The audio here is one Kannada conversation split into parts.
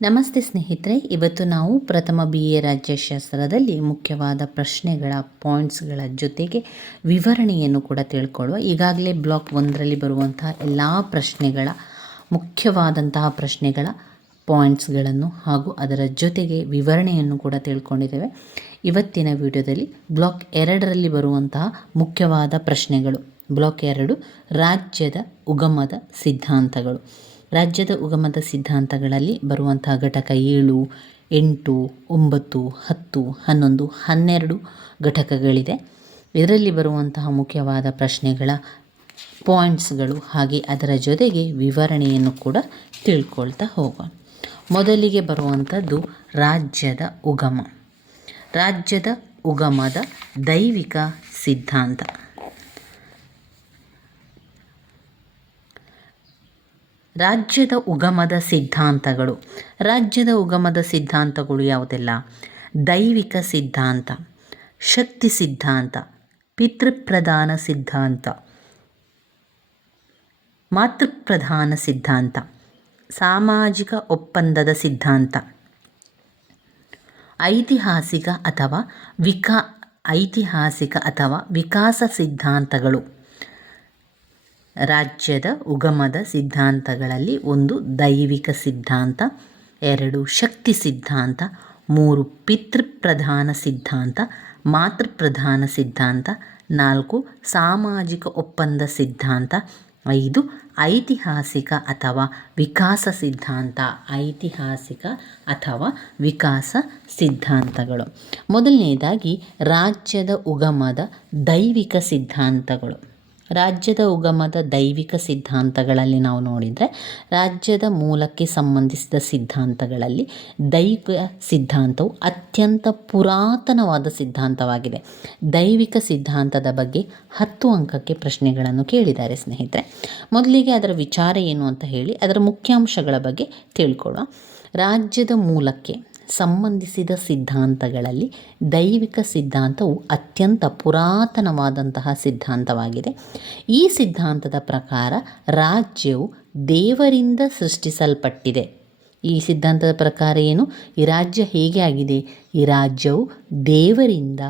ನಮಸ್ತೆ ಸ್ನೇಹಿತರೆ, ಇವತ್ತು ನಾವು ಪ್ರಥಮ BA ರಾಜ್ಯಶಾಸ್ತ್ರದಲ್ಲಿ ಮುಖ್ಯವಾದ ಪ್ರಶ್ನೆಗಳ ಪಾಯಿಂಟ್ಸ್ಗಳ ಜೊತೆಗೆ ವಿವರಣೆಯನ್ನು ಕೂಡ ತಿಳ್ಕೊಳ್ಳುವ. ಈಗಾಗಲೇ ಬ್ಲಾಕ್ 1ರಲ್ಲಿ ಬರುವಂತಹ ಎಲ್ಲ ಪ್ರಶ್ನೆಗಳ ಮುಖ್ಯವಾದಂತಹ ಪ್ರಶ್ನೆಗಳ ಪಾಯಿಂಟ್ಸ್ಗಳನ್ನು ಹಾಗೂ ಅದರ ಜೊತೆಗೆ ವಿವರಣೆಯನ್ನು ಕೂಡ ತಿಳ್ಕೊಂಡಿದ್ದೇವೆ. ಇವತ್ತಿನ ವಿಡಿಯೋದಲ್ಲಿ ಬ್ಲಾಕ್ 2ರಲ್ಲಿ ಬರುವಂತಹ ಮುಖ್ಯವಾದ ಪ್ರಶ್ನೆಗಳು. ಬ್ಲಾಕ್ 2 ರಾಜ್ಯದ ಉಗಮದ ಸಿದ್ಧಾಂತಗಳು. ರಾಜ್ಯದ ಉಗಮದ ಸಿದ್ಧಾಂತಗಳಲ್ಲಿ ಬರುವಂತಹ ಘಟಕ 7, 8, 9, 10, 11, 12 ಘಟಕಗಳಿದೆ. ಇದರಲ್ಲಿ ಬರುವಂತಹ ಮುಖ್ಯವಾದ ಪ್ರಶ್ನೆಗಳ ಪಾಯಿಂಟ್ಸ್ಗಳು ಹಾಗೆ ಅದರ ಜೊತೆಗೆ ವಿವರಣೆಯನ್ನು ಕೂಡ ತಿಳ್ಕೊಳ್ತಾ ಹೋಗೋಣ. ಮೊದಲಿಗೆ ಬರುವಂಥದ್ದು ರಾಜ್ಯದ ಉಗಮ. ರಾಜ್ಯದ ಉಗಮದ ದೈವಿಕ ಸಿದ್ಧಾಂತ. ರಾಜ್ಯದ ಉಗಮದ ಸಿದ್ಧಾಂತಗಳು. ರಾಜ್ಯದ ಉಗಮದ ಸಿದ್ಧಾಂತಗಳು ಯಾವುದೆಲ್ಲ? ದೈವಿಕ ಸಿದ್ಧಾಂತ, ಶಕ್ತಿ ಸಿದ್ಧಾಂತ, ಪಿತೃಪ್ರಧಾನ ಸಿದ್ಧಾಂತ, ಮಾತೃಪ್ರಧಾನ ಸಿದ್ಧಾಂತ, ಸಾಮಾಜಿಕ ಒಪ್ಪಂದದ ಸಿದ್ಧಾಂತ, ಐತಿಹಾಸಿಕ ಅಥವಾ ವಿಕಾಸ ಸಿದ್ಧಾಂತಗಳು. ರಾಜ್ಯದ ಉಗಮದ ಸಿದ್ಧಾಂತಗಳಲ್ಲಿ 1 ದೈವಿಕ ಸಿದ್ಧಾಂತ, 2 ಶಕ್ತಿ ಸಿದ್ಧಾಂತ, 3 ಪಿತೃಪ್ರಧಾನ ಸಿದ್ಧಾಂತ, ಮಾತೃಪ್ರಧಾನ ಸಿದ್ಧಾಂತ, 4 ಸಾಮಾಜಿಕ ಒಪ್ಪಂದ ಸಿದ್ಧಾಂತ, 5 ಐತಿಹಾಸಿಕ ಅಥವಾ ವಿಕಾಸ ಸಿದ್ಧಾಂತ. ಐತಿಹಾಸಿಕ ಅಥವಾ ವಿಕಾಸ ಸಿದ್ಧಾಂತಗಳು. ಮೊದಲನೇದಾಗಿ ರಾಜ್ಯದ ಉಗಮದ ದೈವಿಕ ಸಿದ್ಧಾಂತಗಳು. ರಾಜ್ಯದ ಉಗಮದ ದೈವಿಕ ಸಿದ್ಧಾಂತಗಳಲ್ಲಿ ನಾವು ನೋಡಿದರೆ, ರಾಜ್ಯದ ಮೂಲಕ್ಕೆ ಸಂಬಂಧಿಸಿದ ಸಿದ್ಧಾಂತಗಳಲ್ಲಿ ದೈವಿಕ ಸಿದ್ಧಾಂತವು ಅತ್ಯಂತ ಪುರಾತನವಾದ ಸಿದ್ಧಾಂತವಾಗಿದೆ. ದೈವಿಕ ಸಿದ್ಧಾಂತದ ಬಗ್ಗೆ 10 ಅಂಕಕ್ಕೆ ಪ್ರಶ್ನೆಗಳನ್ನು ಕೇಳಿದ್ದಾರೆ ಸ್ನೇಹಿತರೆ. ಮೊದಲಿಗೆ ಅದರ ವಿಚಾರ ಏನು ಅಂತ ಹೇಳಿ ಅದರ ಮುಖ್ಯಾಂಶಗಳ ಬಗ್ಗೆ ತಿಳ್ಕೊಳ್ಳೋಣ. ರಾಜ್ಯದ ಮೂಲಕ್ಕೆ ಸಂಬಂಧಿಸಿದ ಸಿದ್ಧಾಂತಗಳಲ್ಲಿ ದೈವಿಕ ಸಿದ್ಧಾಂತವು ಅತ್ಯಂತ ಪುರಾತನವಾದಂತಹ ಸಿದ್ಧಾಂತವಾಗಿದೆ. ಈ ಸಿದ್ಧಾಂತದ ಪ್ರಕಾರ ರಾಜ್ಯವು ದೇವರಿಂದ ಸೃಷ್ಟಿಸಲ್ಪಟ್ಟಿದೆ. ಈ ಸಿದ್ಧಾಂತದ ಪ್ರಕಾರ ಏನು? ಈ ರಾಜ್ಯ ಹೇಗೆ ಆಗಿದೆ? ಈ ರಾಜ್ಯವು ದೇವರಿಂದ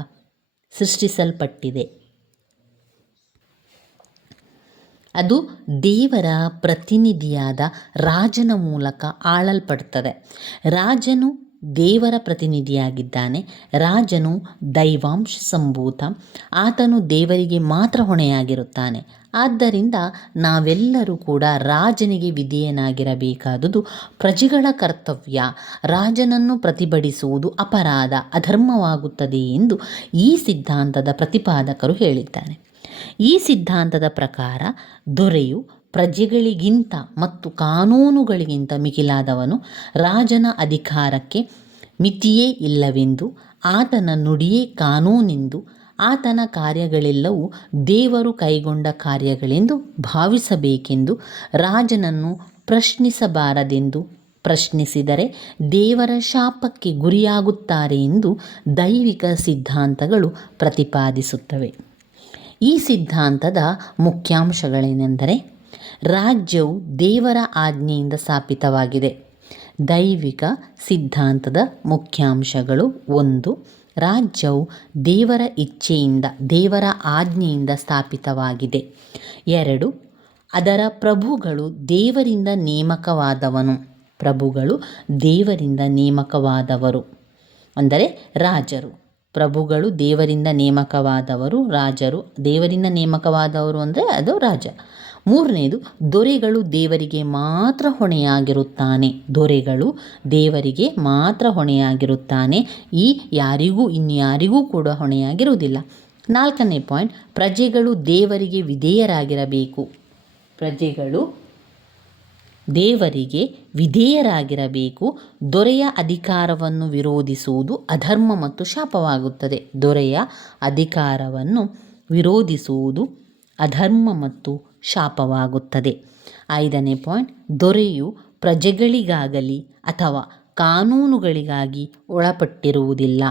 ಸೃಷ್ಟಿಸಲ್ಪಟ್ಟಿದೆ. ಅದು ದೇವರ ಪ್ರತಿನಿಧಿಯಾದ ರಾಜನ ಮೂಲಕ ಆಳಲ್ಪಡುತ್ತದೆ. ರಾಜನು ದೇವರ ಪ್ರತಿನಿಧಿಯಾಗಿದ್ದಾನೆ. ರಾಜನು ದೈವಾಂಶ ಸಂಭೂತ. ಆತನು ದೇವರಿಗೆ ಮಾತ್ರ ಹೊಣೆಯಾಗಿರುತ್ತಾನೆ. ಆದ್ದರಿಂದ ನಾವೆಲ್ಲರೂ ಕೂಡ ರಾಜನಿಗೆ ವಿಧೇಯನಾಗಿರಬೇಕಾದುದು ಪ್ರಜೆಗಳ ಕರ್ತವ್ಯ. ರಾಜನನ್ನು ಪ್ರತಿಭಟಿಸುವುದು ಅಪರಾಧ, ಅಧರ್ಮವಾಗುತ್ತದೆ ಎಂದು ಈ ಸಿದ್ಧಾಂತದ ಪ್ರತಿಪಾದಕರು ಹೇಳಿದ್ದಾರೆ. ಈ ಸಿದ್ಧಾಂತದ ಪ್ರಕಾರ ದೊರೆಯು ಪ್ರಜೆಗಳಿಗಿಂತ ಮತ್ತು ಕಾನೂನುಗಳಿಗಿಂತ ಮಿಗಿಲಾದವನು. ರಾಜನ ಅಧಿಕಾರಕ್ಕೆ ಮಿತಿಯೇ ಇಲ್ಲವೆಂದು, ಆತನ ನುಡಿಯೇ ಕಾನೂನೆಂದು, ಆತನ ಕಾರ್ಯಗಳೆಲ್ಲವೂ ದೇವರು ಕೈಗೊಂಡ ಕಾರ್ಯಗಳೆಂದು ಭಾವಿಸಬೇಕೆಂದು, ರಾಜನನ್ನು ಪ್ರಶ್ನಿಸಬಾರದೆಂದು, ಪ್ರಶ್ನಿಸಿದರೆ ದೇವರ ಶಾಪಕ್ಕೆ ಗುರಿಯಾಗುತ್ತಾರೆ ಎಂದು ದೈವಿಕ ಸಿದ್ಧಾಂತಗಳು ಪ್ರತಿಪಾದಿಸುತ್ತವೆ. ಈ ಸಿದ್ಧಾಂತದ ಮುಖ್ಯಾಂಶಗಳೇನೆಂದರೆ, ರಾಜ್ಯವು ದೇವರ ಆಜ್ಞೆಯಿಂದ ಸ್ಥಾಪಿತವಾಗಿದೆ. ದೈವಿಕ ಸಿದ್ಧಾಂತದ ಮುಖ್ಯಾಂಶಗಳು: 1. ರಾಜ್ಯವು ದೇವರ ಇಚ್ಛೆಯಿಂದ, ದೇವರ ಆಜ್ಞೆಯಿಂದ ಸ್ಥಾಪಿತವಾಗಿದೆ. 2. ಅದರ ಪ್ರಭುಗಳು ದೇವರಿಂದ ನೇಮಕವಾದವನು. ಪ್ರಭುಗಳು ದೇವರಿಂದ ನೇಮಕವಾದವರು ಅಂದರೆ ರಾಜರು. ಪ್ರಭುಗಳು ದೇವರಿಂದ ನೇಮಕವಾದವರು, ರಾಜರು. ದೇವರಿಂದ ನೇಮಕವಾದವರು ಅಂದರೆ ಅದು ರಾಜ. 3ನೇದು, ದೊರೆಗಳು ದೇವರಿಗೆ ಮಾತ್ರ ಹೊಣೆಯಾಗಿರುತ್ತಾನೆ. ದೊರೆಗಳು ದೇವರಿಗೆ ಮಾತ್ರ ಹೊಣೆಯಾಗಿರುತ್ತಾನೆ. ಇನ್ಯಾರಿಗೂ ಕೂಡ ಹೊಣೆಯಾಗಿರುವುದಿಲ್ಲ. 4ನೇ ಪಾಯಿಂಟ್, ಪ್ರಜೆಗಳು ದೇವರಿಗೆ ವಿಧೇಯರಾಗಿರಬೇಕು. ಪ್ರಜೆಗಳು ದೇವರಿಗೆ ವಿಧೇಯರಾಗಿರಬೇಕು. ದೊರೆಯ ಅಧಿಕಾರವನ್ನು ವಿರೋಧಿಸುವುದು ಅಧರ್ಮ ಮತ್ತು ಶಾಪವಾಗುತ್ತದೆ. ದೊರೆಯ ಅಧಿಕಾರವನ್ನು ವಿರೋಧಿಸುವುದು ಅಧರ್ಮ ಮತ್ತು ಶಾಪವಾಗುತ್ತದೆ. 5ನೇ ಪಾಯಿಂಟ್, ದೊರೆಯು ಪ್ರಜೆಗಳಿಗಾಗಲಿ ಅಥವಾ ಕಾನೂನುಗಳಿಗಾಗಿ ಒಳಪಟ್ಟಿರುವುದಿಲ್ಲ.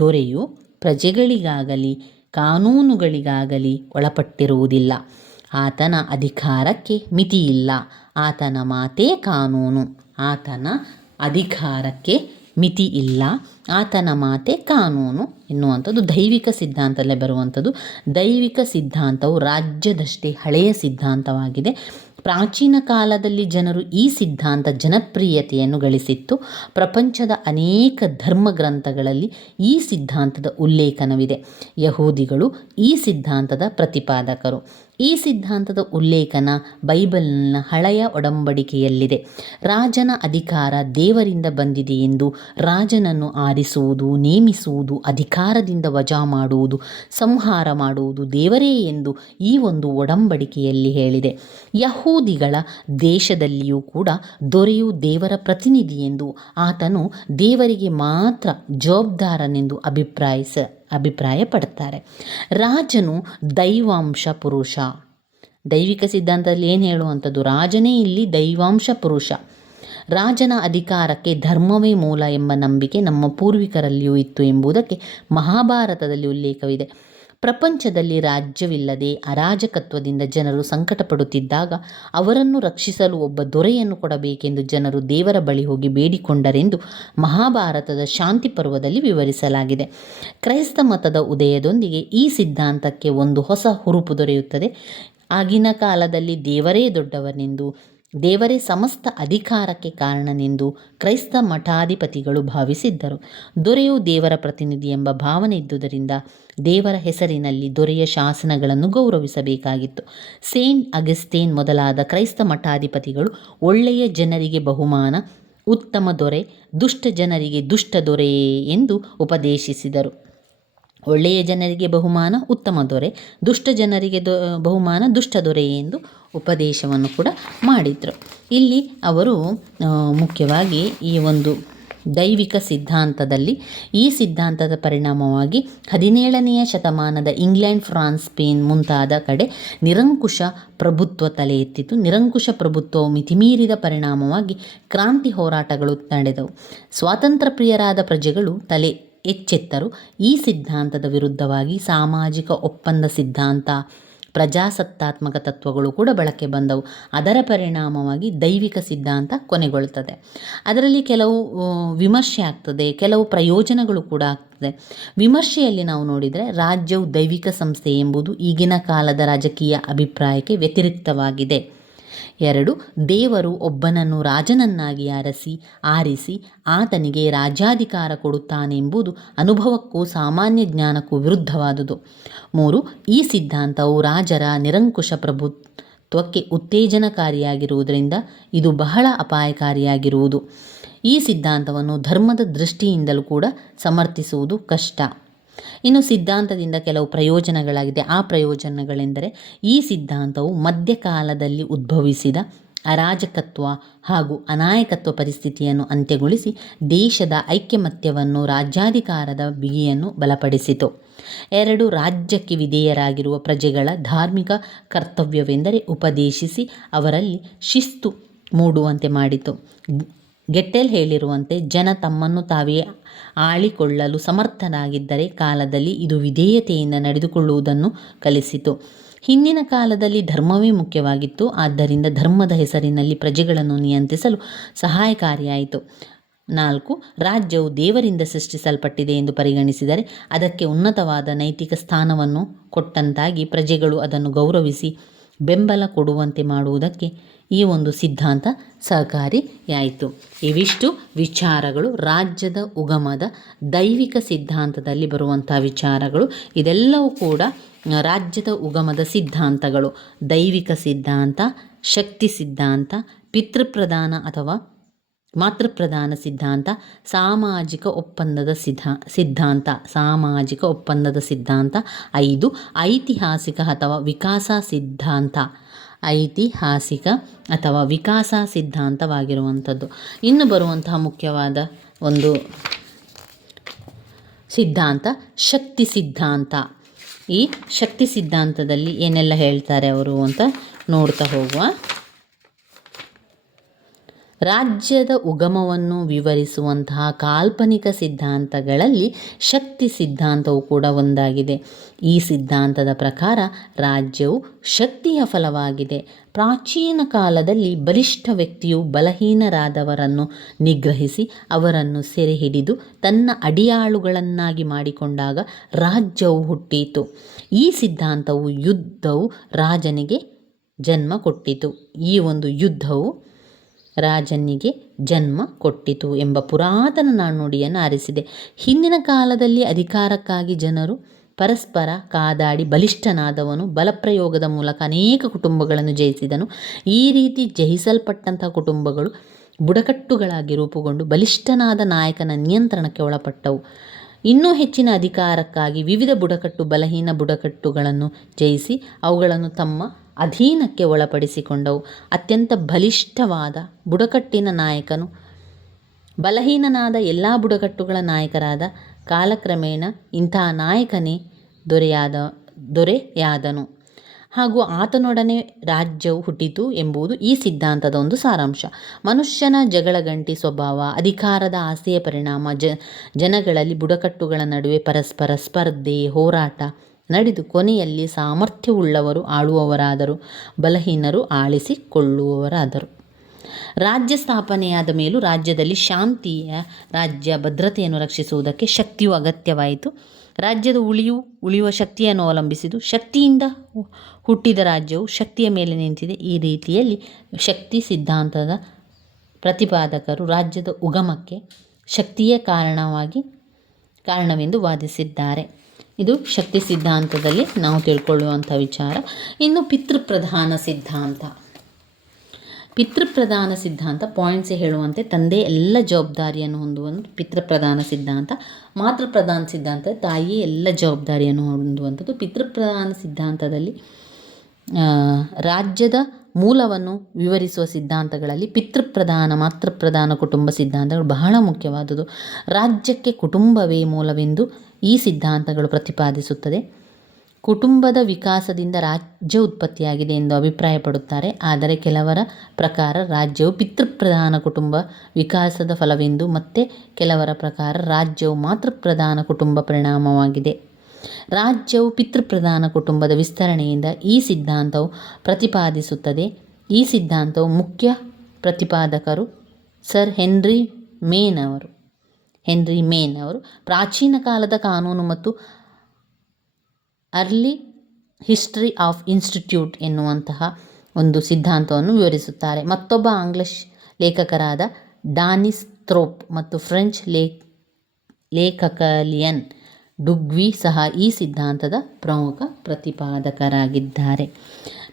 ದೊರೆಯು ಪ್ರಜೆಗಳಿಗಾಗಲಿ ಕಾನೂನುಗಳಿಗಾಗಲಿ ಒಳಪಟ್ಟಿರುವುದಿಲ್ಲ. ಆತನ ಅಧಿಕಾರಕ್ಕೆ ಮಿತಿಯಿಲ್ಲ, ಆತನ ಮಾತೇ ಕಾನೂನು. ಆತನ ಅಧಿಕಾರಕ್ಕೆ ಮಿತಿ ಇಲ್ಲ, ಆತನ ಮಾತೆ ಕಾನೂನು ಎನ್ನುವಂಥದ್ದು ದೈವಿಕ ಸಿದ್ಧಾಂತದಲ್ಲೇ ಬರುವಂಥದ್ದು. ದೈವಿಕ ಸಿದ್ಧಾಂತವು ರಾಜ್ಯದಷ್ಟೇ ಹಳೆಯ ಸಿದ್ಧಾಂತವಾಗಿದೆ. ಪ್ರಾಚೀನ ಕಾಲದಲ್ಲಿ ಜನರು ಈ ಸಿದ್ಧಾಂತ ಜನಪ್ರಿಯತೆಯನ್ನು ಗಳಿಸಿತ್ತು. ಪ್ರಪಂಚದ ಅನೇಕ ಧರ್ಮ ಗ್ರಂಥಗಳಲ್ಲಿ ಈ ಸಿದ್ಧಾಂತದ ಉಲ್ಲೇಖನವಿದೆ. ಯಹೂದಿಗಳು ಈ ಸಿದ್ಧಾಂತದ ಪ್ರತಿಪಾದಕರು. ಈ ಸಿದ್ಧಾಂತದ ಉಲ್ಲೇಖನ ಬೈಬಲ್ನ ಹಳೆಯ ಒಡಂಬಡಿಕೆಯಲ್ಲಿದೆ. ರಾಜನ ಅಧಿಕಾರ ದೇವರಿಂದ ಬಂದಿದೆ ಎಂದು, ರಾಜನನ್ನು ಆರಿಸುವುದು, ನೇಮಿಸುವುದು, ಅಧಿಕಾರದಿಂದ ವಜಾ ಮಾಡುವುದು, ಸಂಹಾರ ಮಾಡುವುದು ದೇವರೇ ಎಂದು ಈ ಒಂದು ಒಡಂಬಡಿಕೆಯಲ್ಲಿ ಹೇಳಿದೆ. ಯಹೂದಿಗಳ ದೇಶದಲ್ಲಿಯೂ ಕೂಡ ದೊರೆಯು ದೇವರ ಪ್ರತಿನಿಧಿ ಎಂದು, ಆತನು ದೇವರಿಗೆ ಮಾತ್ರ ಜವಾಬ್ದಾರನೆಂದು ಅಭಿಪ್ರಾಯಪಡುತ್ತಾರೆ. ರಾಜನು ದೈವಾಂಶ ಪುರುಷ. ದೈವಿಕ ಸಿದ್ಧಾಂತದಲ್ಲಿ ಏನು ಹೇಳುವಂಥದ್ದು? ರಾಜನೇ ಇಲ್ಲಿ ದೈವಾಂಶ ಪುರುಷ. ರಾಜನ ಅಧಿಕಾರಕ್ಕೆ ಧರ್ಮವೇ ಮೂಲ ಎಂಬ ನಂಬಿಕೆ ನಮ್ಮ ಪೂರ್ವಿಕರಲ್ಲಿಯೂ ಇತ್ತು ಎಂಬುದಕ್ಕೆ ಮಹಾಭಾರತದಲ್ಲಿ ಉಲ್ಲೇಖವಿದೆ. ಪ್ರಪಂಚದಲ್ಲಿ ರಾಜ್ಯವಿಲ್ಲದೆ ಅರಾಜಕತ್ವದಿಂದ ಜನರು ಸಂಕಟಪಡುತ್ತಿದ್ದಾಗ ಅವರನ್ನು ರಕ್ಷಿಸಲು ಒಬ್ಬ ದೊರೆಯನ್ನು ಕೊಡಬೇಕೆಂದು ಜನರು ದೇವರ ಬಳಿ ಹೋಗಿ ಬೇಡಿಕೊಂಡರೆಂದು ಮಹಾಭಾರತದ ಶಾಂತಿ ಪರ್ವದಲ್ಲಿ ವಿವರಿಸಲಾಗಿದೆ. ಕ್ರೈಸ್ತ ಮತದ ಉದಯದೊಂದಿಗೆ ಈ ಸಿದ್ಧಾಂತಕ್ಕೆ ಒಂದು ಹೊಸ ಹುರುಪು ದೊರೆಯುತ್ತದೆ. ಆಗಿನ ಕಾಲದಲ್ಲಿ ದೇವರೇ ದೊಡ್ಡವನೆಂದು, ದೇವರೇ ಸಮಸ್ತ ಅಧಿಕಾರಕ್ಕೆ ಕಾರಣನೆಂದು ಕ್ರೈಸ್ತ ಮಠಾಧಿಪತಿಗಳು ಭಾವಿಸಿದ್ದರು. ದೊರೆಯು ದೇವರ ಪ್ರತಿನಿಧಿ ಎಂಬ ಭಾವನೆ ಇದ್ದುದರಿಂದ ದೇವರ ಹೆಸರಿನಲ್ಲಿ ದೊರೆಯ ಶಾಸನಗಳನ್ನು ಗೌರವಿಸಬೇಕಾಗಿತ್ತು. ಸೇಂಟ್ ಅಗಸ್ಟೇನ್ ಮೊದಲಾದ ಕ್ರೈಸ್ತ ಮಠಾಧಿಪತಿಗಳು ಒಳ್ಳೆಯ ಜನರಿಗೆ ಬಹುಮಾನ, ಉತ್ತಮ ದೊರೆ, ದುಷ್ಟ ಜನರಿಗೆ ದುಷ್ಟ ದೊರೆ ಎಂದು ಉಪದೇಶಿಸಿದರು. ಒಳ್ಳೆಯ ಜನರಿಗೆ ಬಹುಮಾನ ಉತ್ತಮ ದೊರೆ, ದುಷ್ಟ ಜನರಿಗೆ ಬಹುಮಾನ ದುಷ್ಟ ದೊರೆ ಎಂದು ಉಪದೇಶವನ್ನು ಕೂಡ ಮಾಡಿದರು. ಇಲ್ಲಿ ಅವರು ಮುಖ್ಯವಾಗಿ ಈ ಒಂದು ದೈವಿಕ ಸಿದ್ಧಾಂತದಲ್ಲಿ ಈ ಸಿದ್ಧಾಂತದ ಪರಿಣಾಮವಾಗಿ 17ನೇ ಶತಮಾನದ ಇಂಗ್ಲೆಂಡ್, ಫ್ರಾನ್ಸ್, ಸ್ಪೇನ್ ಮುಂತಾದ ಕಡೆ ನಿರಂಕುಶ ಪ್ರಭುತ್ವ ತಲೆ ಎತ್ತಿತು. ನಿರಂಕುಶ ಪ್ರಭುತ್ವವು ಮಿತಿಮೀರಿದ ಪರಿಣಾಮವಾಗಿ ಕ್ರಾಂತಿ ಹೋರಾಟಗಳು ನಡೆದವು. ಸ್ವಾತಂತ್ರ್ಯ ಪ್ರಿಯರಾದ ಪ್ರಜೆಗಳು ತಲೆ ಎಚ್ಚೆತ್ತರು. ಈ ಸಿದ್ಧಾಂತದ ವಿರುದ್ಧವಾಗಿ ಸಾಮಾಜಿಕ ಒಪ್ಪಂದ ಸಿದ್ಧಾಂತ, ಪ್ರಜಾಸತ್ತಾತ್ಮಕ ತತ್ವಗಳು ಕೂಡ ಬಳಕೆ ಬಂದವು. ಅದರ ಪರಿಣಾಮವಾಗಿ ದೈವಿಕ ಸಿದ್ಧಾಂತ ಕೊನೆಗೊಳ್ಳುತ್ತದೆ. ಅದರಲ್ಲಿ ಕೆಲವು ವಿಮರ್ಶೆ ಆಗ್ತದೆ, ಕೆಲವು ಪ್ರಯೋಜನಗಳು ಕೂಡ ಆಗ್ತದೆ. ವಿಮರ್ಶೆಯಲ್ಲಿ ನಾವು ನೋಡಿದರೆ ರಾಜ್ಯವು ದೈವಿಕ ಸಂಸ್ಥೆ ಎಂಬುದು ಈಗಿನ ಕಾಲದ ರಾಜಕೀಯ ಅಭಿಪ್ರಾಯಕ್ಕೆ ವ್ಯತಿರಿಕ್ತವಾಗಿದೆ. 2. ದೇವರು ಒಬ್ಬನನ್ನು ರಾಜನನ್ನಾಗಿ ಆರಿಸಿ ಆತನಿಗೆ ರಾಜ್ಯಾಧಿಕಾರ ಕೊಡುತ್ತಾನೆಂಬುದು ಅನುಭವಕ್ಕೂ ಸಾಮಾನ್ಯ ಜ್ಞಾನಕ್ಕೂ ವಿರುದ್ಧವಾದುದು. 3. ಈ ಸಿದ್ಧಾಂತವು ರಾಜರ ನಿರಂಕುಶ ಪ್ರಭುತ್ವಕ್ಕೆ ಉತ್ತೇಜನಕಾರಿಯಾಗಿರುವುದರಿಂದ ಇದು ಬಹಳ ಅಪಾಯಕಾರಿಯಾಗಿರುವುದು. ಈ ಸಿದ್ಧಾಂತವನ್ನು ಧರ್ಮದ ದೃಷ್ಟಿಯಿಂದಲೂ ಕೂಡ ಸಮರ್ಥಿಸುವುದು ಕಷ್ಟ. ಇನ್ನು ಸಿದ್ಧಾಂತದಿಂದ ಕೆಲವು ಪ್ರಯೋಜನಗಳಾಗಿದೆ. ಆ ಪ್ರಯೋಜನಗಳೆಂದರೆ ಈ ಸಿದ್ಧಾಂತವು ಮಧ್ಯಕಾಲದಲ್ಲಿ ಉದ್ಭವಿಸಿದ ಅರಾಜಕತ್ವ ಹಾಗೂ ಅನಾಯಕತ್ವ ಪರಿಸ್ಥಿತಿಯನ್ನು ಅಂತ್ಯಗೊಳಿಸಿ ದೇಶದ ಐಕ್ಯಮತ್ಯವನ್ನು, ರಾಜ್ಯಾಧಿಕಾರದ ಬಿಗಿಯನ್ನು ಬಲಪಡಿಸಿತು. 2. ರಾಜ್ಯಕ್ಕೆ ವಿಧೇಯರಾಗಿರುವ ಪ್ರಜೆಗಳ ಧಾರ್ಮಿಕ ಕರ್ತವ್ಯವೆಂದರೆ ಉಪದೇಶಿಸಿ ಅವರಲ್ಲಿ ಶಿಸ್ತು ಮೂಡುವಂತೆ ಮಾಡಿತು. ಗೆಟ್ಟೆಲ್ ಹೇಳಿರುವಂತೆ ಜನ ತಮ್ಮನ್ನು ತಾವೇ ಆಳಿಕೊಳ್ಳಲು ಸಮರ್ಥರಾಗಿದ್ದರೆ ಕಾಲದಲ್ಲಿ ಇದು ವಿಧೇಯತೆಯಿಂದ ನಡೆದುಕೊಳ್ಳುವುದನ್ನು ಕಲಿಸಿತು. ಹಿಂದಿನ ಕಾಲದಲ್ಲಿ ಧರ್ಮವೇ ಮುಖ್ಯವಾಗಿತ್ತು. ಆದ್ದರಿಂದ ಧರ್ಮದ ಹೆಸರಿನಲ್ಲಿ ಪ್ರಜೆಗಳನ್ನು ನಿಯಂತ್ರಿಸಲು ಸಹಾಯಕಾರಿಯಾಯಿತು. 4. ರಾಜ್ಯವು ದೇವರಿಂದ ಸೃಷ್ಟಿಸಲ್ಪಟ್ಟಿದೆ ಎಂದು ಪರಿಗಣಿಸಿದರೆ ಅದಕ್ಕೆ ಉನ್ನತವಾದ ನೈತಿಕ ಸ್ಥಾನವನ್ನು ಕೊಟ್ಟಂತಾಗಿ ಪ್ರಜೆಗಳು ಅದನ್ನು ಗೌರವಿಸಿ ಬೆಂಬಲ ಕೊಡುವಂತೆ ಮಾಡುವುದಕ್ಕೆ ಈ ಒಂದು ಸಿದ್ಧಾಂತ ಸಹಕಾರಿಯಾಯಿತು. ಇವಿಷ್ಟು ವಿಚಾರಗಳು ರಾಜ್ಯದ ಉಗಮದ ದೈವಿಕ ಸಿದ್ಧಾಂತದಲ್ಲಿ ಬರುವಂಥ ವಿಚಾರಗಳು. ಇದೆಲ್ಲವೂ ಕೂಡ ರಾಜ್ಯದ ಉಗಮದ ಸಿದ್ಧಾಂತಗಳು. ದೈವಿಕ ಸಿದ್ಧಾಂತ, ಶಕ್ತಿ ಸಿದ್ಧಾಂತ, ಪಿತೃಪ್ರಧಾನ ಅಥವಾ ಮಾತೃಪ್ರಧಾನ ಸಿದ್ಧಾಂತ, ಸಾಮಾಜಿಕ ಒಪ್ಪಂದದ ಸಿದ್ಧಾಂತ. 5. ಐತಿಹಾಸಿಕ ಅಥವಾ ವಿಕಾಸ ಸಿದ್ಧಾಂತವಾಗಿರುವಂಥದ್ದು. ಇನ್ನು ಬರುವಂತಹ ಮುಖ್ಯವಾದ ಒಂದು ಸಿದ್ಧಾಂತ ಶಕ್ತಿ ಸಿದ್ಧಾಂತ. ಈ ಶಕ್ತಿ ಸಿದ್ಧಾಂತದಲ್ಲಿ ಏನೆಲ್ಲ ಹೇಳ್ತಾರೆ ಅವರು ಅಂತ ನೋಡ್ತಾ ಹೋಗುವ. ರಾಜ್ಯದ ಉಗಮವನ್ನು ವಿವರಿಸುವಂತಹ ಕಾಲ್ಪನಿಕ ಸಿದ್ಧಾಂತಗಳಲ್ಲಿ ಶಕ್ತಿ ಸಿದ್ಧಾಂತವು ಕೂಡ ಒಂದಾಗಿದೆ. ಈ ಸಿದ್ಧಾಂತದ ಪ್ರಕಾರ ರಾಜ್ಯವು ಶಕ್ತಿಯ ಫಲವಾಗಿದೆ. ಪ್ರಾಚೀನ ಕಾಲದಲ್ಲಿ ಬಲಿಷ್ಠ ವ್ಯಕ್ತಿಯು ಬಲಹೀನರಾದವರನ್ನು ನಿಗ್ರಹಿಸಿ ಅವರನ್ನು ಸೆರೆ ಹಿಡಿದು ತನ್ನ ಅಡಿಯಾಳುಗಳನ್ನಾಗಿ ಮಾಡಿಕೊಂಡಾಗ ರಾಜ್ಯವು ಹುಟ್ಟಿತು. ಈ ಸಿದ್ಧಾಂತವು ಯುದ್ಧವು ರಾಜನಿಗೆ ಜನ್ಮ ಕೊಟ್ಟಿತು. ಈ ಒಂದು ಯುದ್ಧವು ರಾಜನಿಗೆ ಜನ್ಮ ಕೊಟ್ಟಿತು ಎಂಬ ಪುರಾತನ ನಾಣ್ಣುಡಿಯನ್ನು ಆರಿಸಿದೆ. ಹಿಂದಿನ ಕಾಲದಲ್ಲಿ ಅಧಿಕಾರಕ್ಕಾಗಿ ಜನರು ಪರಸ್ಪರ ಕಾದಾಡಿ ಬಲಿಷ್ಠನಾದವನು ಬಲಪ್ರಯೋಗದ ಮೂಲಕ ಅನೇಕ ಕುಟುಂಬಗಳನ್ನು ಜಯಿಸಿದನು. ಈ ರೀತಿ ಜಯಿಸಲ್ಪಟ್ಟಂತಹ ಕುಟುಂಬಗಳು ಬುಡಕಟ್ಟುಗಳಾಗಿ ರೂಪುಗೊಂಡು ಬಲಿಷ್ಠನಾದ ನಾಯಕನ ನಿಯಂತ್ರಣಕ್ಕೆ ಒಳಪಟ್ಟವು. ಇನ್ನೂ ಹೆಚ್ಚಿನ ಅಧಿಕಾರಕ್ಕಾಗಿ ವಿವಿಧ ಬಲಹೀನ ಬುಡಕಟ್ಟುಗಳನ್ನು ಜಯಿಸಿ ಅವುಗಳನ್ನು ತಮ್ಮ ಅಧೀನಕ್ಕೆ ಒಳಪಡಿಸಿಕೊಂಡವು. ಅತ್ಯಂತ ಬಲಿಷ್ಠವಾದ ಬುಡಕಟ್ಟಿನ ನಾಯಕನು ಬಲಹೀನನಾದ ಎಲ್ಲ ಬುಡಕಟ್ಟುಗಳ ನಾಯಕರಾದ ಕಾಲಕ್ರಮೇಣ ಇಂತಹ ನಾಯಕನೇ ದೊರೆಯಾದನು ಹಾಗೂ ಆತನೊಡನೆ ರಾಜ್ಯವು ಹುಟ್ಟಿತು ಎಂಬುದು ಈ ಸಿದ್ಧಾಂತದ ಒಂದು ಸಾರಾಂಶ. ಮನುಷ್ಯನ ಜಗಳಗಂಟಿ ಸ್ವಭಾವ, ಅಧಿಕಾರದ ಆಸೆಯ ಪರಿಣಾಮ ಜನಗಳಲ್ಲಿ ಬುಡಕಟ್ಟುಗಳ ನಡುವೆ ಪರಸ್ಪರ ಸ್ಪರ್ಧೆ, ಹೋರಾಟ ನಡೆದು ಕೊನೆಯಲ್ಲಿ ಸಾಮರ್ಥ್ಯವುಳ್ಳವರು ಆಳುವವರಾದರು, ಬಲಹೀನರು ಆಳಿಸಿಕೊಳ್ಳುವವರಾದರು. ರಾಜ್ಯ ಸ್ಥಾಪನೆಯಾದ ಮೇಲೂ ರಾಜ್ಯದಲ್ಲಿ ರಾಜ್ಯ ಭದ್ರತೆಯನ್ನು ರಕ್ಷಿಸುವುದಕ್ಕೆ ಶಕ್ತಿಯು ಅಗತ್ಯವಾಯಿತು. ರಾಜ್ಯದ ಉಳಿಯುವ ಶಕ್ತಿಯನ್ನು ಅವಲಂಬಿಸಿದು. ಶಕ್ತಿಯಿಂದ ಹುಟ್ಟಿದ ರಾಜ್ಯವು ಶಕ್ತಿಯ ಮೇಲೆ ನಿಂತಿದೆ. ಈ ರೀತಿಯಲ್ಲಿ ಶಕ್ತಿ ಸಿದ್ಧಾಂತದ ಪ್ರತಿಪಾದಕರು ರಾಜ್ಯದ ಉಗಮಕ್ಕೆ ಶಕ್ತಿಯೇ ಕಾರಣವೆಂದು ವಾದಿಸಿದ್ದಾರೆ. ಇದು ಶಕ್ತಿ ಸಿದ್ಧಾಂತದಲ್ಲಿ ನಾವು ತಿಳ್ಕೊಳ್ಳುವಂಥ ವಿಚಾರ. ಇನ್ನು ಪಿತೃಪ್ರಧಾನ ಸಿದ್ಧಾಂತ. ಪಿತೃಪ್ರಧಾನ ಸಿದ್ಧಾಂತ ಪಾಯಿಂಟ್ಸೇ ಹೇಳುವಂತೆ ತಂದೆ ಎಲ್ಲ ಜವಾಬ್ದಾರಿಯನ್ನು ಹೊಂದುವಂಥ ಪಿತೃಪ್ರಧಾನ ಸಿದ್ಧಾಂತ. ಮಾತೃಪ್ರಧಾನ ಸಿದ್ಧಾಂತ ತಾಯಿಯೇ ಎಲ್ಲ ಜವಾಬ್ದಾರಿಯನ್ನು ಹೊಂದುವಂಥದ್ದು. ಪಿತೃಪ್ರಧಾನ ಸಿದ್ಧಾಂತದಲ್ಲಿ ರಾಜ್ಯದ ಮೂಲವನ್ನು ವಿವರಿಸುವ ಸಿದ್ಧಾಂತಗಳಲ್ಲಿ ಪಿತೃಪ್ರಧಾನ, ಮಾತೃಪ್ರಧಾನ ಕುಟುಂಬ ಸಿದ್ಧಾಂತಗಳು ಬಹಳ ಮುಖ್ಯವಾದುದು. ರಾಜ್ಯಕ್ಕೆ ಕುಟುಂಬವೇ ಮೂಲವೆಂದು ಈ ಸಿದ್ಧಾಂತಗಳು ಪ್ರತಿಪಾದಿಸುತ್ತದೆ. ಕುಟುಂಬದ ವಿಕಾಸದಿಂದ ರಾಜ್ಯ ಉತ್ಪತ್ತಿಯಾಗಿದೆ ಎಂದು ಅಭಿಪ್ರಾಯಪಡುತ್ತಾರೆ. ಆದರೆ ಕೆಲವರ ಪ್ರಕಾರ ರಾಜ್ಯವು ಪಿತೃಪ್ರಧಾನ ಕುಟುಂಬ ವಿಕಾಸದ ಫಲವೆಂದು, ಮತ್ತು ಕೆಲವರ ಪ್ರಕಾರ ರಾಜ್ಯವು ಮಾತೃಪ್ರಧಾನ ಕುಟುಂಬ ಪರಿಣಾಮವಾಗಿದೆ. ರಾಜ್ಯವು ಪಿತೃಪ್ರಧಾನ ಕುಟುಂಬದ ವಿಸ್ತರಣೆಯಿಂದ ಈ ಸಿದ್ಧಾಂತವು ಪ್ರತಿಪಾದಿಸುತ್ತದೆ. ಈ ಸಿದ್ಧಾಂತವು ಮುಖ್ಯ ಪ್ರತಿಪಾದಕರು ಸರ್ ಹೆನ್ರಿ ಮೇನ್ ಅವರು ಪ್ರಾಚೀನ ಕಾಲದ ಕಾನೂನು ಮತ್ತು ಅರ್ಲಿ ಹಿಸ್ಟರಿ ಆಫ್ ಇನ್ಸ್ಟಿಟ್ಯೂಟ್ ಎನ್ನುವಂತಹ ಒಂದು ಸಿದ್ಧಾಂತವನ್ನು ವಿವರಿಸುತ್ತಾರೆ. ಮತ್ತೊಬ್ಬ ಆಂಗ್ಲ ಲೇಖಕರಾದ ಡಾನಿಸ್ ಥ್ರೋಪ್ ಮತ್ತು ಫ್ರೆಂಚ್ ಲೇಖಕ ಡುಗ್ವಿ ಸಹ ಈ ಸಿದ್ಧಾಂತದ ಪ್ರಮುಖ ಪ್ರತಿಪಾದಕರಾಗಿದ್ದಾರೆ.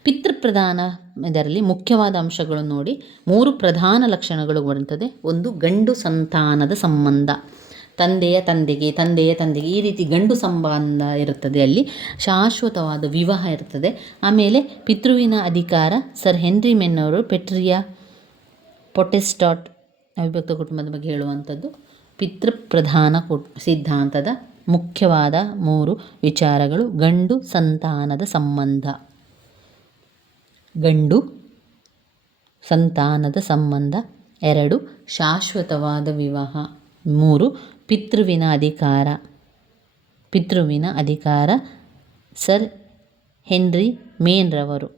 ಪಿತೃಪ್ರಧಾನ ಇದರಲ್ಲಿ ಮುಖ್ಯವಾದ ಅಂಶಗಳು ನೋಡಿ, 3 ಪ್ರಧಾನ ಲಕ್ಷಣಗಳು ಬರುತ್ತದೆ. ಒಂದು, ಗಂಡು ಸಂತಾನದ ಸಂಬಂಧ, ತಂದೆಯ ತಂದೆಗೆ ಈ ರೀತಿ ಗಂಡು ಸಂಬಂಧ ಇರುತ್ತದೆ. ಅಲ್ಲಿ ಶಾಶ್ವತವಾದ ವಿವಾಹ ಇರ್ತದೆ. ಆಮೇಲೆ ಪಿತೃವಿನ ಅಧಿಕಾರ. ಸರ್ ಹೆನ್ರಿ ಮೇನ್ ಅವರು ಪೆಟ್ರಿಯಾ ಪೊಟೆಸ್ಟಾಟ್ ಅವಿಭಕ್ತ ಕುಟುಂಬದ ಬಗ್ಗೆ ಹೇಳುವಂಥದ್ದು. ಪಿತೃಪ್ರಧಾನ ಸಿದ್ಧಾಂತದ ಮುಖ್ಯವಾದ 3 ವಿಚಾರಗಳು: ಗಂಡು ಸಂತಾನದ ಸಂಬಂಧ, ಗಂಡು ಸಂತಾನದ ಸಂಬಂಧ. 2, ಶಾಶ್ವತವಾದ ವಿವಾಹ. 3, ಪಿತೃವಿನ ಅಧಿಕಾರ. ಸರ್ ಹೆನ್ರಿ ಮೇನ್ ರವರು.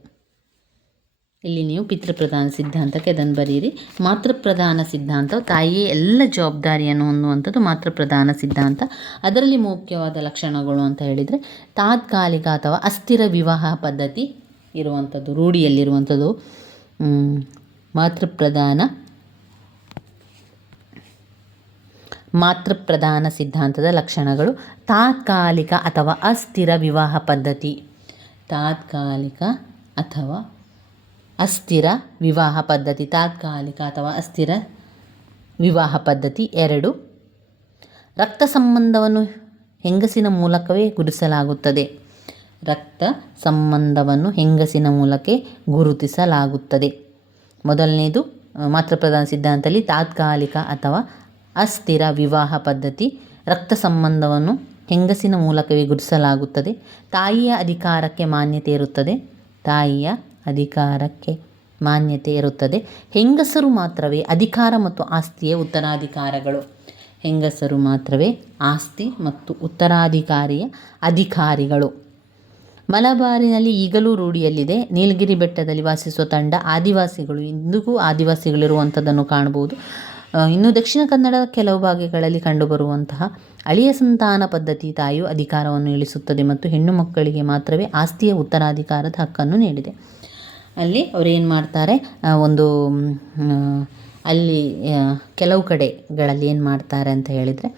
ಇಲ್ಲಿ ನೀವು ಪಿತೃಪ್ರಧಾನ ಸಿದ್ಧಾಂತಕ್ಕೆ ಅದನ್ನು ಬರೀರಿ. ಮಾತೃಪ್ರಧಾನ ಸಿದ್ಧಾಂತ, ತಾಯಿಯೇ ಎಲ್ಲ ಜವಾಬ್ದಾರಿಯನ್ನು ಹೊಂದುವಂಥದ್ದು ಮಾತೃಪ್ರಧಾನ ಸಿದ್ಧಾಂತ. ಅದರಲ್ಲಿ ಮುಖ್ಯವಾದ ಲಕ್ಷಣಗಳು ಅಂತ ಹೇಳಿದರೆ, ತಾತ್ಕಾಲಿಕ ಅಥವಾ ಅಸ್ಥಿರ ವಿವಾಹ ಪದ್ಧತಿ ಇರುವಂಥದ್ದು, ರೂಢಿಯಲ್ಲಿರುವಂಥದ್ದು. ಮಾತೃಪ್ರಧಾನ ಸಿದ್ಧಾಂತದ ಲಕ್ಷಣಗಳು: ತಾತ್ಕಾಲಿಕ ಅಥವಾ ಅಸ್ಥಿರ ವಿವಾಹ ಪದ್ಧತಿ. ತಾತ್ಕಾಲಿಕ ಅಥವಾ ಅಸ್ಥಿರ ವಿವಾಹ ಪದ್ಧತಿ. 2, ರಕ್ತ ಸಂಬಂಧವನ್ನು ಹೆಂಗಸಿನ ಮೂಲಕವೇ ಗುರುತಿಸಲಾಗುತ್ತದೆ. ಮೊದಲನೇದು ಮಾತೃಪ್ರಧಾನ ಸಿದ್ಧಾಂತದಲ್ಲಿ ತಾತ್ಕಾಲಿಕ ಅಥವಾ ಅಸ್ಥಿರ ವಿವಾಹ ಪದ್ಧತಿ. ರಕ್ತ ಸಂಬಂಧವನ್ನು ಹೆಂಗಸಿನ ಮೂಲಕವೇ ಗುರುತಿಸಲಾಗುತ್ತದೆ. ತಾಯಿಯ ಅಧಿಕಾರಕ್ಕೆ ಮಾನ್ಯತೆ ಇರುತ್ತದೆ. ಮಾನ್ಯತೆ ಇರುತ್ತದೆ. ಹೆಂಗಸರು ಮಾತ್ರವೇ ಅಧಿಕಾರ ಮತ್ತು ಆಸ್ತಿಯ ಉತ್ತರಾಧಿಕಾರಿಗಳು. ಹೆಂಗಸರು ಮಾತ್ರವೇ ಆಸ್ತಿ ಮತ್ತು ಉತ್ತರಾಧಿಕಾರಿಯ ಅಧಿಕಾರಿಗಳು. ಮಲಬಾರಿನಲ್ಲಿ ಈಗಲೂ ರೂಢಿಯಲ್ಲಿದೆ. ನೀಲಗಿರಿ ಬೆಟ್ಟದಲ್ಲಿ ವಾಸಿಸುವ ತಂಡ ಆದಿವಾಸಿಗಳು. ಇಂದಿಗೂ ಆದಿವಾಸಿಗಳಿರುವಂಥದ್ದನ್ನು ಕಾಣ್ಬೋದು. ಇನ್ನು ದಕ್ಷಿಣ ಕನ್ನಡದ ಕೆಲವು ಭಾಗಗಳಲ್ಲಿ ಕಂಡುಬರುವಂತಹ ಅಳಿಯ ಸಂತಾನ ಪದ್ಧತಿ ತಾಯಿಯು ಅಧಿಕಾರವನ್ನು ಇಳಿಸುತ್ತದೆ ಮತ್ತು ಹೆಣ್ಣು ಮಕ್ಕಳಿಗೆ ಮಾತ್ರವೇ ಆಸ್ತಿಯ ಉತ್ತರಾಧಿಕಾರದ ಹಕ್ಕನ್ನು ನೀಡಿದೆ. ಅಲ್ಲಿ ಅವರು ಏನು ಮಾಡ್ತಾರೆ, ಅಲ್ಲಿ ಕೆಲವು ಕಡೆಗಳಲ್ಲಿ ಏನು ಮಾಡ್ತಾರೆ ಅಂತ ಹೇಳಿದರೆ,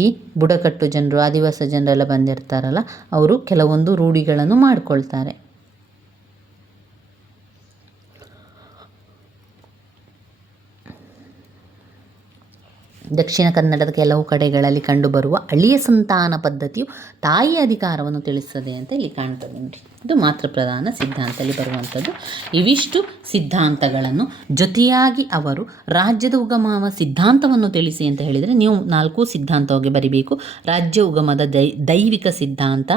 ಈ ಬುಡಕಟ್ಟು ಜನರು, ಆದಿವಾಸಿ ಜನರೆಲ್ಲ ಬಂದಿರ್ತಾರಲ್ಲ, ಅವರು ಕೆಲವೊಂದು ರೂಢಿಗಳನ್ನು ಮಾಡಿಕೊಳ್ತಾರೆ. ದಕ್ಷಿಣ ಕನ್ನಡದ ಕೆಲವು ಕಡೆಗಳಲ್ಲಿ ಕಂಡುಬರುವ ಅಳಿಯ ಸಂತಾನ ಪದ್ಧತಿಯು ತಾಯಿಯ ಅಧಿಕಾರವನ್ನು ತಿಳಿಸ್ತದೆ ಅಂತ ಇಲ್ಲಿ ಕಾಣ್ತದೆ ನೋಡಿ. ಇದು ಮಾತೃಪ್ರಧಾನ ಸಿದ್ಧಾಂತದಲ್ಲಿ ಬರುವಂಥದ್ದು. ಇವಿಷ್ಟು ಸಿದ್ಧಾಂತಗಳನ್ನು ಜೊತೆಯಾಗಿ ಅವರು ರಾಜ್ಯದ ಉಗಮ ಸಿದ್ಧಾಂತವನ್ನು ತಿಳಿಸಿ ಅಂತ ಹೇಳಿದರೆ ನೀವು 4 ಸಿದ್ಧಾಂತವಾಗಿ ಬರಿಬೇಕು. ರಾಜ್ಯ ಉಗಮದ ದೈವಿಕ ಸಿದ್ಧಾಂತ,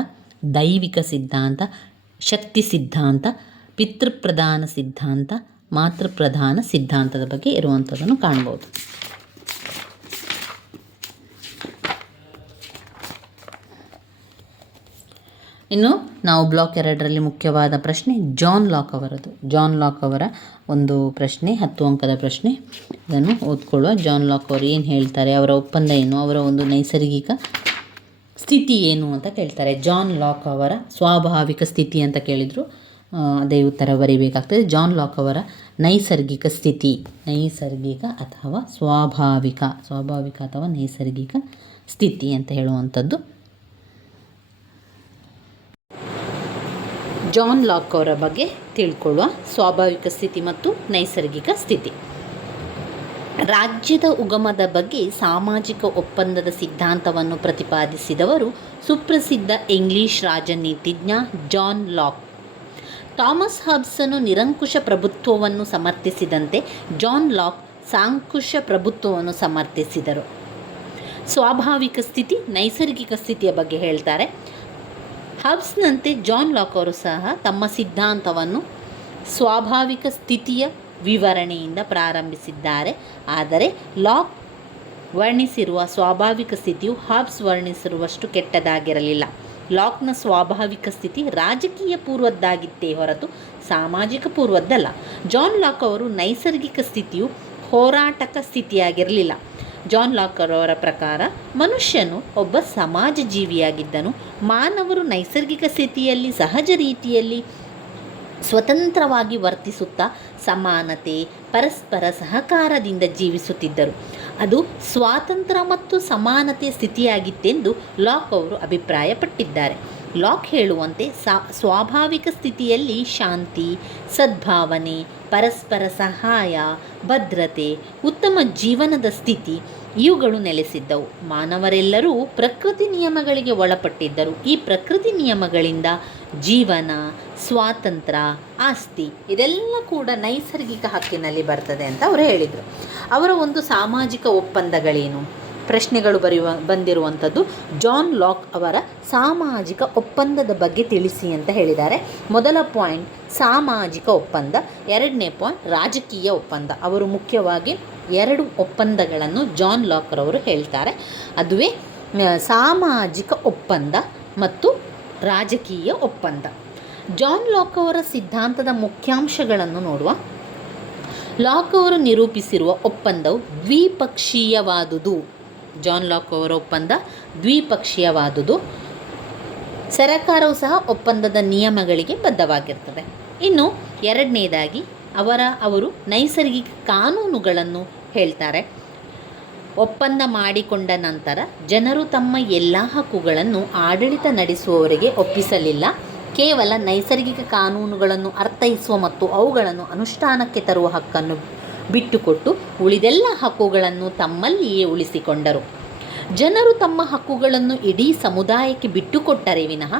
ಶಕ್ತಿ ಸಿದ್ಧಾಂತ, ಪಿತೃಪ್ರಧಾನ ಸಿದ್ಧಾಂತ, ಮಾತೃಪ್ರಧಾನ ಸಿದ್ಧಾಂತದ ಬಗ್ಗೆ ಇರುವಂಥದ್ದನ್ನು ಕಾಣ್ಬೋದು. ಇನ್ನು ನಾವು ಬ್ಲಾಕ್ 2ರಲ್ಲಿ ಮುಖ್ಯವಾದ ಪ್ರಶ್ನೆ ಜಾನ್ ಲಾಕ್ ಅವರದು. ಜಾನ್ ಲಾಕ್ ಅವರ ಒಂದು ಪ್ರಶ್ನೆ, 10 ಅಂಕದ ಪ್ರಶ್ನೆ. ಇದನ್ನು ಓದ್ಕೊಳ್ಳುವ. ಜಾನ್ ಲಾಕ್ ಅವರು ಏನು ಹೇಳ್ತಾರೆ, ಅವರ ಒಪ್ಪಂದ ಏನು, ಅವರ ಒಂದು ನೈಸರ್ಗಿಕ ಸ್ಥಿತಿ ಏನು ಅಂತ ಕೇಳ್ತಾರೆ. ಜಾನ್ ಲಾಕ್ ಅವರ ಸ್ವಾಭಾವಿಕ ಸ್ಥಿತಿ ಅಂತ ಕೇಳಿದರು, ಅದೇ ಉತ್ತರ ಬರೀಬೇಕಾಗ್ತದೆ. ಜಾನ್ ಲಾಕ್ ಅವರ ನೈಸರ್ಗಿಕ ಸ್ಥಿತಿ, ನೈಸರ್ಗಿಕ ಅಥವಾ ಸ್ವಾಭಾವಿಕ ಅಥವಾ ನೈಸರ್ಗಿಕ ಸ್ಥಿತಿ ಅಂತ ಹೇಳುವಂಥದ್ದು. ಜಾನ್ ಲಾಕ್ ಅವರ ಬಗ್ಗೆ ತಿಳ್ಕೊಳ್ಳುವ. ಸ್ವಾಭಾವಿಕ ಸ್ಥಿತಿ ಮತ್ತು ನೈಸರ್ಗಿಕ ಸ್ಥಿತಿ. ರಾಜ್ಯದ ಉಗಮದ ಬಗ್ಗೆ ಸಾಮಾಜಿಕ ಒಪ್ಪಂದದ ಸಿದ್ಧಾಂತವನ್ನು ಪ್ರತಿಪಾದಿಸಿದವರು ಸುಪ್ರಸಿದ್ಧ ಇಂಗ್ಲಿಷ್ ರಾಜನೀತಿಜ್ಞ ಜಾನ್ ಲಾಕ್. ಥಾಮಸ್ ಹಾಬ್ಸನು ನಿರಂಕುಶ ಪ್ರಭುತ್ವವನ್ನು ಸಮರ್ಥಿಸಿದಂತೆ ಜಾನ್ ಲಾಕ್ ಸಾಂಕುಶ ಪ್ರಭುತ್ವವನ್ನು ಸಮರ್ಥಿಸಿದರು. ಸ್ವಾಭಾವಿಕ ಸ್ಥಿತಿ, ನೈಸರ್ಗಿಕ ಸ್ಥಿತಿಯ ಬಗ್ಗೆ ಹೇಳ್ತಾರೆ. ಹಾಬ್ಸ್ನಂತೆ ಜಾನ್ ಲಾಕ್ ಅವರು ಸಹ ತಮ್ಮ ಸಿದ್ಧಾಂತವನ್ನು ಸ್ವಾಭಾವಿಕ ಸ್ಥಿತಿಯ ವಿವರಣೆಯಿಂದ ಪ್ರಾರಂಭಿಸಿದ್ದಾರೆ. ಆದರೆ ಲಾಕ್ ವರ್ಣಿಸಿರುವ ಸ್ವಾಭಾವಿಕ ಸ್ಥಿತಿಯು ಹಾಬ್ಸ್ ವರ್ಣಿಸಿರುವಷ್ಟು ಕೆಟ್ಟದಾಗಿರಲಿಲ್ಲ. ಲಾಕ್ನ ಸ್ವಾಭಾವಿಕ ಸ್ಥಿತಿ ರಾಜಕೀಯ ಪೂರ್ವದ್ದಾಗಿತ್ತೇ ಹೊರತು ಸಾಮಾಜಿಕ ಪೂರ್ವದ್ದಲ್ಲ. ಜಾನ್ ಲಾಕ್ ಅವರು ನೈಸರ್ಗಿಕ ಸ್ಥಿತಿಯು ಹೋರಾಟಕ ಸ್ಥಿತಿಯಾಗಿರಲಿಲ್ಲ. ಜಾನ್ ಲಾಕ್ ಅವರ ಪ್ರಕಾರ ಮನುಷ್ಯನು ಒಬ್ಬ ಸಮಾಜ ಜೀವಿಯಾಗಿದ್ದನು. ಮಾನವರು ನೈಸರ್ಗಿಕ ಸ್ಥಿತಿಯಲ್ಲಿ ಸಹಜ ರೀತಿಯಲ್ಲಿ ಸ್ವತಂತ್ರವಾಗಿ ವರ್ತಿಸುತ್ತಾ ಸಮಾನತೆ, ಪರಸ್ಪರ ಸಹಕಾರದಿಂದ ಜೀವಿಸುತ್ತಿದ್ದರು. ಅದು ಸ್ವಾತಂತ್ರ್ಯ ಮತ್ತು ಸಮಾನತೆಯ ಸ್ಥಿತಿಯಾಗಿತ್ತೆಂದು ಲಾಕ್ ಅವರು ಅಭಿಪ್ರಾಯಪಟ್ಟಿದ್ದಾರೆ. ಲಾಕ್ ಹೇಳುವಂತೆ ಸ್ವಾಭಾವಿಕ ಸ್ಥಿತಿಯಲ್ಲಿ ಶಾಂತಿ, ಸದ್ಭಾವನೆ, ಪರಸ್ಪರ ಸಹಾಯ, ಭದ್ರತೆ, ಉತ್ತಮ ಜೀವನದ ಸ್ಥಿತಿ ಇವುಗಳು ನೆಲೆಸಿದ್ದವು. ಮಾನವರೆಲ್ಲರೂ ಪ್ರಕೃತಿ ನಿಯಮಗಳಿಗೆ ಒಳಪಟ್ಟಿದ್ದರು. ಈ ಪ್ರಕೃತಿ ನಿಯಮಗಳಿಂದ ಜೀವನ, ಸ್ವಾತಂತ್ರ್ಯ, ಆಸ್ತಿ ಇದೆಲ್ಲ ಕೂಡ ನೈಸರ್ಗಿಕ ಹಕ್ಕಿನಲ್ಲಿ ಬರ್ತದೆ ಅಂತ ಅವರು ಹೇಳಿದರು. ಅವರ ಒಂದು ಸಾಮಾಜಿಕ ಒಪ್ಪಂದಗಳೇನು? ಪ್ರಶ್ನೆಗಳು ಬಂದಿರುವಂಥದ್ದು ಜಾನ್ ಲಾಕ್ ಅವರ ಸಾಮಾಜಿಕ ಒಪ್ಪಂದದ ಬಗ್ಗೆ ತಿಳಿಸಿ ಅಂತ ಹೇಳಿದ್ದಾರೆ. ಮೊದಲ ಪಾಯಿಂಟ್ ಸಾಮಾಜಿಕ ಒಪ್ಪಂದ, 2ನೇ ಪಾಯಿಂಟ್ ರಾಜಕೀಯ ಒಪ್ಪಂದ. ಅವರು ಮುಖ್ಯವಾಗಿ 2 ಒಪ್ಪಂದಗಳನ್ನು ಜಾನ್ ಲಾಕ್ ರವರು ಹೇಳ್ತಾರೆ. ಅದುವೇ ಸಾಮಾಜಿಕ ಒಪ್ಪಂದ ಮತ್ತು ರಾಜಕೀಯ ಒಪ್ಪಂದ. ಜಾನ್ ಲಾಕ್ ಅವರ ಸಿದ್ಧಾಂತದ ಮುಖ್ಯಾಂಶಗಳನ್ನು ನೋಡುವ. ಲಾಕ್ ಅವರು ನಿರೂಪಿಸಿರುವ ಒಪ್ಪಂದವು ದ್ವಿಪಕ್ಷೀಯವಾದುದು. ಜಾನ್ ಲಾಕ್ ಅವರ ಒಪ್ಪಂದ ದ್ವಿಪಕ್ಷೀಯವಾದುದು. ಸರಕಾರವು ಸಹ ಒಪ್ಪಂದದ ನಿಯಮಗಳಿಗೆ ಬದ್ಧವಾಗಿರ್ತದೆ. ಇನ್ನು 2ನೇದಾಗಿ ಅವರು ನೈಸರ್ಗಿಕ ಕಾನೂನುಗಳನ್ನು ಹೇಳ್ತಾರೆ. ಒಪ್ಪಂದ ಮಾಡಿಕೊಂಡ ನಂತರ ಜನರು ತಮ್ಮ ಎಲ್ಲ ಹಕ್ಕುಗಳನ್ನು ಆಡಳಿತ ನಡೆಸುವವರಿಗೆ ಒಪ್ಪಿಸಲಿಲ್ಲ. ಕೇವಲ ನೈಸರ್ಗಿಕ ಕಾನೂನುಗಳನ್ನು ಅರ್ಥೈಸುವ ಮತ್ತು ಅವುಗಳನ್ನು ಅನುಷ್ಠಾನಕ್ಕೆ ತರುವ ಹಕ್ಕನ್ನು ಬಿಟ್ಟುಕೊಟ್ಟು ಉಳಿದೆಲ್ಲ ಹಕ್ಕುಗಳನ್ನು ತಮ್ಮಲ್ಲಿಯೇ ಉಳಿಸಿಕೊಂಡರು. ಜನರು ತಮ್ಮ ಹಕ್ಕುಗಳನ್ನು ಇಡೀ ಸಮುದಾಯಕ್ಕೆ ಬಿಟ್ಟುಕೊಟ್ಟರೆ ವಿನಃ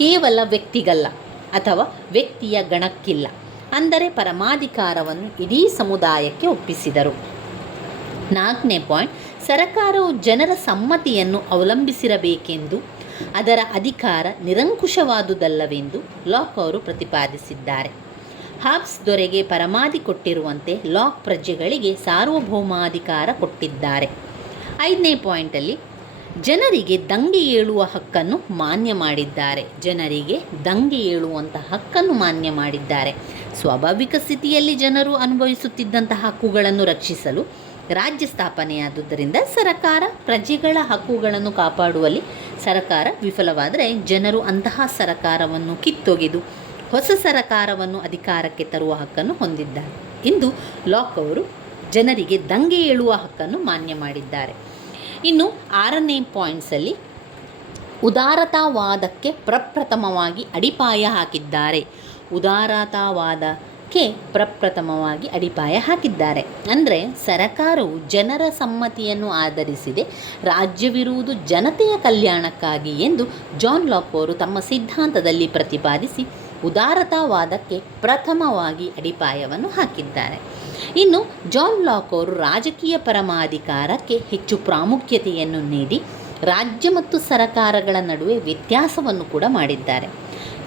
ಕೇವಲ ವ್ಯಕ್ತಿಗಲ್ಲ ಅಥವಾ ವ್ಯಕ್ತಿಯ ಗಣಕ್ಕಿಲ್ಲ. ಅಂದರೆ ಪರಮಾಧಿಕಾರವನ್ನು ಇಡೀ ಸಮುದಾಯಕ್ಕೆ ಒಪ್ಪಿಸಿದರು. 4ನೇ ಪಾಯಿಂಟ್ ಸರಕಾರವು ಜನರ ಸಮ್ಮತಿಯನ್ನು ಅವಲಂಬಿಸಿರಬೇಕೆಂದು, ಅದರ ಅಧಿಕಾರ ನಿರಂಕುಶವಾದುದಲ್ಲವೆಂದು ಲಾಕ್ ಅವರು ಪ್ರತಿಪಾದಿಸಿದ್ದಾರೆ. ಹಾಬ್ಸ್ ದೊರೆಗೆ ಪರಮಾಧಿ ಕೊಟ್ಟಿರುವಂತೆ ಲಾಕ್ ಪ್ರಜೆಗಳಿಗೆ ಸಾರ್ವಭೌಮಾಧಿಕಾರ ಕೊಟ್ಟಿದ್ದಾರೆ. 5ನೇ ಪಾಯಿಂಟಲ್ಲಿ ಜನರಿಗೆ ದಂಗೆ ಏಳುವ ಹಕ್ಕನ್ನು ಮಾನ್ಯ ಮಾಡಿದ್ದಾರೆ. ಜನರಿಗೆ ದಂಗೆ ಏಳುವಂಥ ಹಕ್ಕನ್ನು ಮಾನ್ಯ ಮಾಡಿದ್ದಾರೆ. ಸ್ವಾಭಾವಿಕ ಸ್ಥಿತಿಯಲ್ಲಿ ಜನರು ಅನುಭವಿಸುತ್ತಿದ್ದಂತಹ ಹಕ್ಕುಗಳನ್ನು ರಕ್ಷಿಸಲು ರಾಜ್ಯ ಸ್ಥಾಪನೆಯಾದುದರಿಂದ ಸರಕಾರ ಪ್ರಜೆಗಳ ಹಕ್ಕುಗಳನ್ನು ಕಾಪಾಡುವಲ್ಲಿ ಸರಕಾರ ವಿಫಲವಾದರೆ ಜನರು ಅಂತಹ ಸರಕಾರವನ್ನು ಕಿತ್ತೊಗೆದು ಹೊಸ ಸರಕಾರವನ್ನು ಅಧಿಕಾರಕ್ಕೆ ತರುವ ಹಕ್ಕನ್ನು ಹೊಂದಿದ್ದಾರೆ ಎಂದು ಲಾಕ್ ಅವರು ಜನರಿಗೆ ದಂಗೆ ಏಳುವ ಹಕ್ಕನ್ನು ಮಾನ್ಯ ಮಾಡಿದ್ದಾರೆ. ಇನ್ನು 6ನೇ ಪಾಯಿಂಟ್ಸಲ್ಲಿ ಉದಾರತಾವಾದಕ್ಕೆ ಪ್ರಪ್ರಥಮವಾಗಿ ಅಡಿಪಾಯ ಹಾಕಿದ್ದಾರೆ. ಉದಾರತಾವಾದಕ್ಕೆ ಪ್ರಪ್ರಥಮವಾಗಿ ಅಡಿಪಾಯ ಹಾಕಿದ್ದಾರೆ ಅಂದರೆ ಸರಕಾರವು ಜನರ ಸಮ್ಮತಿಯನ್ನು ಆಧರಿಸಿದೆ, ರಾಜ್ಯವಿರುವುದು ಜನತೆಯ ಕಲ್ಯಾಣಕ್ಕಾಗಿ ಎಂದು ಜಾನ್ ಲಾಕ್ ಅವರು ತಮ್ಮ ಸಿದ್ಧಾಂತದಲ್ಲಿ ಪ್ರತಿಪಾದಿಸಿ ಉದಾರತಾವಾದಕ್ಕೆ ಪ್ರಥಮವಾಗಿ ಅಡಿಪಾಯವನ್ನು ಹಾಕಿದ್ದಾರೆ. ಇನ್ನು ಜಾನ್ ಲಾಕ್ ಅವರು ರಾಜಕೀಯ ಪರಮಾಧಿಕಾರಕ್ಕೆ ಹೆಚ್ಚು ಪ್ರಾಮುಖ್ಯತೆಯನ್ನು ನೀಡಿ ರಾಜ್ಯ ಮತ್ತು ಸರಕಾರಗಳ ನಡುವೆ ವ್ಯತ್ಯಾಸವನ್ನು ಕೂಡ ಮಾಡಿದ್ದಾರೆ.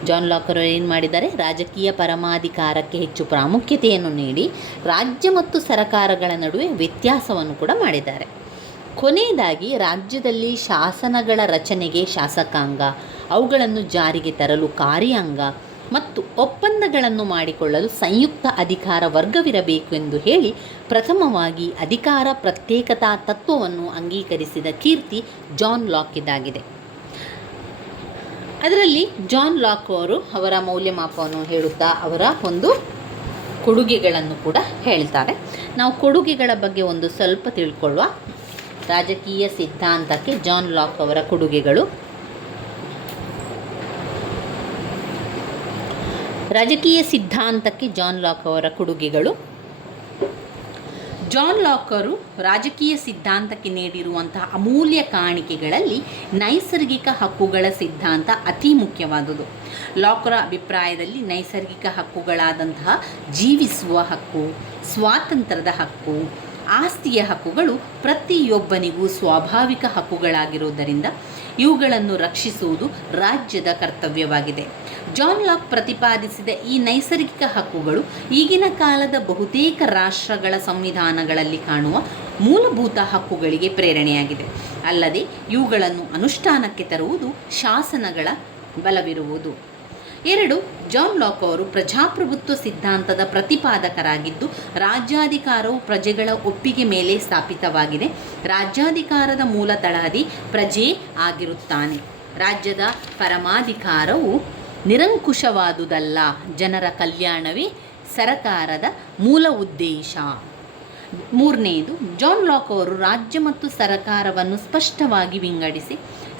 ಜಾನ್ ಲಾಕ್ ಅವರು ಏನು ಮಾಡಿದ್ದಾರೆ? ರಾಜಕೀಯ ಪರಮಾಧಿಕಾರಕ್ಕೆ ಹೆಚ್ಚು ಪ್ರಾಮುಖ್ಯತೆಯನ್ನು ನೀಡಿ ರಾಜ್ಯ ಮತ್ತು ಸರಕಾರಗಳ ನಡುವೆ ವ್ಯತ್ಯಾಸವನ್ನು ಕೂಡ ಮಾಡಿದ್ದಾರೆ. ಕೊನೆಯದಾಗಿ ರಾಜ್ಯದಲ್ಲಿ ಶಾಸನಗಳ ರಚನೆಗೆ ಶಾಸಕಾಂಗ, ಅವುಗಳನ್ನು ಜಾರಿಗೆ ತರಲು ಕಾರ್ಯಾಂಗ ಮತ್ತು ಒಪ್ಪಂದಗಳನ್ನು ಮಾಡಿಕೊಳ್ಳಲು ಸಂಯುಕ್ತ ಅಧಿಕಾರ ವರ್ಗವಿರಬೇಕು ಎಂದು ಹೇಳಿ ಪ್ರಥಮವಾಗಿ ಅಧಿಕಾರ ಪ್ರತ್ಯೇಕತಾ ತತ್ವವನ್ನು ಅಂಗೀಕರಿಸಿದ ಕೀರ್ತಿ ಜಾನ್ ಲಾಕ್ ಇದಾಗಿದೆ. ಅದರಲ್ಲಿ ಜಾನ್ ಲಾಕ್ ಅವರು ಅವರ ಮೌಲ್ಯಮಾಪನವನ್ನು ಹೇಳುತ್ತಾ ಅವರ ಒಂದು ಕೊಡುಗೆಗಳನ್ನು ಕೂಡ ಹೇಳ್ತಾರೆ. ನಾವು ಕೊಡುಗೆಗಳ ಬಗ್ಗೆ ಒಂದು ಸ್ವಲ್ಪ ತಿಳ್ಕೊಳ್ಳುವ. ರಾಜಕೀಯ ಸಿದ್ಧಾಂತಕ್ಕೆ ಜಾನ್ ಲಾಕ್ ಅವರ ಕೊಡುಗೆಗಳು. ರಾಜಕೀಯ ಸಿದ್ಧಾಂತಕ್ಕೆ ಜಾನ್ ಲಾಕ್ ಅವರ ಕೊಡುಗೆಗಳು. ಜಾನ್ ಲಾಕ್ ಅವರು ರಾಜಕೀಯ ಸಿದ್ಧಾಂತಕ್ಕೆ ನೀಡಿರುವಂತಹ ಅಮೂಲ್ಯ ಕಾಣಿಕೆಗಳಲ್ಲಿ ನೈಸರ್ಗಿಕ ಹಕ್ಕುಗಳ ಸಿದ್ಧಾಂತ ಅತಿ ಮುಖ್ಯವಾದುದು. ಲಾಕ್ರ ಅಭಿಪ್ರಾಯದಲ್ಲಿ ನೈಸರ್ಗಿಕ ಹಕ್ಕುಗಳಾದಂತಹ ಜೀವಿಸುವ ಹಕ್ಕು, ಸ್ವಾತಂತ್ರ್ಯದ ಹಕ್ಕು, ಆಸ್ತಿಯ ಹಕ್ಕುಗಳು ಪ್ರತಿಯೊಬ್ಬನಿಗೂ ಸ್ವಾಭಾವಿಕ ಹಕ್ಕುಗಳಾಗಿರುವುದರಿಂದ ಇವುಗಳನ್ನು ರಕ್ಷಿಸುವುದು ರಾಜ್ಯದ ಕರ್ತವ್ಯವಾಗಿದೆ. ಜಾನ್ ಲಾಕ್ ಪ್ರತಿಪಾದಿಸಿದ ಈ ನೈಸರ್ಗಿಕ ಹಕ್ಕುಗಳು ಈಗಿನ ಕಾಲದ ಬಹುತೇಕ ರಾಷ್ಟ್ರಗಳ ಸಂವಿಧಾನಗಳಲ್ಲಿ ಕಾಣುವ ಮೂಲಭೂತ ಹಕ್ಕುಗಳಿಗೆ ಪ್ರೇರಣೆಯಾಗಿದೆ. ಅಲ್ಲದೆ ಇವುಗಳನ್ನು ಅನುಷ್ಠಾನಕ್ಕೆ ತರುವುದು ಶಾಸನಗಳ ಬಲವಿರುವುದು. 2. ಜಾನ್ ಲಾಕ್ ಅವರು ಪ್ರಜಾಪ್ರಭುತ್ವ ಸಿದ್ಧಾಂತದ ಪ್ರತಿಪಾದಕರಾಗಿದ್ದು ರಾಜ್ಯಾಧಿಕಾರವು ಪ್ರಜೆಗಳ ಒಪ್ಪಿಗೆ ಮೇಲೆ ಸ್ಥಾಪಿತವಾಗಿದೆ. ರಾಜ್ಯಾಧಿಕಾರದ ಮೂಲ ತಳಹದಿ ಪ್ರಜೆ ಆಗಿರುತ್ತಾನೆ. ರಾಜ್ಯದ ಪರಮಾಧಿಕಾರವು ನಿರಂಕುಶವಾದುದಲ್ಲ, ಜನರ ಕಲ್ಯಾಣವೇ ಸರಕಾರದ ಮೂಲ ಉದ್ದೇಶ. 3ನೇದು, ಜಾನ್ ಲಾಕ್ ಅವರು ರಾಜ್ಯ ಮತ್ತು ಸರಕಾರವನ್ನು ಸ್ಪಷ್ಟವಾಗಿ ವಿಂಗಡಿಸಿ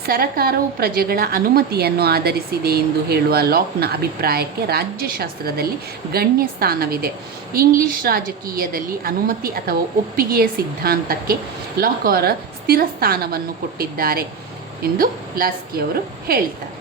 ಸರಕಾರವು ಪ್ರಜೆಗಳ ಅನುಮತಿಯನ್ನು ಆಧರಿಸಿದೆ ಎಂದು ಹೇಳುವ ಲಾಕ್ನ ಅಭಿಪ್ರಾಯಕ್ಕೆ ರಾಜ್ಯಶಾಸ್ತ್ರದಲ್ಲಿ ಗಣ್ಯ ಸ್ಥಾನವಿದೆ. ಇಂಗ್ಲಿಷ್ ರಾಜಕೀಯದಲ್ಲಿ ಅನುಮತಿ ಅಥವಾ ಒಪ್ಪಿಗೆಯ ಸಿದ್ಧಾಂತಕ್ಕೆ ಲಾಕ್ ಅವರ ಸ್ಥಿರ ಸ್ಥಾನವನ್ನು ಕೊಟ್ಟಿದ್ದಾರೆ ಎಂದು ಲಾಸ್ಕಿಯವರು ಹೇಳ್ತಾರೆ.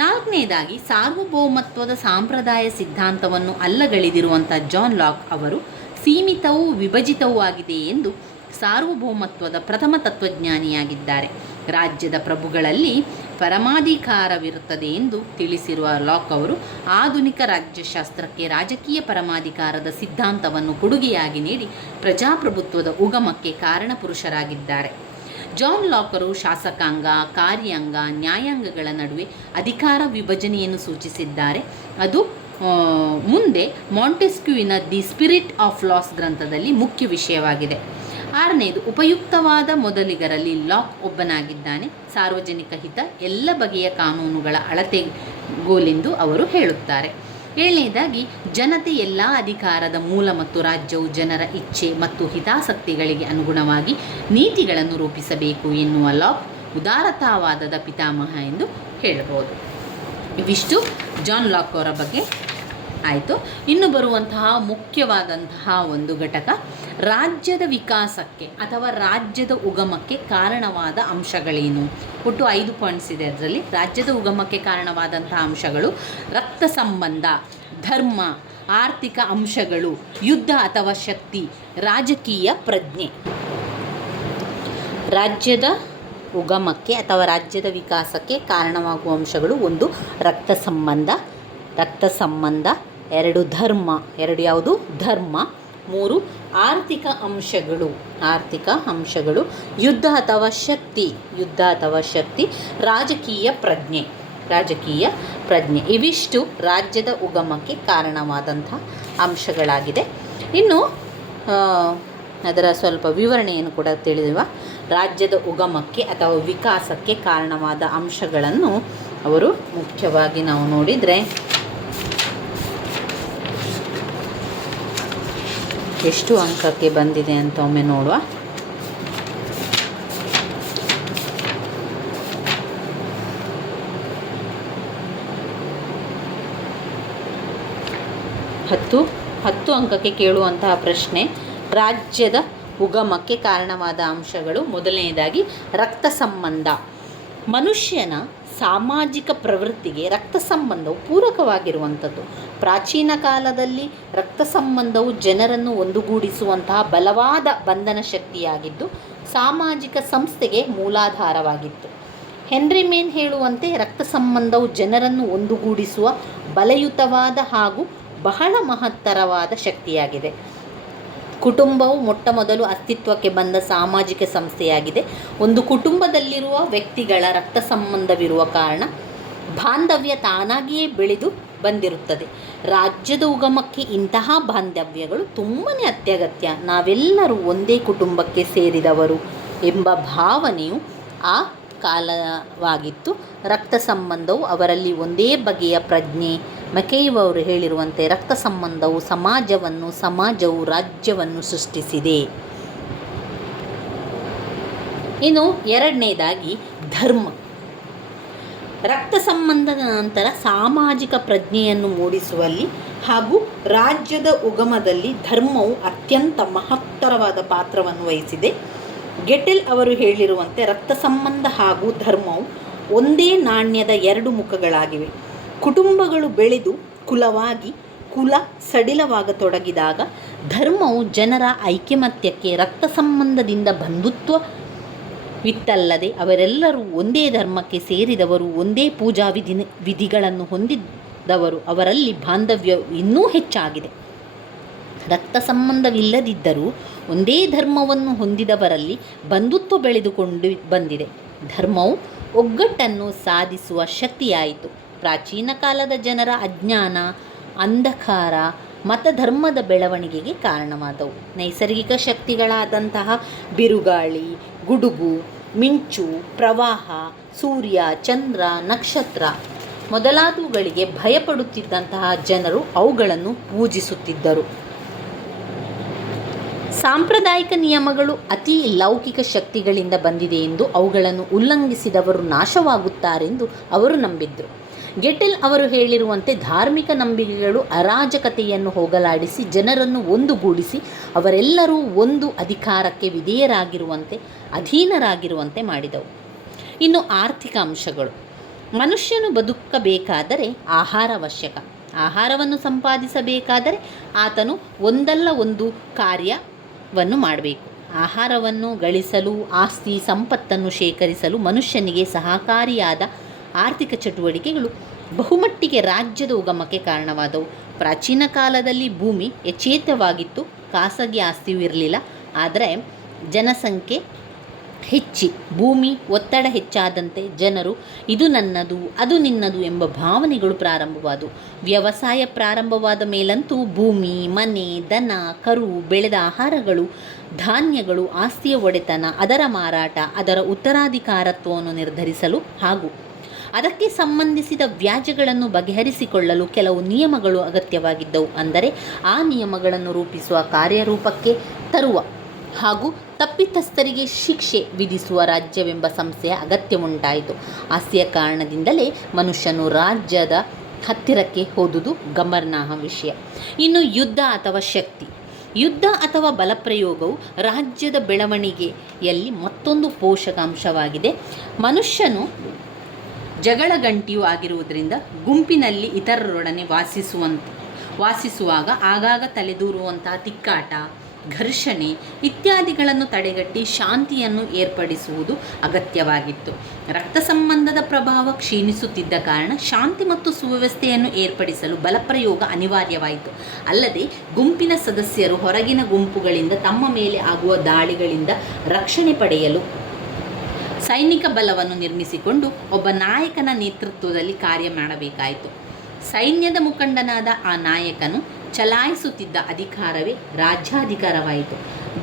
4ನೇದಾಗಿ ಸಾರ್ವಭೌಮತ್ವದ ಸಾಂಪ್ರದಾಯ ಸಿದ್ಧಾಂತವನ್ನು ಅಲ್ಲಗಳೆದಿರುವಂಥ ಜಾನ್ ಲಾಕ್ ಅವರು ಸೀಮಿತವೂ ವಿಭಜಿತವೂ ಆಗಿದೆ ಎಂದು ಸಾರ್ವಭೌಮತ್ವದ ಪ್ರಥಮ ತತ್ವಜ್ಞಾನಿಯಾಗಿದ್ದಾರೆ. ರಾಜ್ಯದ ಪ್ರಭುಗಳಲ್ಲಿ ಪರಮಾಧಿಕಾರವಿರುತ್ತದೆ ಎಂದು ತಿಳಿಸಿರುವ ಲಾಕ್ ಅವರು ಆಧುನಿಕ ರಾಜ್ಯಶಾಸ್ತ್ರಕ್ಕೆ ರಾಜಕೀಯ ಪರಮಾಧಿಕಾರದ ಸಿದ್ಧಾಂತವನ್ನು ಕೊಡುಗೆಯಾಗಿ ನೀಡಿ ಪ್ರಜಾಪ್ರಭುತ್ವದ ಉಗಮಕ್ಕೆ ಕಾರಣಪುರುಷರಾಗಿದ್ದಾರೆ. ಜಾನ್ ಲಾಕರು ಶಾಸಕಾಂಗ, ಕಾರ್ಯಾಂಗ, ನ್ಯಾಯಾಂಗಗಳ ನಡುವೆ ಅಧಿಕಾರ ವಿಭಜನೆಯನ್ನು ಸೂಚಿಸಿದ್ದಾರೆ. ಅದು ಮುಂದೆ ಮಾಂಟೆಸ್ಕ್ಯೂವಿನ ದಿ ಸ್ಪಿರಿಟ್ ಆಫ್ ಲಾಸ್ ಗ್ರಂಥದಲ್ಲಿ ಮುಖ್ಯ ವಿಷಯವಾಗಿದೆ. 6ನೇದು, ಉಪಯುಕ್ತವಾದ ಮೊದಲಿಗರಲ್ಲಿ ಲಾಕ್ ಒಬ್ಬನಾಗಿದ್ದಾನೆ. ಸಾರ್ವಜನಿಕ ಹಿತ ಎಲ್ಲ ಬಗೆಯ ಕಾನೂನುಗಳ ಅಳತೆಗೋಲೆಂದು ಅವರು ಹೇಳುತ್ತಾರೆ. 7ನೇದಾಗಿ, ಜನತೆ ಎಲ್ಲ ಅಧಿಕಾರದ ಮೂಲ ಮತ್ತು ರಾಜ್ಯವು ಜನರ ಇಚ್ಛೆ ಮತ್ತು ಹಿತಾಸಕ್ತಿಗಳಿಗೆ ಅನುಗುಣವಾಗಿ ನೀತಿಗಳನ್ನು ರೂಪಿಸಬೇಕು ಎನ್ನುವ ಲಾಕ್ ಉದಾರತಾವಾದದ ಪಿತಾಮಹ ಎಂದು ಹೇಳಬಹುದು. ಇವಿಷ್ಟು ಜಾನ್ ಲಾಕ್ ಅವರ ಬಗ್ಗೆ ಆಯಿತು. ಇನ್ನು ಬರುವಂತಹ ಮುಖ್ಯವಾದಂತಹ ಒಂದು ಘಟಕ ರಾಜ್ಯದ ವಿಕಾಸಕ್ಕೆ ಅಥವಾ ರಾಜ್ಯದ ಉಗಮಕ್ಕೆ ಕಾರಣವಾದ ಅಂಶಗಳೇನು. ಒಟ್ಟು 5 ಪಾಯಿಂಟ್ಸ್ ಇದೆ. ಅದರಲ್ಲಿ ರಾಜ್ಯದ ಉಗಮಕ್ಕೆ ಕಾರಣವಾದಂತಹ ಅಂಶಗಳು ರಕ್ತ ಸಂಬಂಧ, ಧರ್ಮ, ಆರ್ಥಿಕ ಅಂಶಗಳು, ಯುದ್ಧ ಅಥವಾ ಶಕ್ತಿ, ರಾಜಕೀಯ ಪ್ರಜ್ಞೆ. ರಾಜ್ಯದ ಉಗಮಕ್ಕೆ ಅಥವಾ ರಾಜ್ಯದ ವಿಕಾಸಕ್ಕೆ ಕಾರಣವಾಗುವ ಅಂಶಗಳು 1 ರಕ್ತ ಸಂಬಂಧ, 2 ಧರ್ಮ, 2 ಯಾವುದು ಧರ್ಮ, 3 ಆರ್ಥಿಕ ಅಂಶಗಳು, ಯುದ್ಧ ಅಥವಾ ಶಕ್ತಿ, ರಾಜಕೀಯ ಪ್ರಜ್ಞೆ ಇವಿಷ್ಟು ರಾಜ್ಯದ ಉಗಮಕ್ಕೆ ಕಾರಣವಾದಂಥ ಅಂಶಗಳಾಗಿದೆ. ಇನ್ನು ಅದರ ಸ್ವಲ್ಪ ವಿವರಣೆಯನ್ನು ಕೂಡ ತಿಳಿಯುವ. ರಾಜ್ಯದ ಉಗಮಕ್ಕೆ ಅಥವಾ ವಿಕಾಸಕ್ಕೆ ಕಾರಣವಾದ ಅಂಶಗಳನ್ನು ಅವರು ಮುಖ್ಯವಾಗಿ ನಾವು ನೋಡಿದರೆ ಎಷ್ಟು ಅಂಕಕ್ಕೆ ಬಂದಿದೆ ಅಂತ ಒಮ್ಮೆ ನೋಡುವ. ಹತ್ತು ಅಂಕಕ್ಕೆ ಕೇಳುವಂತಹ ಪ್ರಶ್ನೆ. ರಾಜ್ಯದ ಉಗಮಕ್ಕೆ ಕಾರಣವಾದ ಅಂಶಗಳು. ಮೊದಲನೆಯದಾಗಿ ರಕ್ತ ಸಂಬಂಧ. ಮನುಷ್ಯನ ಸಾಮಾಜಿಕ ಪ್ರವೃತ್ತಿಗೆ ರಕ್ತ ಸಂಬಂಧವು ಪೂರಕವಾಗಿರುವಂಥದ್ದು. ಪ್ರಾಚೀನ ಕಾಲದಲ್ಲಿ ರಕ್ತ ಸಂಬಂಧವು ಜನರನ್ನು ಒಂದುಗೂಡಿಸುವಂತಹ ಬಲವಾದ ಬಂಧನ ಶಕ್ತಿಯಾಗಿದ್ದು ಸಾಮಾಜಿಕ ಸಂಸ್ಥೆಗೆ ಮೂಲಾಧಾರವಾಗಿತ್ತು. ಹೆನ್ರಿ ಮೇನ್ ಹೇಳುವಂತೆ ರಕ್ತ ಸಂಬಂಧವು ಜನರನ್ನು ಒಂದುಗೂಡಿಸುವ ಬಲಯುತವಾದ ಹಾಗೂ ಬಹಳ ಮಹತ್ತರವಾದ ಶಕ್ತಿಯಾಗಿದೆ. ಕುಟುಂಬವು ಮೊಟ್ಟಮೊದಲು ಅಸ್ತಿತ್ವಕ್ಕೆ ಬಂದ ಸಾಮಾಜಿಕ ಸಂಸ್ಥೆಯಾಗಿದೆ. ಒಂದು ಕುಟುಂಬದಲ್ಲಿರುವ ವ್ಯಕ್ತಿಗಳ ರಕ್ತ ಸಂಬಂಧವಿರುವ ಕಾರಣ ಬಾಂಧವ್ಯ ತಾನಾಗಿಯೇ ಬೆಳೆದು ಬಂದಿರುತ್ತದೆ. ರಾಜ್ಯದ ಉಗಮಕ್ಕೆ ಇಂತಹ ಬಾಂಧವ್ಯಗಳು ತುಂಬಾ ಅತ್ಯಗತ್ಯ. ನಾವೆಲ್ಲರೂ ಒಂದೇ ಕುಟುಂಬಕ್ಕೆ ಸೇರಿದವರು ಎಂಬ ಭಾವನೆಯು ಆ ಕಾಲವಾಗಿತ್ತು. ರಕ್ತ ಸಂಬಂಧವು ಅವರಲ್ಲಿ ಒಂದೇ ಬಗೆಯ ಪ್ರಜ್ಞೆ. ಮೆಕೈವ್ ಅವರು ಹೇಳಿರುವಂತೆ ರಕ್ತ ಸಂಬಂಧವು ಸಮಾಜವು ರಾಜ್ಯವನ್ನು ಸೃಷ್ಟಿಸಿದೆ. ಇನ್ನು ಎರಡನೇದಾಗಿ ಧರ್ಮ. ರಕ್ತ ಸಂಬಂಧದ ನಂತರ ಸಾಮಾಜಿಕ ಪ್ರಜ್ಞೆಯನ್ನು ಮೂಡಿಸುವಲ್ಲಿ ಹಾಗೂ ರಾಜ್ಯದ ಉಗಮದಲ್ಲಿ ಧರ್ಮವು ಅತ್ಯಂತ ಮಹತ್ತರವಾದ ಪಾತ್ರವನ್ನು ವಹಿಸಿದೆ. ಗೆಟೆಲ್ ಅವರು ಹೇಳಿರುವಂತೆ ರಕ್ತ ಸಂಬಂಧ ಹಾಗೂ ಧರ್ಮವು ಒಂದೇ ನಾಣ್ಯದ 2 ಮುಖಗಳಾಗಿವೆ. ಕುಟುಂಬಗಳು ಬೆಳೆದು ಕುಲ ಸಡಿಲವಾಗತೊಡಗಿದಾಗ ಧರ್ಮವು ಜನರ ಐಕ್ಯಮತ್ಯಕ್ಕೆ ರಕ್ತ ಸಂಬಂಧದಿಂದ ಬಂಧುತ್ವವಿತ್ತಲ್ಲದೆ ಅವರೆಲ್ಲರೂ ಒಂದೇ ಧರ್ಮಕ್ಕೆ ಸೇರಿದವರು, ಒಂದೇ ಪೂಜಾ ವಿಧಿಗಳನ್ನು ಹೊಂದಿದವರು. ಅವರಲ್ಲಿ ಬಾಂಧವ್ಯ ಇನ್ನೂ ಹೆಚ್ಚಾಗಿದೆ. ರಕ್ತ ಸಂಬಂಧವಿಲ್ಲದಿದ್ದರೂ ಒಂದೇ ಧರ್ಮವನ್ನು ಹೊಂದಿದವರಲ್ಲಿ ಬಂಧುತ್ವ ಬೆಳೆದುಕೊಂಡು ಬಂದಿದೆ. ಧರ್ಮವು ಒಗ್ಗಟ್ಟನ್ನು ಸಾಧಿಸುವ ಶಕ್ತಿಯಾಯಿತು. ಪ್ರಾಚೀನ ಕಾಲದ ಜನರ ಅಜ್ಞಾನ, ಅಂಧಕಾರ ಮತಧರ್ಮದ ಬೆಳವಣಿಗೆಗೆ ಕಾರಣವಾದವು. ನೈಸರ್ಗಿಕ ಶಕ್ತಿಗಳಾದಂತಹ ಬಿರುಗಾಳಿ, ಗುಡುಗು, ಮಿಂಚು, ಪ್ರವಾಹ, ಸೂರ್ಯ, ಚಂದ್ರ, ನಕ್ಷತ್ರ ಮೊದಲಾದವುಗಳಿಗೆ ಭಯಪಡುತ್ತಿದ್ದಂತಹ ಜನರು ಅವುಗಳನ್ನು ಪೂಜಿಸುತ್ತಿದ್ದರು. ಸಾಂಪ್ರದಾಯಿಕ ನಿಯಮಗಳು ಅತಿ ಲೌಕಿಕ ಶಕ್ತಿಗಳಿಂದ ಬಂದಿದೆ ಎಂದು ಅವುಗಳನ್ನು ಉಲ್ಲಂಘಿಸಿದವರು ನಾಶವಾಗುತ್ತಾರೆಂದು ಅವರು ನಂಬಿದ್ದರು. ಗೆಟೆಲ್ ಅವರು ಹೇಳಿರುವಂತೆ ಧಾರ್ಮಿಕ ನಂಬಿಕೆಗಳು ಅರಾಜಕತೆಯನ್ನು ಹೋಗಲಾಡಿಸಿ ಜನರನ್ನು ಒಂದುಗೂಡಿಸಿ ಅವರೆಲ್ಲರೂ ಒಂದು ಅಧಿಕಾರಕ್ಕೆ ವಿಧೇಯರಾಗಿರುವಂತೆ, ಅಧೀನರಾಗಿರುವಂತೆ ಮಾಡಿದವು. ಇನ್ನು ಆರ್ಥಿಕ ಅಂಶಗಳು. ಮನುಷ್ಯನು ಬದುಕಬೇಕಾದರೆ ಆಹಾರ ಅವಶ್ಯಕ. ಆಹಾರವನ್ನು ಸಂಪಾದಿಸಬೇಕಾದರೆ ಆತನು ಒಂದಲ್ಲ ಒಂದು ಕಾರ್ಯವನ್ನು ಮಾಡಬೇಕು. ಆಹಾರವನ್ನು ಗಳಿಸಲು, ಆಸ್ತಿ ಸಂಪತ್ತನ್ನು ಶೇಖರಿಸಲು ಮನುಷ್ಯನಿಗೆ ಸಹಕಾರಿಯಾದ ಆರ್ಥಿಕ ಚಟುವಟಿಕೆಗಳು ಬಹುಮಟ್ಟಿಗೆ ರಾಜ್ಯದ ಉಗಮಕ್ಕೆ ಕಾರಣವಾದವು. ಪ್ರಾಚೀನ ಕಾಲದಲ್ಲಿ ಭೂಮಿ ಯಥೇಚ್ಛವಾಗಿತ್ತು, ಖಾಸಗಿ ಆಸ್ತಿಯೂ ಇರಲಿಲ್ಲ. ಆದರೆ ಜನಸಂಖ್ಯೆ ಹೆಚ್ಚಿ ಭೂಮಿ ಒತ್ತಡ ಹೆಚ್ಚಾದಂತೆ ಜನರು ಇದು ನನ್ನದು ಅದು ನಿನ್ನದು ಎಂಬ ಭಾವನೆಗಳು ಪ್ರಾರಂಭವಾದವು. ವ್ಯವಸಾಯ ಪ್ರಾರಂಭವಾದ ಮೇಲಂತೂ ಭೂಮಿ, ಮನೆ, ದನ, ಕರು, ಬೆಳೆದ ಆಹಾರಗಳು, ಧಾನ್ಯಗಳು, ಆಸ್ತಿಯ ಒಡೆತನ, ಅದರ ಮಾರಾಟ, ಅದರ ಉತ್ತರಾಧಿಕಾರತ್ವವನ್ನು ನಿರ್ಧರಿಸಲು ಹಾಗೂ ಅದಕ್ಕೆ ಸಂಬಂಧಿಸಿದ ವ್ಯಾಜ್ಯಗಳನ್ನು ಬಗೆಹರಿಸಿಕೊಳ್ಳಲು ಕೆಲವು ನಿಯಮಗಳು ಅಗತ್ಯವಾಗಿದ್ದವು. ಅಂದರೆ ಆ ನಿಯಮಗಳನ್ನು ರೂಪಿಸುವ, ಕಾರ್ಯರೂಪಕ್ಕೆ ತರುವ ಹಾಗೂ ತಪ್ಪಿತಸ್ಥರಿಗೆ ಶಿಕ್ಷೆ ವಿಧಿಸುವ ರಾಜ್ಯವೆಂಬ ಸಂಸ್ಥೆಯ ಅಗತ್ಯವುಂಟಾಯಿತು. ಆಸ್ತಿಯ ಕಾರಣದಿಂದಲೇ ಮನುಷ್ಯನು ರಾಜ್ಯದ ಹತ್ತಿರಕ್ಕೆ ಹೋದುದು ಗಮನಾರ್ಹ ವಿಷಯ. ಇನ್ನು ಯುದ್ಧ ಅಥವಾ ಶಕ್ತಿ. ಯುದ್ಧ ಅಥವಾ ಬಲಪ್ರಯೋಗವು ರಾಜ್ಯದ ಬೆಳವಣಿಗೆಯಲ್ಲಿ ಮತ್ತೊಂದು ಪೋಷಕಾಂಶವಾಗಿದೆ. ಮನುಷ್ಯನು ಜಗಳಗಂಟಿಯೂ ಆಗಿರುವುದರಿಂದ ಗುಂಪಿನಲ್ಲಿ ಇತರರೊಡನೆ ವಾಸಿಸುವಾಗ ಆಗಾಗ ತಲೆದೂರುವಂತಹ ತಿಕ್ಕಾಟ, ಘರ್ಷಣೆ ಇತ್ಯಾದಿಗಳನ್ನು ತಡೆಗಟ್ಟಿ ಶಾಂತಿಯನ್ನು ಏರ್ಪಡಿಸುವುದು ಅಗತ್ಯವಾಗಿತ್ತು. ರಕ್ತ ಸಂಬಂಧದ ಪ್ರಭಾವ ಕ್ಷೀಣಿಸುತ್ತಿದ್ದ ಕಾರಣ ಶಾಂತಿ ಮತ್ತು ಸುವ್ಯವಸ್ಥೆಯನ್ನು ಏರ್ಪಡಿಸಲು ಬಲಪ್ರಯೋಗ ಅನಿವಾರ್ಯವಾಯಿತು. ಅಲ್ಲದೆ ಗುಂಪಿನ ಸದಸ್ಯರು ಹೊರಗಿನ ಗುಂಪುಗಳಿಂದ ತಮ್ಮ ಮೇಲೆ ಆಗುವ ದಾಳಿಗಳಿಂದ ರಕ್ಷಣೆ ಪಡೆಯಲು ಸೈನಿಕ ಬಲವನ್ನು ನಿರ್ಮಿಸಿಕೊಂಡು ಒಬ್ಬ ನಾಯಕನ ನೇತೃತ್ವದಲ್ಲಿ ಕಾರ್ಯ ಮಾಡಬೇಕಾಯಿತು. ಸೈನ್ಯದ ಮುಖಂಡನಾದ ಆ ನಾಯಕನು ಚಲಾಯಿಸುತ್ತಿದ್ದ ಅಧಿಕಾರವೇ ರಾಜ್ಯಾಧಿಕಾರವಾಯಿತು.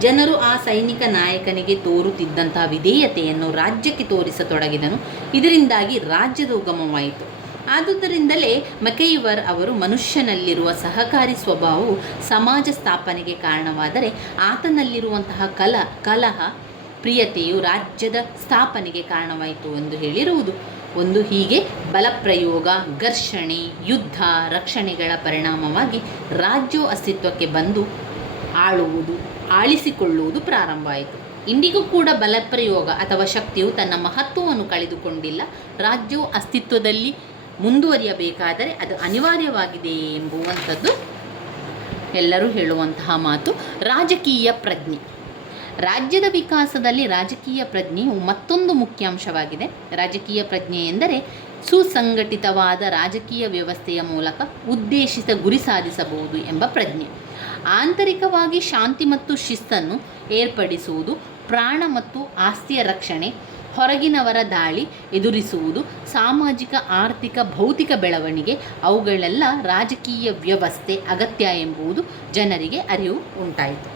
ಜನರು ಆ ಸೈನಿಕ ನಾಯಕನಿಗೆ ತೋರುತ್ತಿದ್ದಂತಹ ವಿಧೇಯತೆಯನ್ನು ರಾಜ್ಯಕ್ಕೆ ತೋರಿಸತೊಡಗಿದನು. ಇದರಿಂದಾಗಿ ರಾಜ್ಯದ ಉಗಮವಾಯಿತು. ಆದುದರಿಂದಲೇ ಮೆಕೈವರ್ ಅವರು ಮನುಷ್ಯನಲ್ಲಿರುವ ಸಹಕಾರಿ ಸ್ವಭಾವವು ಸಮಾಜ ಸ್ಥಾಪನೆಗೆ ಕಾರಣವಾದರೆ ಆತನಲ್ಲಿರುವಂತಹ ಕಲಹ ಪ್ರಿಯತೆಯು ರಾಜ್ಯದ ಸ್ಥಾಪನೆಗೆ ಕಾರಣವಾಯಿತು ಎಂದು ಹೇಳಿರುವುದು. ಒಂದು ಹೀಗೆ ಬಲಪ್ರಯೋಗ, ಘರ್ಷಣೆ, ಯುದ್ಧ, ರಕ್ಷಣೆಗಳ ಪರಿಣಾಮವಾಗಿ ರಾಜ್ಯವು ಅಸ್ತಿತ್ವಕ್ಕೆ ಬಂದು ಆಳಿಸಿಕೊಳ್ಳುವುದು ಪ್ರಾರಂಭವಾಯಿತು. ಇಂದಿಗೂ ಕೂಡ ಬಲಪ್ರಯೋಗ ಅಥವಾ ಶಕ್ತಿಯು ತನ್ನ ಮಹತ್ವವನ್ನು ಕಳೆದುಕೊಂಡಿಲ್ಲ. ರಾಜ್ಯವು ಅಸ್ತಿತ್ವದಲ್ಲಿ ಮುಂದುವರಿಯಬೇಕಾದರೆ ಅದು ಅನಿವಾರ್ಯವಾಗಿದೆ ಎಂಬುವಂಥದ್ದು ಎಲ್ಲರೂ ಹೇಳುವಂತಹ ಮಾತು. ರಾಜಕೀಯ ಪ್ರಜ್ಞೆ. ರಾಜ್ಯದ ವಿಕಾಸದಲ್ಲಿ ರಾಜಕೀಯ ಪ್ರಜ್ಞೆಯು ಮತ್ತೊಂದು ಮುಖ್ಯಾಂಶವಾಗಿದೆ. ರಾಜಕೀಯ ಪ್ರಜ್ಞೆ ಎಂದರೆ ಸುಸಂಘಟಿತವಾದ ರಾಜಕೀಯ ವ್ಯವಸ್ಥೆಯ ಮೂಲಕ ಉದ್ದೇಶಿತ ಗುರಿ ಸಾಧಿಸಬಹುದು ಎಂಬ ಪ್ರಜ್ಞೆ. ಆಂತರಿಕವಾಗಿ ಶಾಂತಿ ಮತ್ತು ಶಿಸ್ತನ್ನು ಏರ್ಪಡಿಸುವುದು, ಪ್ರಾಣ ಮತ್ತು ಆಸ್ತಿಯ ರಕ್ಷಣೆ, ಹೊರಗಿನವರ ದಾಳಿ ಎದುರಿಸುವುದು, ಸಾಮಾಜಿಕ, ಆರ್ಥಿಕ, ಭೌತಿಕ ಬೆಳವಣಿಗೆ, ಅವುಗಳೆಲ್ಲ ರಾಜಕೀಯ ವ್ಯವಸ್ಥೆ ಅಗತ್ಯ ಎಂಬುದು ಜನರಿಗೆ ಅರಿವು ಉಂಟಾಯಿತು.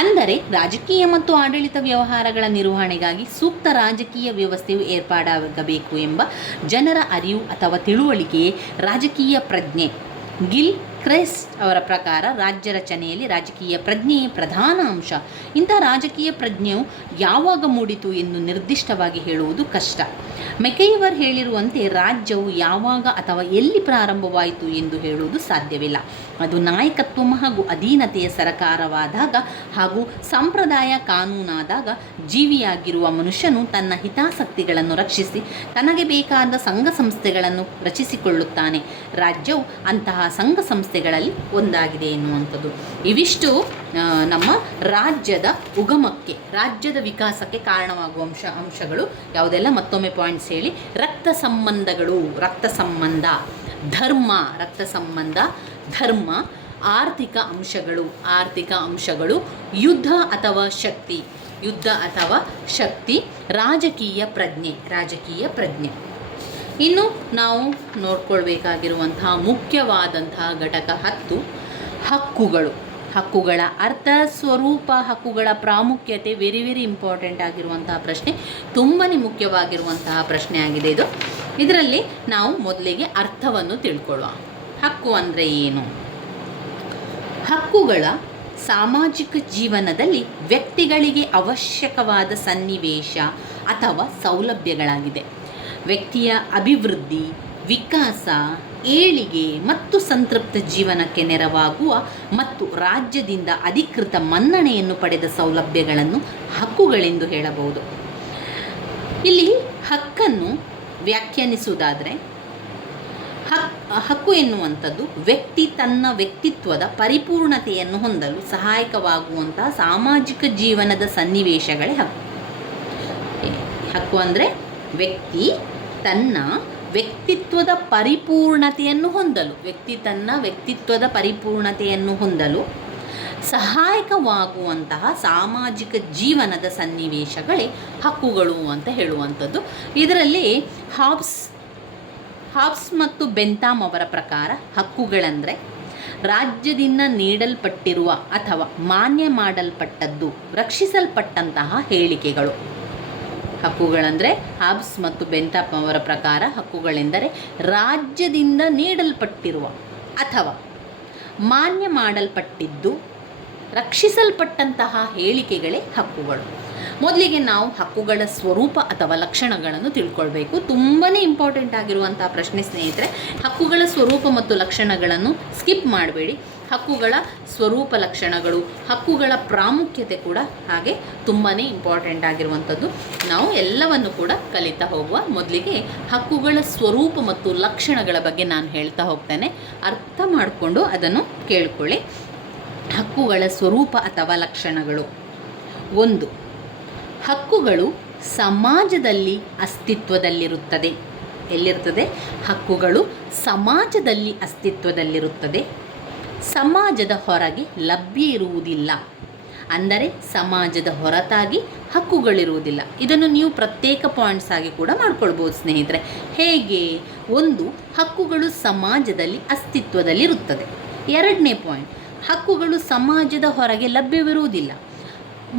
ಅಂದರೆ ರಾಜಕೀಯ ಮತ್ತು ಆಡಳಿತ ವ್ಯವಹಾರಗಳ ನಿರ್ವಹಣೆಗಾಗಿ ಸೂಕ್ತ ರಾಜಕೀಯ ವ್ಯವಸ್ಥೆಯು ಏರ್ಪಾಡಾಗಬೇಕು ಎಂಬ ಜನರ ಅರಿವು ಅಥವಾ ತಿಳುವಳಿಕೆಯೇ ರಾಜಕೀಯ ಪ್ರಜ್ಞೆ. ಗಿಲ್ ಕ್ರೆಸ್ಟ್ ಅವರ ಪ್ರಕಾರ ರಾಜ್ಯ ರಚನೆಯಲ್ಲಿ ರಾಜಕೀಯ ಪ್ರಜ್ಞೆಯೇ ಪ್ರಧಾನ ಅಂಶ. ಇಂಥ ರಾಜಕೀಯ ಪ್ರಜ್ಞೆಯು ಯಾವಾಗ ಮೂಡಿತು ಎಂದು ನಿರ್ದಿಷ್ಟವಾಗಿ ಹೇಳುವುದು ಕಷ್ಟ. ಮೆಕೈವರ್ ಹೇಳಿರುವಂತೆ ರಾಜ್ಯವು ಯಾವಾಗ ಅಥವಾ ಎಲ್ಲಿ ಪ್ರಾರಂಭವಾಯಿತು ಎಂದು ಹೇಳುವುದು ಸಾಧ್ಯವಿಲ್ಲ. ಅದು ನಾಯಕತ್ವ ಹಾಗೂ ಅಧೀನತೆಯ ಸರಕಾರವಾದಾಗ ಹಾಗೂ ಸಂಪ್ರದಾಯ ಕಾನೂನಾದಾಗ ಜೀವಿಯಾಗಿರುವ ಮನುಷ್ಯನು ತನ್ನ ಹಿತಾಸಕ್ತಿಗಳನ್ನು ರಕ್ಷಿಸಿ ತನಗೆ ಬೇಕಾದ ಸಂಘ ಸಂಸ್ಥೆಗಳನ್ನು ರಚಿಸಿಕೊಳ್ಳುತ್ತಾನೆ. ರಾಜ್ಯವು ಅಂತಹ ಸಂಘ ಸಂಸ್ಥೆಗಳಲ್ಲಿ ಒಂದಾಗಿದೆ ಎನ್ನುವಂಥದ್ದು. ಇವಿಷ್ಟು ನಮ್ಮ ರಾಜ್ಯದ ಉಗಮಕ್ಕೆ, ರಾಜ್ಯದ ವಿಕಾಸಕ್ಕೆ ಕಾರಣವಾಗುವ ಅಂಶಗಳು ಯಾವುದೆಲ್ಲ ಮತ್ತೊಮ್ಮೆ ಪಾಯಿಂಟ್ಸ್ ಹೇಳಿ. ರಕ್ತ ಸಂಬಂಧ, ಧರ್ಮ, ರಕ್ತ ಸಂಬಂಧ, ಧರ್ಮ, ಆರ್ಥಿಕ ಅಂಶಗಳು, ಯುದ್ಧ ಅಥವಾ ಶಕ್ತಿ, ರಾಜಕೀಯ ಪ್ರಜ್ಞೆ. ಇನ್ನು ನಾವು ನೋಡ್ಕೊಳ್ಬೇಕಾಗಿರುವಂತಹ ಮುಖ್ಯವಾದಂತಹ ಘಟಕ 10 ಹಕ್ಕುಗಳ ಅರ್ಥ, ಸ್ವರೂಪ, ಹಕ್ಕುಗಳ ಪ್ರಾಮುಖ್ಯತೆ. ವೆರಿ ಇಂಪಾರ್ಟೆಂಟ್ ಆಗಿರುವಂತಹ ಪ್ರಶ್ನೆ, ತುಂಬಾ ಮುಖ್ಯವಾಗಿರುವಂತಹ ಪ್ರಶ್ನೆ ಆಗಿದೆ ಇದು. ಇದರಲ್ಲಿ ನಾವು ಮೊದಲಿಗೆ ಅರ್ಥವನ್ನು ತಿಳ್ಕೊಳ್ಳುವ. ಹಕ್ಕು ಅಂದರೆ ಏನು? ಹಕ್ಕುಗಳ ಸಾಮಾಜಿಕ ಜೀವನದಲ್ಲಿ ವ್ಯಕ್ತಿಗಳಿಗೆ ಅವಶ್ಯಕವಾದ ಸನ್ನಿವೇಶ ಅಥವಾ ಸೌಲಭ್ಯಗಳಾಗಿದೆ. ವ್ಯಕ್ತಿಯ ಅಭಿವೃದ್ಧಿ, ವಿಕಾಸ, ಏಳಿಗೆ ಮತ್ತು ಸಂತೃಪ್ತ ಜೀವನಕ್ಕೆ ನೆರವಾಗುವ ಮತ್ತು ರಾಜ್ಯದಿಂದ ಅಧಿಕೃತ ಮನ್ನಣೆಯನ್ನು ಪಡೆದ ಸೌಲಭ್ಯಗಳನ್ನು ಹಕ್ಕುಗಳೆಂದು ಹೇಳಬಹುದು. ಇಲ್ಲಿ ಹಕ್ಕನ್ನು ವ್ಯಾಖ್ಯಾನಿಸುವುದಾದರೆ, ಹಕ್ಕು ಎನ್ನುವಂಥದ್ದು ವ್ಯಕ್ತಿ ತನ್ನ ವ್ಯಕ್ತಿತ್ವದ ಪರಿಪೂರ್ಣತೆಯನ್ನು ಹೊಂದಲು ಸಹಾಯಕವಾಗುವಂತಹ ಸಾಮಾಜಿಕ ಜೀವನದ ಸನ್ನಿವೇಶಗಳೇ ಹಕ್ಕು. ಹಕ್ಕು ಅಂದರೆ ವ್ಯಕ್ತಿ ತನ್ನ ವ್ಯಕ್ತಿತ್ವದ ಪರಿಪೂರ್ಣತೆಯನ್ನು ಹೊಂದಲು ಸಹಾಯಕವಾಗುವಂತಹ ಸಾಮಾಜಿಕ ಜೀವನದ ಸನ್ನಿವೇಶಗಳೇ ಹಕ್ಕುಗಳು ಅಂತ ಹೇಳುವಂಥದ್ದು. ಇದರಲ್ಲಿ ಹಾಬ್ಸ್ ಮತ್ತು ಬೆಂಥಾಮ್ ಅವರ ಪ್ರಕಾರ ಹಕ್ಕುಗಳಂದರೆ ರಾಜ್ಯದಿಂದ ನೀಡಲ್ಪಟ್ಟಿರುವ ಅಥವಾ ಮಾನ್ಯ ಮಾಡಲ್ಪಟ್ಟದ್ದು, ರಕ್ಷಿಸಲ್ಪಟ್ಟಂತಹ ಹೇಳಿಕೆಗಳು. ಹಕ್ಕುಗಳಂದರೆ ಹಾಬ್ಸ್ ಮತ್ತು ಬೆಂಥಾಮ್ ಅವರ ಪ್ರಕಾರ ಹಕ್ಕುಗಳೆಂದರೆ ರಾಜ್ಯದಿಂದ ನೀಡಲ್ಪಟ್ಟಿರುವ ಅಥವಾ ಮಾನ್ಯ ಮಾಡಲ್ಪಟ್ಟಿದ್ದು, ರಕ್ಷಿಸಲ್ಪಟ್ಟಂತಹ ಹೇಳಿಕೆಗಳೇ ಹಕ್ಕುಗಳು. ಮೊದಲಿಗೆ ನಾವು ಹಕ್ಕುಗಳ ಸ್ವರೂಪ ಅಥವಾ ಲಕ್ಷಣಗಳನ್ನು ತಿಳ್ಕೊಳ್ಬೇಕು. ತುಂಬಾ ಇಂಪಾರ್ಟೆಂಟ್ ಆಗಿರುವಂತಹ ಪ್ರಶ್ನೆ ಸ್ನೇಹಿತರೆ. ಹಕ್ಕುಗಳ ಸ್ವರೂಪ ಮತ್ತು ಲಕ್ಷಣಗಳನ್ನು ಸ್ಕಿಪ್ ಮಾಡಬೇಡಿ. ಹಕ್ಕುಗಳ ಸ್ವರೂಪ, ಲಕ್ಷಣಗಳು, ಹಕ್ಕುಗಳ ಪ್ರಾಮುಖ್ಯತೆ ಕೂಡ ಹಾಗೆ ತುಂಬಾ ಇಂಪಾರ್ಟೆಂಟ್ ಆಗಿರುವಂಥದ್ದು. ನಾವು ಎಲ್ಲವನ್ನು ಕೂಡ ಕಲಿತಾ ಹೋಗುವ. ಮೊದಲಿಗೆ ಹಕ್ಕುಗಳ ಸ್ವರೂಪ ಮತ್ತು ಲಕ್ಷಣಗಳ ಬಗ್ಗೆ ನಾನು ಹೇಳ್ತಾ ಹೋಗ್ತೇನೆ. ಅರ್ಥ ಮಾಡಿಕೊಂಡು ಅದನ್ನು ಕೇಳ್ಕೊಳ್ಳಿ. ಹಕ್ಕುಗಳ ಸ್ವರೂಪ ಅಥವಾ ಲಕ್ಷಣಗಳು. 1. ಹಕ್ಕುಗಳು ಸಮಾಜದಲ್ಲಿ ಅಸ್ತಿತ್ವದಲ್ಲಿರುತ್ತದೆ. ಎಲ್ಲಿರ್ತದೆ? ಹಕ್ಕುಗಳು ಸಮಾಜದಲ್ಲಿ ಅಸ್ತಿತ್ವದಲ್ಲಿರುತ್ತದೆ. ಸಮಾಜದ ಹೊರಗೆ ಲಭ್ಯ ಇರುವುದಿಲ್ಲ. ಅಂದರೆ ಸಮಾಜದ ಹೊರತಾಗಿ ಹಕ್ಕುಗಳಿರುವುದಿಲ್ಲ. ಇದನ್ನು ನೀವು ಪ್ರತ್ಯೇಕ ಪಾಯಿಂಟ್ಸ್ ಆಗಿ ಕೂಡ ಮಾಡ್ಕೊಳ್ಬೋದು ಸ್ನೇಹಿತರೆ. ಹೇಗೆ? 1. ಹಕ್ಕುಗಳು ಸಮಾಜದಲ್ಲಿ ಅಸ್ತಿತ್ವದಲ್ಲಿರುತ್ತದೆ. 2ನೇ ಪಾಯಿಂಟ್, ಹಕ್ಕುಗಳು ಸಮಾಜದ ಹೊರಗೆ ಲಭ್ಯವಿರುವುದಿಲ್ಲ.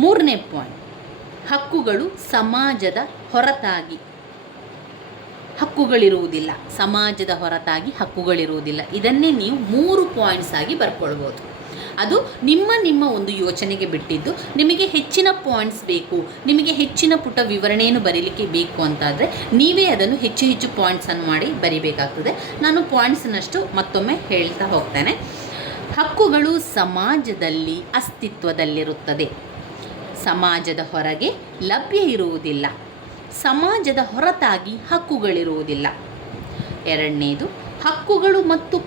3ನೇ ಪಾಯಿಂಟ್, ಹಕ್ಕುಗಳು ಸಮಾಜದ ಹೊರತಾಗಿ ಹಕ್ಕುಗಳಿರುವುದಿಲ್ಲ. ಸಮಾಜದ ಹೊರತಾಗಿ ಹಕ್ಕುಗಳಿರುವುದಿಲ್ಲ. ಇದನ್ನೇ ನೀವು 3 ಪಾಯಿಂಟ್ಸ್ ಆಗಿ ಬರ್ಕೊಳ್ಬೋದು. ಅದು ನಿಮ್ಮ ಒಂದು ಯೋಚನೆಗೆ ಬಿಟ್ಟಿದ್ದು. ನಿಮಗೆ ಹೆಚ್ಚಿನ ಪಾಯಿಂಟ್ಸ್ ಬೇಕು, ನಿಮಗೆ ಹೆಚ್ಚಿನ ಪುಟ ವಿವರಣೆಯನ್ನು ಬರೀಲಿಕ್ಕೆ ಬೇಕು ಅಂತಾದರೆ ನೀವೇ ಅದನ್ನು ಹೆಚ್ಚು ಪಾಯಿಂಟ್ಸನ್ನು ಮಾಡಿ ಬರಿಬೇಕಾಗ್ತದೆ. ನಾನು ಪಾಯಿಂಟ್ಸ್ನಷ್ಟು ಮತ್ತೊಮ್ಮೆ ಹೇಳ್ತಾ ಹೋಗ್ತೇನೆ. ಹಕ್ಕುಗಳು ಸಮಾಜದಲ್ಲಿ ಅಸ್ತಿತ್ವದಲ್ಲಿರುತ್ತದೆ. ಸಮಾಜದ ಹೊರಗೆ ಲಭ್ಯ ಇರುವುದಿಲ್ಲ. ಸಮಾಜದ ಹೊರತಾಗಿ ಹಕ್ಕುಗಳಿರುವುದಿಲ್ಲ. 2ನೇದು, ಹಕ್ಕುಗಳು ಮತ್ತು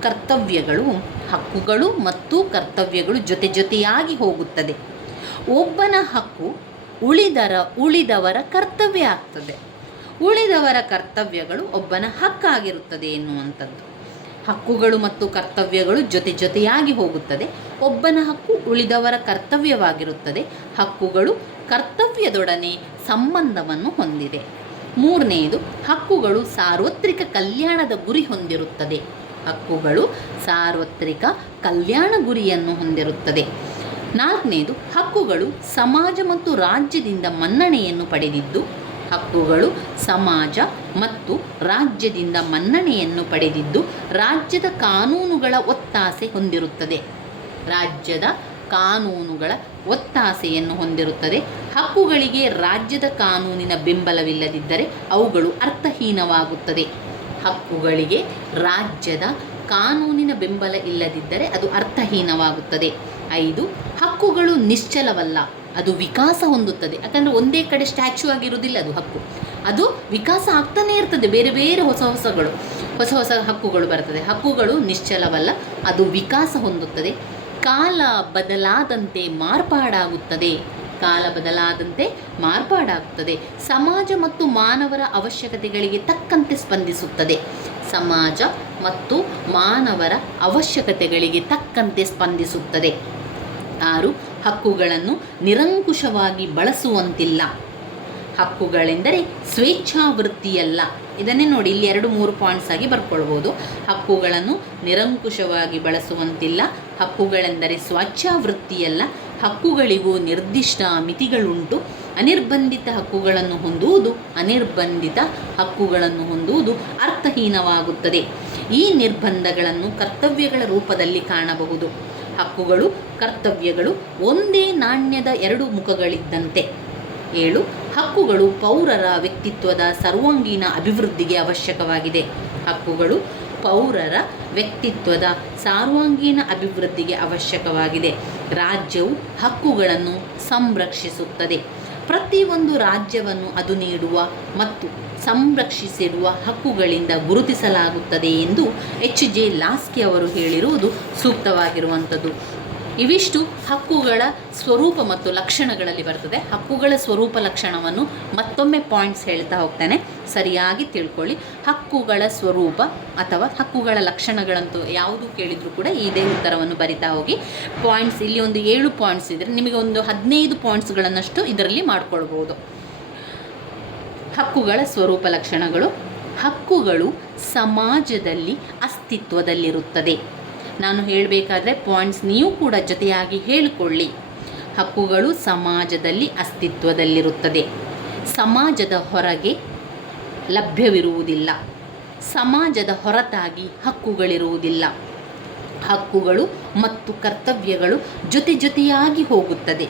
ಕರ್ತವ್ಯಗಳು ಜೊತೆಯಾಗಿ ಹೋಗುತ್ತದೆ. ಒಬ್ಬನ ಹಕ್ಕು ಉಳಿದವರ ಕರ್ತವ್ಯ ಆಗ್ತದೆ. ಉಳಿದವರ ಕರ್ತವ್ಯಗಳು ಒಬ್ಬನ ಹಕ್ಕಾಗಿರುತ್ತದೆ ಎನ್ನುವಂಥದ್ದು. ಹಕ್ಕುಗಳು ಮತ್ತು ಕರ್ತವ್ಯಗಳು ಜೊತೆಯಾಗಿ ಹೋಗುತ್ತದೆ. ಒಬ್ಬನ ಹಕ್ಕು ಉಳಿದವರ ಕರ್ತವ್ಯವಾಗಿರುತ್ತದೆ. ಹಕ್ಕುಗಳು ಕರ್ತವ್ಯದೊಡನೆ ಸಂಬಂಧವನ್ನು ಹೊಂದಿದೆ. 3ನೇದು, ಹಕ್ಕುಗಳು ಸಾರ್ವತ್ರಿಕ ಕಲ್ಯಾಣದ ಗುರಿ ಹೊಂದಿರುತ್ತದೆ. ಹಕ್ಕುಗಳು ಸಾರ್ವತ್ರಿಕ ಕಲ್ಯಾಣ ಗುರಿಯನ್ನು ಹೊಂದಿರುತ್ತದೆ. 4ನೇದು, ಹಕ್ಕುಗಳು ಸಮಾಜ ಮತ್ತು ರಾಜ್ಯದಿಂದ ಮನ್ನಣೆಯನ್ನು ಪಡೆದಿದ್ದು. ಹಕ್ಕುಗಳು ಸಮಾಜ ಮತ್ತು ರಾಜ್ಯದಿಂದ ಮನ್ನಣೆಯನ್ನು ಪಡೆದಿದ್ದು ರಾಜ್ಯದ ಕಾನೂನುಗಳ ಒತ್ತಾಸೆ ಹೊಂದಿರುತ್ತದೆ. ರಾಜ್ಯದ ಕಾನೂನುಗಳ ಒತ್ತಾಸೆಯನ್ನು ಹೊಂದಿರುತ್ತದೆ. ಹಕ್ಕುಗಳಿಗೆ ರಾಜ್ಯದ ಕಾನೂನಿನ ಬೆಂಬಲವಿಲ್ಲದಿದ್ದರೆ ಅವುಗಳು ಅರ್ಥಹೀನವಾಗುತ್ತದೆ. ಹಕ್ಕುಗಳಿಗೆ ರಾಜ್ಯದ ಕಾನೂನಿನ ಬೆಂಬಲ ಇಲ್ಲದಿದ್ದರೆ ಅದು ಅರ್ಥಹೀನವಾಗುತ್ತದೆ. 5, ಹಕ್ಕುಗಳು ನಿಶ್ಚಲವಲ್ಲ, ಅದು ವಿಕಾಸ ಹೊಂದುತ್ತದೆ. ಯಾಕಂದರೆ ಒಂದೇ ಕಡೆ ಸ್ಟ್ಯಾಚ್ಯೂ ಆಗಿರುವುದಿಲ್ಲ ಅದು ಹಕ್ಕು. ಅದು ವಿಕಾಸ ಆಗ್ತಾನೇ ಇರ್ತದೆ. ಬೇರೆ ಹೊಸ ಹಕ್ಕುಗಳು ಬರ್ತದೆ. ಹಕ್ಕುಗಳು ನಿಶ್ಚಲವಲ್ಲ, ಅದು ವಿಕಾಸ ಹೊಂದುತ್ತದೆ. ಕಾಲ ಬದಲಾದಂತೆ ಮಾರ್ಪಾಡಾಗುತ್ತದೆ. ಸಮಾಜ ಮತ್ತು ಮಾನವರ ಅವಶ್ಯಕತೆಗಳಿಗೆ ತಕ್ಕಂತೆ ಸ್ಪಂದಿಸುತ್ತದೆ. ಸಮಾಜ ಮತ್ತು ಮಾನವರ ಅವಶ್ಯಕತೆಗಳಿಗೆ ತಕ್ಕಂತೆ ಸ್ಪಂದಿಸುತ್ತದೆ. 6, ಹಕ್ಕುಗಳನ್ನು ನಿರಂಕುಶವಾಗಿ ಬಳಸುವಂತಿಲ್ಲ. ಹಕ್ಕುಗಳೆಂದರೆ ಸ್ವೇಚ್ಛಾವೃತ್ತಿಯಲ್ಲ. ಇದನ್ನೇ ನೋಡಿ, ಇಲ್ಲಿ 2-3 ಪಾಯಿಂಟ್ಸ್ ಆಗಿ ಬರ್ಕೊಳ್ಬೋದು. ಹಕ್ಕುಗಳನ್ನು ನಿರಂಕುಶವಾಗಿ ಬಳಸುವಂತಿಲ್ಲ. ಹಕ್ಕುಗಳೆಂದರೆ ಸ್ವೇಚ್ಛಾವೃತ್ತಿಯಲ್ಲ. ಹಕ್ಕುಗಳಿಗೂ ನಿರ್ದಿಷ್ಟ ಮಿತಿಗಳುಂಟು. ಅನಿರ್ಬಂಧಿತ ಹಕ್ಕುಗಳನ್ನು ಹೊಂದುವುದು ಅರ್ಥಹೀನವಾಗುತ್ತದೆ. ಈ ನಿರ್ಬಂಧಗಳನ್ನು ಕರ್ತವ್ಯಗಳ ರೂಪದಲ್ಲಿ ಕಾಣಬಹುದು. ಹಕ್ಕುಗಳು ಕರ್ತವ್ಯಗಳು ಒಂದೇ ನಾಣ್ಯದ 2 ಮುಖಗಳಿದ್ದಂತೆ. 7, ಹಕ್ಕುಗಳು ಪೌರರ ವ್ಯಕ್ತಿತ್ವದ ಸರ್ವಾಂಗೀಣ ಅಭಿವೃದ್ಧಿಗೆ ಅವಶ್ಯಕವಾಗಿದೆ. ಹಕ್ಕುಗಳು ಪೌರರ ವ್ಯಕ್ತಿತ್ವದ ಸರ್ವಾಂಗೀಣ ಅಭಿವೃದ್ಧಿಗೆ ಅವಶ್ಯಕವಾಗಿದೆ. ರಾಜ್ಯವು ಹಕ್ಕುಗಳನ್ನು ಸಂರಕ್ಷಿಸುತ್ತದೆ. ಪ್ರತಿಯೊಂದು ರಾಜ್ಯವನ್ನು ಅದು ನೀಡುವ ಮತ್ತು ಸಂರಕ್ಷಿಸಿರುವ ಹಕ್ಕುಗಳಿಂದ ಗುರುತಿಸಲಾಗುತ್ತದೆ ಎಂದು H.J. ಲಾಸ್ಕಿ ಅವರು ಹೇಳಿರುವುದು ಸೂಕ್ತವಾಗಿರುವಂಥದ್ದು. ಇವಿಷ್ಟು ಹಕ್ಕುಗಳ ಸ್ವರೂಪ ಮತ್ತು ಲಕ್ಷಣಗಳಲ್ಲಿ ಬರ್ತದೆ. ಹಕ್ಕುಗಳ ಸ್ವರೂಪ ಲಕ್ಷಣವನ್ನು ಮತ್ತೊಮ್ಮೆ ಪಾಯಿಂಟ್ಸ್ ಹೇಳ್ತಾ ಹೋಗ್ತಾನೆ, ಸರಿಯಾಗಿ ತಿಳ್ಕೊಳ್ಳಿ. ಹಕ್ಕುಗಳ ಸ್ವರೂಪ ಅಥವಾ ಹಕ್ಕುಗಳ ಲಕ್ಷಣಗಳಂತೂ ಯಾವುದು ಕೇಳಿದರೂ ಕೂಡ ಇದೇ ಉತ್ತರವನ್ನು ಬರಿತಾ ಹೋಗಿ. ಪಾಯಿಂಟ್ಸ್ ಇಲ್ಲಿ ಒಂದು 7 ಪಾಯಿಂಟ್ಸ್ ಇದ್ದರೆ ನಿಮಗೆ ಒಂದು 15 ಪಾಯಿಂಟ್ಸ್ಗಳನ್ನಷ್ಟು ಇದರಲ್ಲಿ ಮಾಡ್ಕೊಳ್ಬೋದು. ಹಕ್ಕುಗಳ ಸ್ವರೂಪ ಲಕ್ಷಣಗಳು. ಹಕ್ಕುಗಳು ಸಮಾಜದಲ್ಲಿ ಅಸ್ತಿತ್ವದಲ್ಲಿರುತ್ತದೆ. ನಾನು ಹೇಳಬೇಕಾದ್ರೆ ಪಾಯಿಂಟ್ಸ್ ನೀವು ಕೂಡ ಜೊತೆಯಾಗಿ ಹೇಳಿಕೊಳ್ಳಿ. ಹಕ್ಕುಗಳು ಸಮಾಜದಲ್ಲಿ ಅಸ್ತಿತ್ವದಲ್ಲಿರುತ್ತದೆ. ಸಮಾಜದ ಹೊರಗೆ ಲಭ್ಯವಿರುವುದಿಲ್ಲ. ಸಮಾಜದ ಹೊರತಾಗಿ ಹಕ್ಕುಗಳಿರುವುದಿಲ್ಲ. ಹಕ್ಕುಗಳು ಮತ್ತು ಕರ್ತವ್ಯಗಳು ಜೊತೆಯಾಗಿ ಹೋಗುತ್ತದೆ.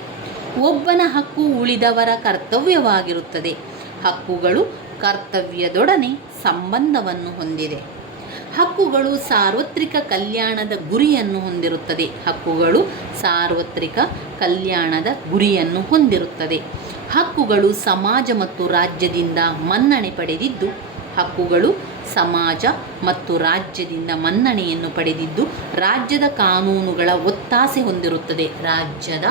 ಒಬ್ಬನ ಹಕ್ಕು ಉಳಿದವರ ಕರ್ತವ್ಯವಾಗಿರುತ್ತದೆ. ಹಕ್ಕುಗಳು ಕರ್ತವ್ಯದೊಡನೆ ಸಂಬಂಧವನ್ನು ಹೊಂದಿದೆ. ಹಕ್ಕುಗಳು ಸಾರ್ವತ್ರಿಕ ಕಲ್ಯಾಣದ ಗುರಿಯನ್ನು ಹೊಂದಿರುತ್ತದೆ. ಹಕ್ಕುಗಳು ಸಾರ್ವತ್ರಿಕ ಕಲ್ಯಾಣದ ಗುರಿಯನ್ನು ಹೊಂದಿರುತ್ತದೆ. ಹಕ್ಕುಗಳು ಸಮಾಜ ಮತ್ತು ರಾಜ್ಯದಿಂದ ಮನ್ನಣೆ ಪಡೆದಿದ್ದು. ಹಕ್ಕುಗಳು ಸಮಾಜ ಮತ್ತು ರಾಜ್ಯದಿಂದ ಮನ್ನಣೆಯನ್ನು ಪಡೆದಿದ್ದು ರಾಜ್ಯದ ಕಾನೂನುಗಳ ಒತ್ತಾಸೆ ಹೊಂದಿರುತ್ತದೆ. ರಾಜ್ಯದ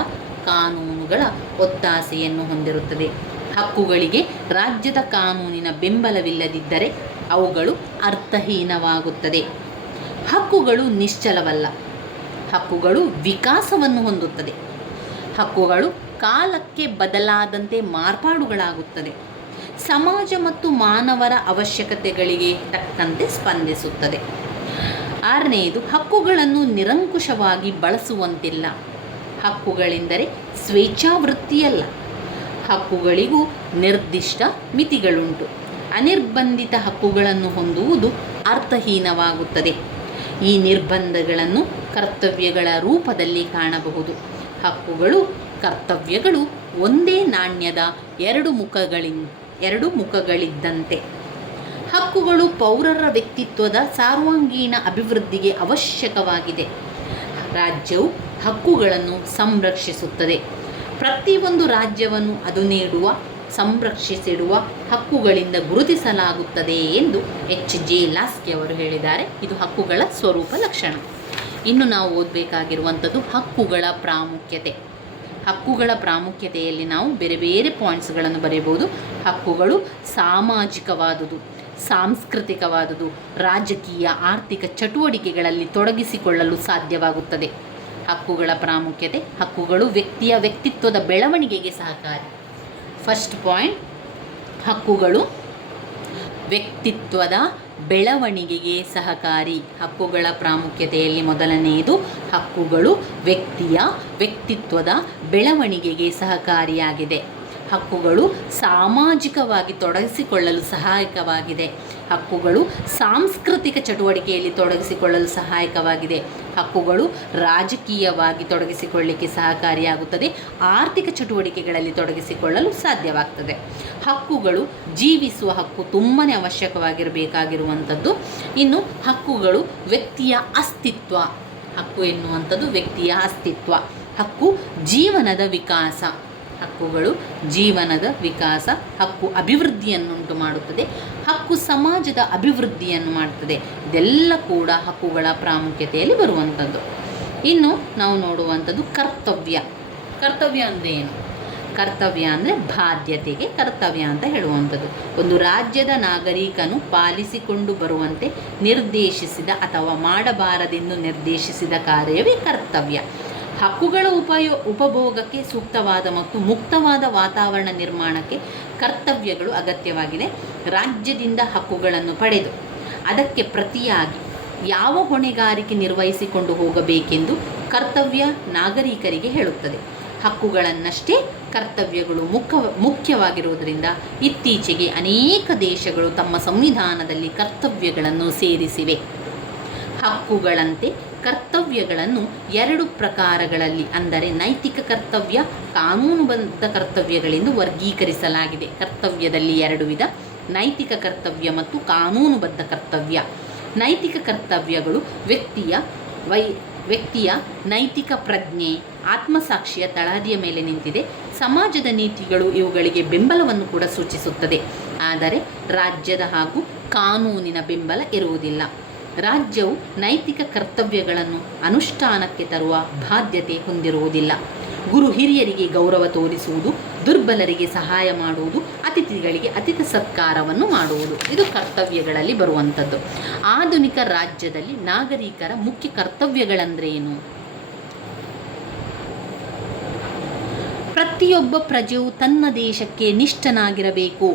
ಕಾನೂನುಗಳ ಒತ್ತಾಸೆಯನ್ನು ಹೊಂದಿರುತ್ತದೆ. ಹಕ್ಕುಗಳಿಗೆ ರಾಜ್ಯದ ಕಾನೂನಿನ ಬೆಂಬಲವಿಲ್ಲದಿದ್ದರೆ ಅವುಗಳು ಅರ್ಥಹೀನವಾಗುತ್ತದೆ. ಹಕ್ಕುಗಳು ನಿಶ್ಚಲವಲ್ಲ. ಹಕ್ಕುಗಳು ವಿಕಾಸವನ್ನು ಹೊಂದುತ್ತದೆ. ಹಕ್ಕುಗಳು ಕಾಲಕ್ಕೆ ಬದಲಾದಂತೆ ಮಾರ್ಪಾಡುಗಳಾಗುತ್ತದೆ. ಸಮಾಜ ಮತ್ತು ಮಾನವರ ಅವಶ್ಯಕತೆಗಳಿಗೆ ತಕ್ಕಂತೆ ಸ್ಪಂದಿಸುತ್ತದೆ. 6ನೇದು, ಹಕ್ಕುಗಳನ್ನು ನಿರಂಕುಶವಾಗಿ ಬಳಸುವಂತಿಲ್ಲ. ಹಕ್ಕುಗಳೆಂದರೆ ಸ್ವೇಚ್ಛಾವೃತ್ತಿಯಲ್ಲ. ಹಕ್ಕುಗಳಿಗೂ ನಿರ್ದಿಷ್ಟ ಮಿತಿಗಳುಂಟು. ಅನಿರ್ಬಂಧಿತ ಹಕ್ಕುಗಳನ್ನು ಹೊಂದುವುದು ಅರ್ಥಹೀನವಾಗುತ್ತದೆ. ಈ ನಿರ್ಬಂಧಗಳನ್ನು ಕರ್ತವ್ಯಗಳ ರೂಪದಲ್ಲಿ ಕಾಣಬಹುದು. ಹಕ್ಕುಗಳು ಕರ್ತವ್ಯಗಳು ಒಂದೇ ನಾಣ್ಯದ ಎರಡು ಮುಖಗಳಿದ್ದಂತೆ. ಹಕ್ಕುಗಳು ಪೌರರ ವ್ಯಕ್ತಿತ್ವದ ಸರ್ವಾಂಗೀಣ ಅಭಿವೃದ್ಧಿಗೆ ಅವಶ್ಯಕವಾಗಿದೆ. ರಾಜ್ಯವು ಹಕ್ಕುಗಳನ್ನು ಸಂರಕ್ಷಿಸುತ್ತದೆ. ಪ್ರತಿಯೊಂದು ರಾಜ್ಯವನ್ನು ಅದು ನೀಡುವ, ಸಂರಕ್ಷಿಸಿಡುವ ಹಕ್ಕುಗಳಿಂದ ಗುರುತಿಸಲಾಗುತ್ತದೆ ಎಂದು H.J. ಲಾಸ್ಕಿ ಅವರು ಹೇಳಿದ್ದಾರೆ. ಇದು ಹಕ್ಕುಗಳ ಸ್ವರೂಪ ಲಕ್ಷಣ. ಇನ್ನು ನಾವು ಓದಬೇಕಾಗಿರುವಂಥದ್ದು ಹಕ್ಕುಗಳ ಪ್ರಾಮುಖ್ಯತೆ. ಹಕ್ಕುಗಳ ಪ್ರಾಮುಖ್ಯತೆಯಲ್ಲಿ ನಾವು ಬೇರೆ ಬೇರೆ ಪಾಯಿಂಟ್ಸ್ಗಳನ್ನು ಬರೆಯಬಹುದು. ಹಕ್ಕುಗಳು ಸಾಮಾಜಿಕವಾದುದು, ಸಾಂಸ್ಕೃತಿಕವಾದುದು, ರಾಜಕೀಯ, ಆರ್ಥಿಕ ಚಟುವಟಿಕೆಗಳಲ್ಲಿ ತೊಡಗಿಸಿಕೊಳ್ಳಲು ಸಾಧ್ಯವಾಗುತ್ತದೆ. ಹಕ್ಕುಗಳ ಪ್ರಾಮುಖ್ಯತೆ. ಹಕ್ಕುಗಳು ವ್ಯಕ್ತಿಯ ವ್ಯಕ್ತಿತ್ವದ ಬೆಳವಣಿಗೆಗೆ ಸಹಕಾರಿ. ಫಸ್ಟ್ ಪಾಯಿಂಟ್, ಹಕ್ಕುಗಳು ವ್ಯಕ್ತಿತ್ವದ ಬೆಳವಣಿಗೆಗೆ ಸಹಕಾರಿ. ಹಕ್ಕುಗಳ ಪ್ರಾಮುಖ್ಯತೆಯಲ್ಲಿ ಮೊದಲನೆಯದು, ಹಕ್ಕುಗಳು ವ್ಯಕ್ತಿಯ ವ್ಯಕ್ತಿತ್ವದ ಬೆಳವಣಿಗೆಗೆ ಸಹಕಾರಿಯಾಗಿದೆ. ಹಕ್ಕುಗಳು ಸಾಮಾಜಿಕವಾಗಿ ತೊಡಗಿಸಿಕೊಳ್ಳಲು ಸಹಾಯಕವಾಗಿದೆ. ಹಕ್ಕುಗಳು ಸಾಂಸ್ಕೃತಿಕ ಚಟುವಟಿಕೆಯಲ್ಲಿ ತೊಡಗಿಸಿಕೊಳ್ಳಲು ಸಹಾಯಕವಾಗಿದೆ. ಹಕ್ಕುಗಳು ರಾಜಕೀಯವಾಗಿ ತೊಡಗಿಸಿಕೊಳ್ಳಲಿಕ್ಕೆ ಸಹಕಾರಿಯಾಗುತ್ತದೆ. ಆರ್ಥಿಕ ಚಟುವಟಿಕೆಗಳಲ್ಲಿ ತೊಡಗಿಸಿಕೊಳ್ಳಲು ಸಾಧ್ಯವಾಗ್ತದೆ. ಹಕ್ಕುಗಳು ಜೀವಿಸುವ ಹಕ್ಕು ತುಂಬಾ ಅವಶ್ಯಕವಾಗಿರಬೇಕಾಗಿರುವಂಥದ್ದು. ಇನ್ನು ಹಕ್ಕುಗಳು ವ್ಯಕ್ತಿಯ ಅಸ್ತಿತ್ವ. ಹಕ್ಕು ಎನ್ನುವಂಥದ್ದು ವ್ಯಕ್ತಿಯ ಅಸ್ತಿತ್ವ. ಹಕ್ಕು ಜೀವನದ ವಿಕಾಸ. ಹಕ್ಕುಗಳು ಜೀವನದ ವಿಕಾಸ. ಹಕ್ಕು ಅಭಿವೃದ್ಧಿಯನ್ನುಂಟು ಮಾಡುತ್ತದೆ. ಹಕ್ಕು ಸಮಾಜದ ಅಭಿವೃದ್ಧಿಯನ್ನು ಮಾಡುತ್ತದೆ. ಇದೆಲ್ಲ ಕೂಡ ಹಕ್ಕುಗಳ ಪ್ರಾಮುಖ್ಯತೆಯಲ್ಲಿ ಬರುವಂಥದ್ದು. ಇನ್ನು ನಾವು ನೋಡುವಂಥದ್ದು ಕರ್ತವ್ಯ. ಕರ್ತವ್ಯ ಅಂದರೆ ಏನು? ಕರ್ತವ್ಯ ಅಂದರೆ ಬಾಧ್ಯತೆಗೆ ಕರ್ತವ್ಯ ಅಂತ ಹೇಳುವಂಥದ್ದು. ಒಂದು ರಾಜ್ಯದ ನಾಗರಿಕನು ಪಾಲಿಸಿಕೊಂಡು ಬರುವಂತೆ ನಿರ್ದೇಶಿಸಿದ ಅಥವಾ ಮಾಡಬಾರದೆಂದು ನಿರ್ದೇಶಿಸಿದ ಕಾರ್ಯವೇ ಕರ್ತವ್ಯ. ಹಕ್ಕುಗಳ ಉಪಭೋಗಕ್ಕೆ ಸೂಕ್ತವಾದ ಮತ್ತು ಮುಕ್ತವಾದ ವಾತಾವರಣ ನಿರ್ಮಾಣಕ್ಕೆ ಕರ್ತವ್ಯಗಳು ಅಗತ್ಯವಾಗಿದೆ. ರಾಜ್ಯದಿಂದ ಹಕ್ಕುಗಳನ್ನು ಪಡೆದು ಅದಕ್ಕೆ ಪ್ರತಿಯಾಗಿ ಯಾವ ಹೊಣೆಗಾರಿಕೆ ನಿರ್ವಹಿಸಿಕೊಂಡು ಹೋಗಬೇಕೆಂದು ಕರ್ತವ್ಯ ನಾಗರಿಕರಿಗೆ ಹೇಳುತ್ತದೆ. ಹಕ್ಕುಗಳನ್ನಷ್ಟೇ ಕರ್ತವ್ಯಗಳು ಮುಖ್ಯವಾಗಿರುವುದರಿಂದ ಇತ್ತೀಚೆಗೆ ಅನೇಕ ದೇಶಗಳು ತಮ್ಮ ಸಂವಿಧಾನದಲ್ಲಿ ಕರ್ತವ್ಯಗಳನ್ನು ಸೇರಿಸಿವೆ. ಹಕ್ಕುಗಳಂತೆ ಕರ್ತವ್ಯಗಳನ್ನು 2 ಪ್ರಕಾರಗಳಲ್ಲಿ, ಅಂದರೆ ನೈತಿಕ ಕರ್ತವ್ಯ, ಕಾನೂನುಬದ್ಧ ಕರ್ತವ್ಯಗಳೆಂದು ವರ್ಗೀಕರಿಸಲಾಗಿದೆ. ಕರ್ತವ್ಯದಲ್ಲಿ 2 ವಿಧ: ನೈತಿಕ ಕರ್ತವ್ಯ ಮತ್ತು ಕಾನೂನುಬದ್ಧ ಕರ್ತವ್ಯ. ನೈತಿಕ ಕರ್ತವ್ಯಗಳು ವ್ಯಕ್ತಿಯ ನೈತಿಕ ಪ್ರಜ್ಞೆ, ಆತ್ಮಸಾಕ್ಷಿಯ ತಳಹದಿಯ ಮೇಲೆ ನಿಂತಿದೆ. ಸಮಾಜದ ನೀತಿಗಳು ಇವುಗಳಿಗೆ ಬೆಂಬಲವನ್ನು ಕೂಡ ಸೂಚಿಸುತ್ತದೆ. ಆದರೆ ರಾಜ್ಯದ ಹಾಗೂ ಕಾನೂನಿನ ಬೆಂಬಲ ಇರುವುದಿಲ್ಲ. ರಾಜ್ಯವು ನೈತಿಕ ಕರ್ತವ್ಯಗಳನ್ನು ಅನುಷ್ಠಾನಕ್ಕೆ ತರುವ ಬಾಧ್ಯತೆ ಹೊಂದಿರುವುದಿಲ್ಲ. ಗುರು ಹಿರಿಯರಿಗೆ ಗೌರವ ತೋರಿಸುವುದು, ದುರ್ಬಲರಿಗೆ ಸಹಾಯ ಮಾಡುವುದು, ಅತಿಥಿಗಳಿಗೆ ಅತಿಥಿ ಸತ್ಕಾರವನ್ನು ಮಾಡುವುದು, ಇದು ಕರ್ತವ್ಯಗಳಲ್ಲಿ ಬರುವಂಥದ್ದು. ಆಧುನಿಕ ರಾಜ್ಯದಲ್ಲಿ ನಾಗರಿಕರ ಮುಖ್ಯ ಕರ್ತವ್ಯಗಳೆಂದರೇನು? ಪ್ರತಿಯೊಬ್ಬ ಪ್ರಜೆಯು ತನ್ನ ದೇಶಕ್ಕೆ ನಿಷ್ಠನಾಗಿರಬೇಕು.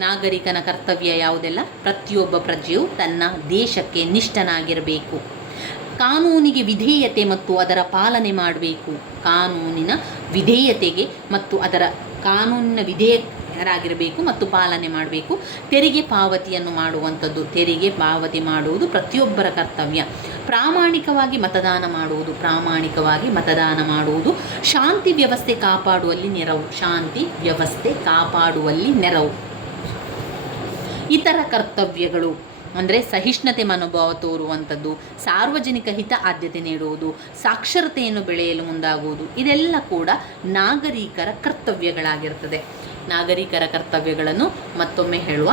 ನಾಗರಿಕನ ಕರ್ತವ್ಯ ಯಾವುದೆಲ್ಲ? ಪ್ರತಿಯೊಬ್ಬ ಪ್ರಜೆಯು ತನ್ನ ದೇಶಕ್ಕೆ ನಿಷ್ಠನಾಗಿರಬೇಕು. ಕಾನೂನಿಗೆ ವಿಧೇಯತೆ ಮತ್ತು ಅದರ ಪಾಲನೆ ಮಾಡಬೇಕು. ಕಾನೂನಿನ ವಿಧೇಯತೆಗೆ ಮತ್ತು ಅದರ ಕಾನೂನಿನ ವಿಧೇಯರಾಗಿರಬೇಕು ಮತ್ತು ಪಾಲನೆ ಮಾಡಬೇಕು. ತೆರಿಗೆ ಪಾವತಿಯನ್ನು ಮಾಡುವಂಥದ್ದು. ತೆರಿಗೆ ಪಾವತಿ ಮಾಡುವುದು ಪ್ರತಿಯೊಬ್ಬರ ಕರ್ತವ್ಯ. ಪ್ರಾಮಾಣಿಕವಾಗಿ ಮತದಾನ ಮಾಡುವುದು. ಶಾಂತಿ ವ್ಯವಸ್ಥೆ ಕಾಪಾಡುವಲ್ಲಿ ನೆರವು. ಇತರ ಕರ್ತವ್ಯಗಳು ಅಂದರೆ ಸಹಿಷ್ಣುತೆ ಮನೋಭಾವ ತೋರುವಂಥದ್ದು, ಸಾರ್ವಜನಿಕ ಹಿತ ಆದ್ಯತೆ ನೀಡುವುದು, ಸಾಕ್ಷರತೆಯನ್ನು ಬೆಳೆಯಲು ಮುಂದಾಗುವುದು, ಇದೆಲ್ಲ ಕೂಡ ನಾಗರಿಕರ ಕರ್ತವ್ಯಗಳಾಗಿರ್ತದೆ. ನಾಗರಿಕರ ಕರ್ತವ್ಯಗಳನ್ನು ಮತ್ತೊಮ್ಮೆ ಹೇಳುವ: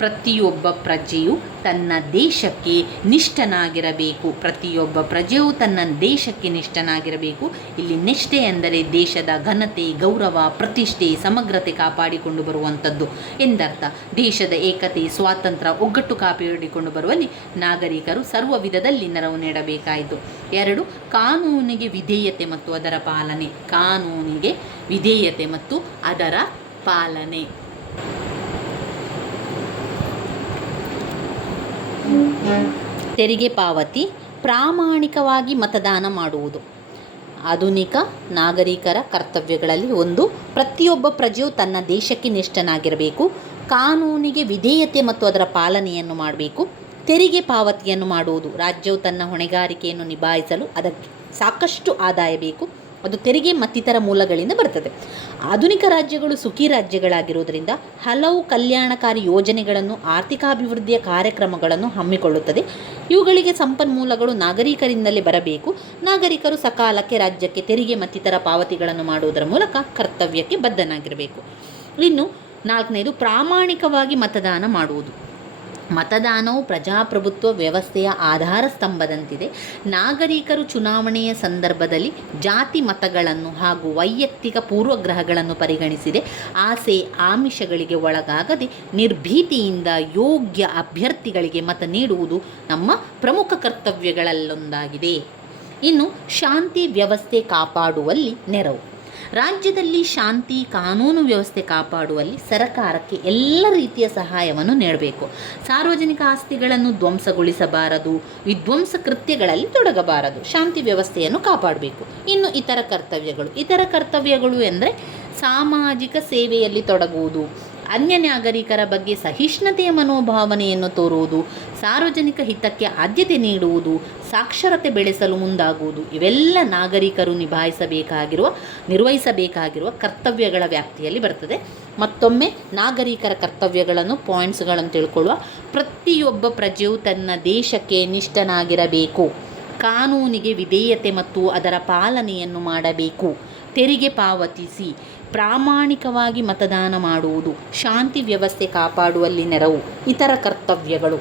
ಪ್ರತಿಯೊಬ್ಬ ಪ್ರಜೆಯು ತನ್ನ ದೇಶಕ್ಕೆ ನಿಷ್ಠನಾಗಿರಬೇಕು. ಪ್ರತಿಯೊಬ್ಬ ಪ್ರಜೆಯು ತನ್ನ ದೇಶಕ್ಕೆ ನಿಷ್ಠನಾಗಿರಬೇಕು. ಇಲ್ಲಿ ನಿಷ್ಠೆ ಎಂದರೆ ದೇಶದ ಘನತೆ, ಗೌರವ, ಪ್ರತಿಷ್ಠೆ, ಸಮಗ್ರತೆ ಕಾಪಾಡಿಕೊಂಡು ಬರುವಂಥದ್ದು ಎಂದರ್ಥ. ದೇಶದ ಏಕತೆ, ಸ್ವಾತಂತ್ರ್ಯ, ಒಗ್ಗಟ್ಟು ಕಾಪಾಡಿಕೊಂಡು ಬರುವಲ್ಲಿ ನಾಗರಿಕರು ಸರ್ವ ವಿಧದಲ್ಲಿ ನೆರವು ನೀಡಬೇಕಾಯಿತು. 2, ಕಾನೂನಿಗೆ ವಿಧೇಯತೆ ಮತ್ತು ಅದರ ಪಾಲನೆ. ಕಾನೂನಿಗೆ ವಿಧೇಯತೆ ಮತ್ತು ಅದರ ಪಾಲನೆ. ತೆರಿಗೆ ಪಾವತಿ, ಪ್ರಾಮಾಣಿಕವಾಗಿ ಮತದಾನ ಮಾಡುವುದು ಆಧುನಿಕ ನಾಗರಿಕರ ಕರ್ತವ್ಯಗಳಲ್ಲಿ ಒಂದು. ಪ್ರತಿಯೊಬ್ಬ ಪ್ರಜೆಯು ತನ್ನ ದೇಶಕ್ಕೆ ನಿಷ್ಠನಾಗಿರಬೇಕು. ಕಾನೂನಿಗೆ ವಿಧೇಯತೆ ಮತ್ತು ಅದರ ಪಾಲನೆಯನ್ನು ಮಾಡಬೇಕು. ತೆರಿಗೆ ಪಾವತಿಯನ್ನು ಮಾಡುವುದು, ರಾಜ್ಯವು ತನ್ನ ಹೊಣೆಗಾರಿಕೆಯನ್ನು ನಿಭಾಯಿಸಲು ಅದಕ್ಕೆ ಸಾಕಷ್ಟು ಆದಾಯ ಬೇಕು. ಅದು ತೆರಿಗೆ ಮತ್ತಿತರ ಮೂಲಗಳಿಂದ ಬರ್ತದೆ. ಆಧುನಿಕ ರಾಜ್ಯಗಳು ಸುಖಿ ರಾಜ್ಯಗಳಾಗಿರುವುದರಿಂದ ಹಲವು ಕಲ್ಯಾಣಕಾರಿ ಯೋಜನೆಗಳನ್ನು, ಆರ್ಥಿಕಾಭಿವೃದ್ಧಿಯ ಕಾರ್ಯಕ್ರಮಗಳನ್ನು ಹಮ್ಮಿಕೊಳ್ಳುತ್ತದೆ. ಇವುಗಳಿಗೆ ಸಂಪನ್ಮೂಲಗಳು ನಾಗರಿಕರಿಂದಲೇ ಬರಬೇಕು. ನಾಗರಿಕರು ಸಕಾಲಕ್ಕೆ ರಾಜ್ಯಕ್ಕೆ ತೆರಿಗೆ ಮತ್ತಿತರ ಪಾವತಿಗಳನ್ನು ಮಾಡುವುದರ ಮೂಲಕ ಕರ್ತವ್ಯಕ್ಕೆ ಬದ್ಧನಾಗಿರಬೇಕು. ಇನ್ನು 4ನೇದು, ಪ್ರಾಮಾಣಿಕವಾಗಿ ಮತದಾನ ಮಾಡುವುದು. ಮತದಾನವು ಪ್ರಜಾಪ್ರಭುತ್ವ ವ್ಯವಸ್ಥೆಯ ಆಧಾರ ಸ್ತಂಭದಂತಿದೆ. ನಾಗರಿಕರು ಚುನಾವಣೆಯ ಸಂದರ್ಭದಲ್ಲಿ ಜಾತಿ ಮತಗಳನ್ನು ಹಾಗೂ ವೈಯಕ್ತಿಕ ಪೂರ್ವಗ್ರಹಗಳನ್ನು ಪರಿಗಣಿಸಿದೆ ಆಸೆ ಆಮಿಷಗಳಿಗೆ ಒಳಗಾಗದೆ ನಿರ್ಭೀತಿಯಿಂದ ಯೋಗ್ಯ ಅಭ್ಯರ್ಥಿಗಳಿಗೆ ಮತ ನೀಡುವುದು ನಮ್ಮ ಪ್ರಮುಖ ಕರ್ತವ್ಯಗಳಲ್ಲೊಂದಾಗಿದೆ. ಇನ್ನು ಶಾಂತಿ ವ್ಯವಸ್ಥೆ ಕಾಪಾಡುವಲ್ಲಿ ನೆರವು. ರಾಜ್ಯದಲ್ಲಿ ಶಾಂತಿ, ಕಾನೂನು ವ್ಯವಸ್ಥೆ ಕಾಪಾಡುವಲ್ಲಿ ಸರ್ಕಾರಕ್ಕೆ ಎಲ್ಲ ರೀತಿಯ ಸಹಾಯವನ್ನು ನೀಡಬೇಕು. ಸಾರ್ವಜನಿಕ ಆಸ್ತಿಗಳನ್ನು ಧ್ವಂಸಗೊಳಿಸಬಾರದು, ವಿಧ್ವಂಸ ಕೃತ್ಯಗಳಲ್ಲಿ ತೊಡಗಬಾರದು, ಶಾಂತಿ ವ್ಯವಸ್ಥೆಯನ್ನು ಕಾಪಾಡಬೇಕು. ಇನ್ನು ಇತರ ಕರ್ತವ್ಯಗಳು ಎಂದರೆ ಸಾಮಾಜಿಕ ಸೇವೆಯಲ್ಲಿ ತೊಡಗುವುದು, ಅನ್ಯ ನಾಗರಿಕರ ಬಗ್ಗೆ ಸಹಿಷ್ಣುತೆಯ ಮನೋಭಾವನೆಯನ್ನು ತೋರುವುದು, ಸಾರ್ವಜನಿಕ ಹಿತಕ್ಕೆ ಆದ್ಯತೆ ನೀಡುವುದು, ಸಾಕ್ಷರತೆ ಬೆಳೆಸಲು ಮುಂದಾಗುವುದು. ಇವೆಲ್ಲ ನಾಗರಿಕರು ನಿರ್ವಹಿಸಬೇಕಾಗಿರುವ ಕರ್ತವ್ಯಗಳ ವ್ಯಾಪ್ತಿಯಲ್ಲಿ ಬರ್ತದೆ. ಮತ್ತೊಮ್ಮೆ ನಾಗರಿಕರ ಕರ್ತವ್ಯಗಳನ್ನು ಪಾಯಿಂಟ್ಸ್ಗಳನ್ನು ತಿಳ್ಕೊಳ್ಳುವ. ಪ್ರತಿಯೊಬ್ಬ ಪ್ರಜೆಯು ತನ್ನ ದೇಶಕ್ಕೆ ನಿಷ್ಠನಾಗಿರಬೇಕು. ಕಾನೂನಿಗೆ ವಿಧೇಯತೆ ಮತ್ತು ಅದರ ಪಾಲನೆಯನ್ನು ಮಾಡಬೇಕು. ತೆರಿಗೆ ಪಾವತಿಸಿ ಪ್ರಾಮಾಣಿಕವಾಗಿ ಮತದಾನ ಮಾಡುವುದು, ಶಾಂತಿ ವ್ಯವಸ್ಥೆ ಕಾಪಾಡುವಲ್ಲಿ ನೆರವು, ಇತರ ಕರ್ತವ್ಯಗಳು.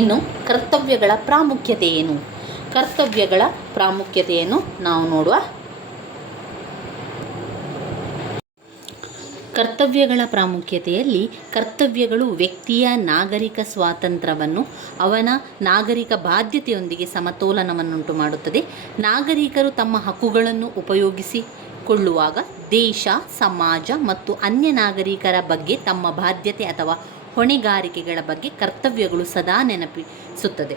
ಇನ್ನು ಕರ್ತವ್ಯಗಳ ಪ್ರಾಮುಖ್ಯತೆ ಏನು? ಕರ್ತವ್ಯಗಳ ಪ್ರಾಮುಖ್ಯತೆಯನ್ನು ನಾವು ನೋಡುವ. ಕರ್ತವ್ಯಗಳ ಪ್ರಾಮುಖ್ಯತೆಯಲ್ಲಿ ಕರ್ತವ್ಯಗಳು ವ್ಯಕ್ತಿಯ ನಾಗರಿಕ ಸ್ವಾತಂತ್ರ್ಯವನ್ನು ಅವನ ನಾಗರಿಕ ಬಾಧ್ಯತೆಯೊಂದಿಗೆ ಸಮತೋಲನವನ್ನುಂಟು ಮಾಡುತ್ತದೆ. ನಾಗರಿಕರು ತಮ್ಮ ಹಕ್ಕುಗಳನ್ನು ಉಪಯೋಗಿಸಿಕೊಳ್ಳುವಾಗ ದೇಶ, ಸಮಾಜ ಮತ್ತು ಅನ್ಯ ನಾಗರಿಕರ ಬಗ್ಗೆ ತಮ್ಮ ಬಾಧ್ಯತೆ ಅಥವಾ ಹೊಣೆಗಾರಿಕೆಗಳ ಬಗ್ಗೆ ಕರ್ತವ್ಯಗಳು ಸದಾ ನೆನಪಿಸುತ್ತದೆ.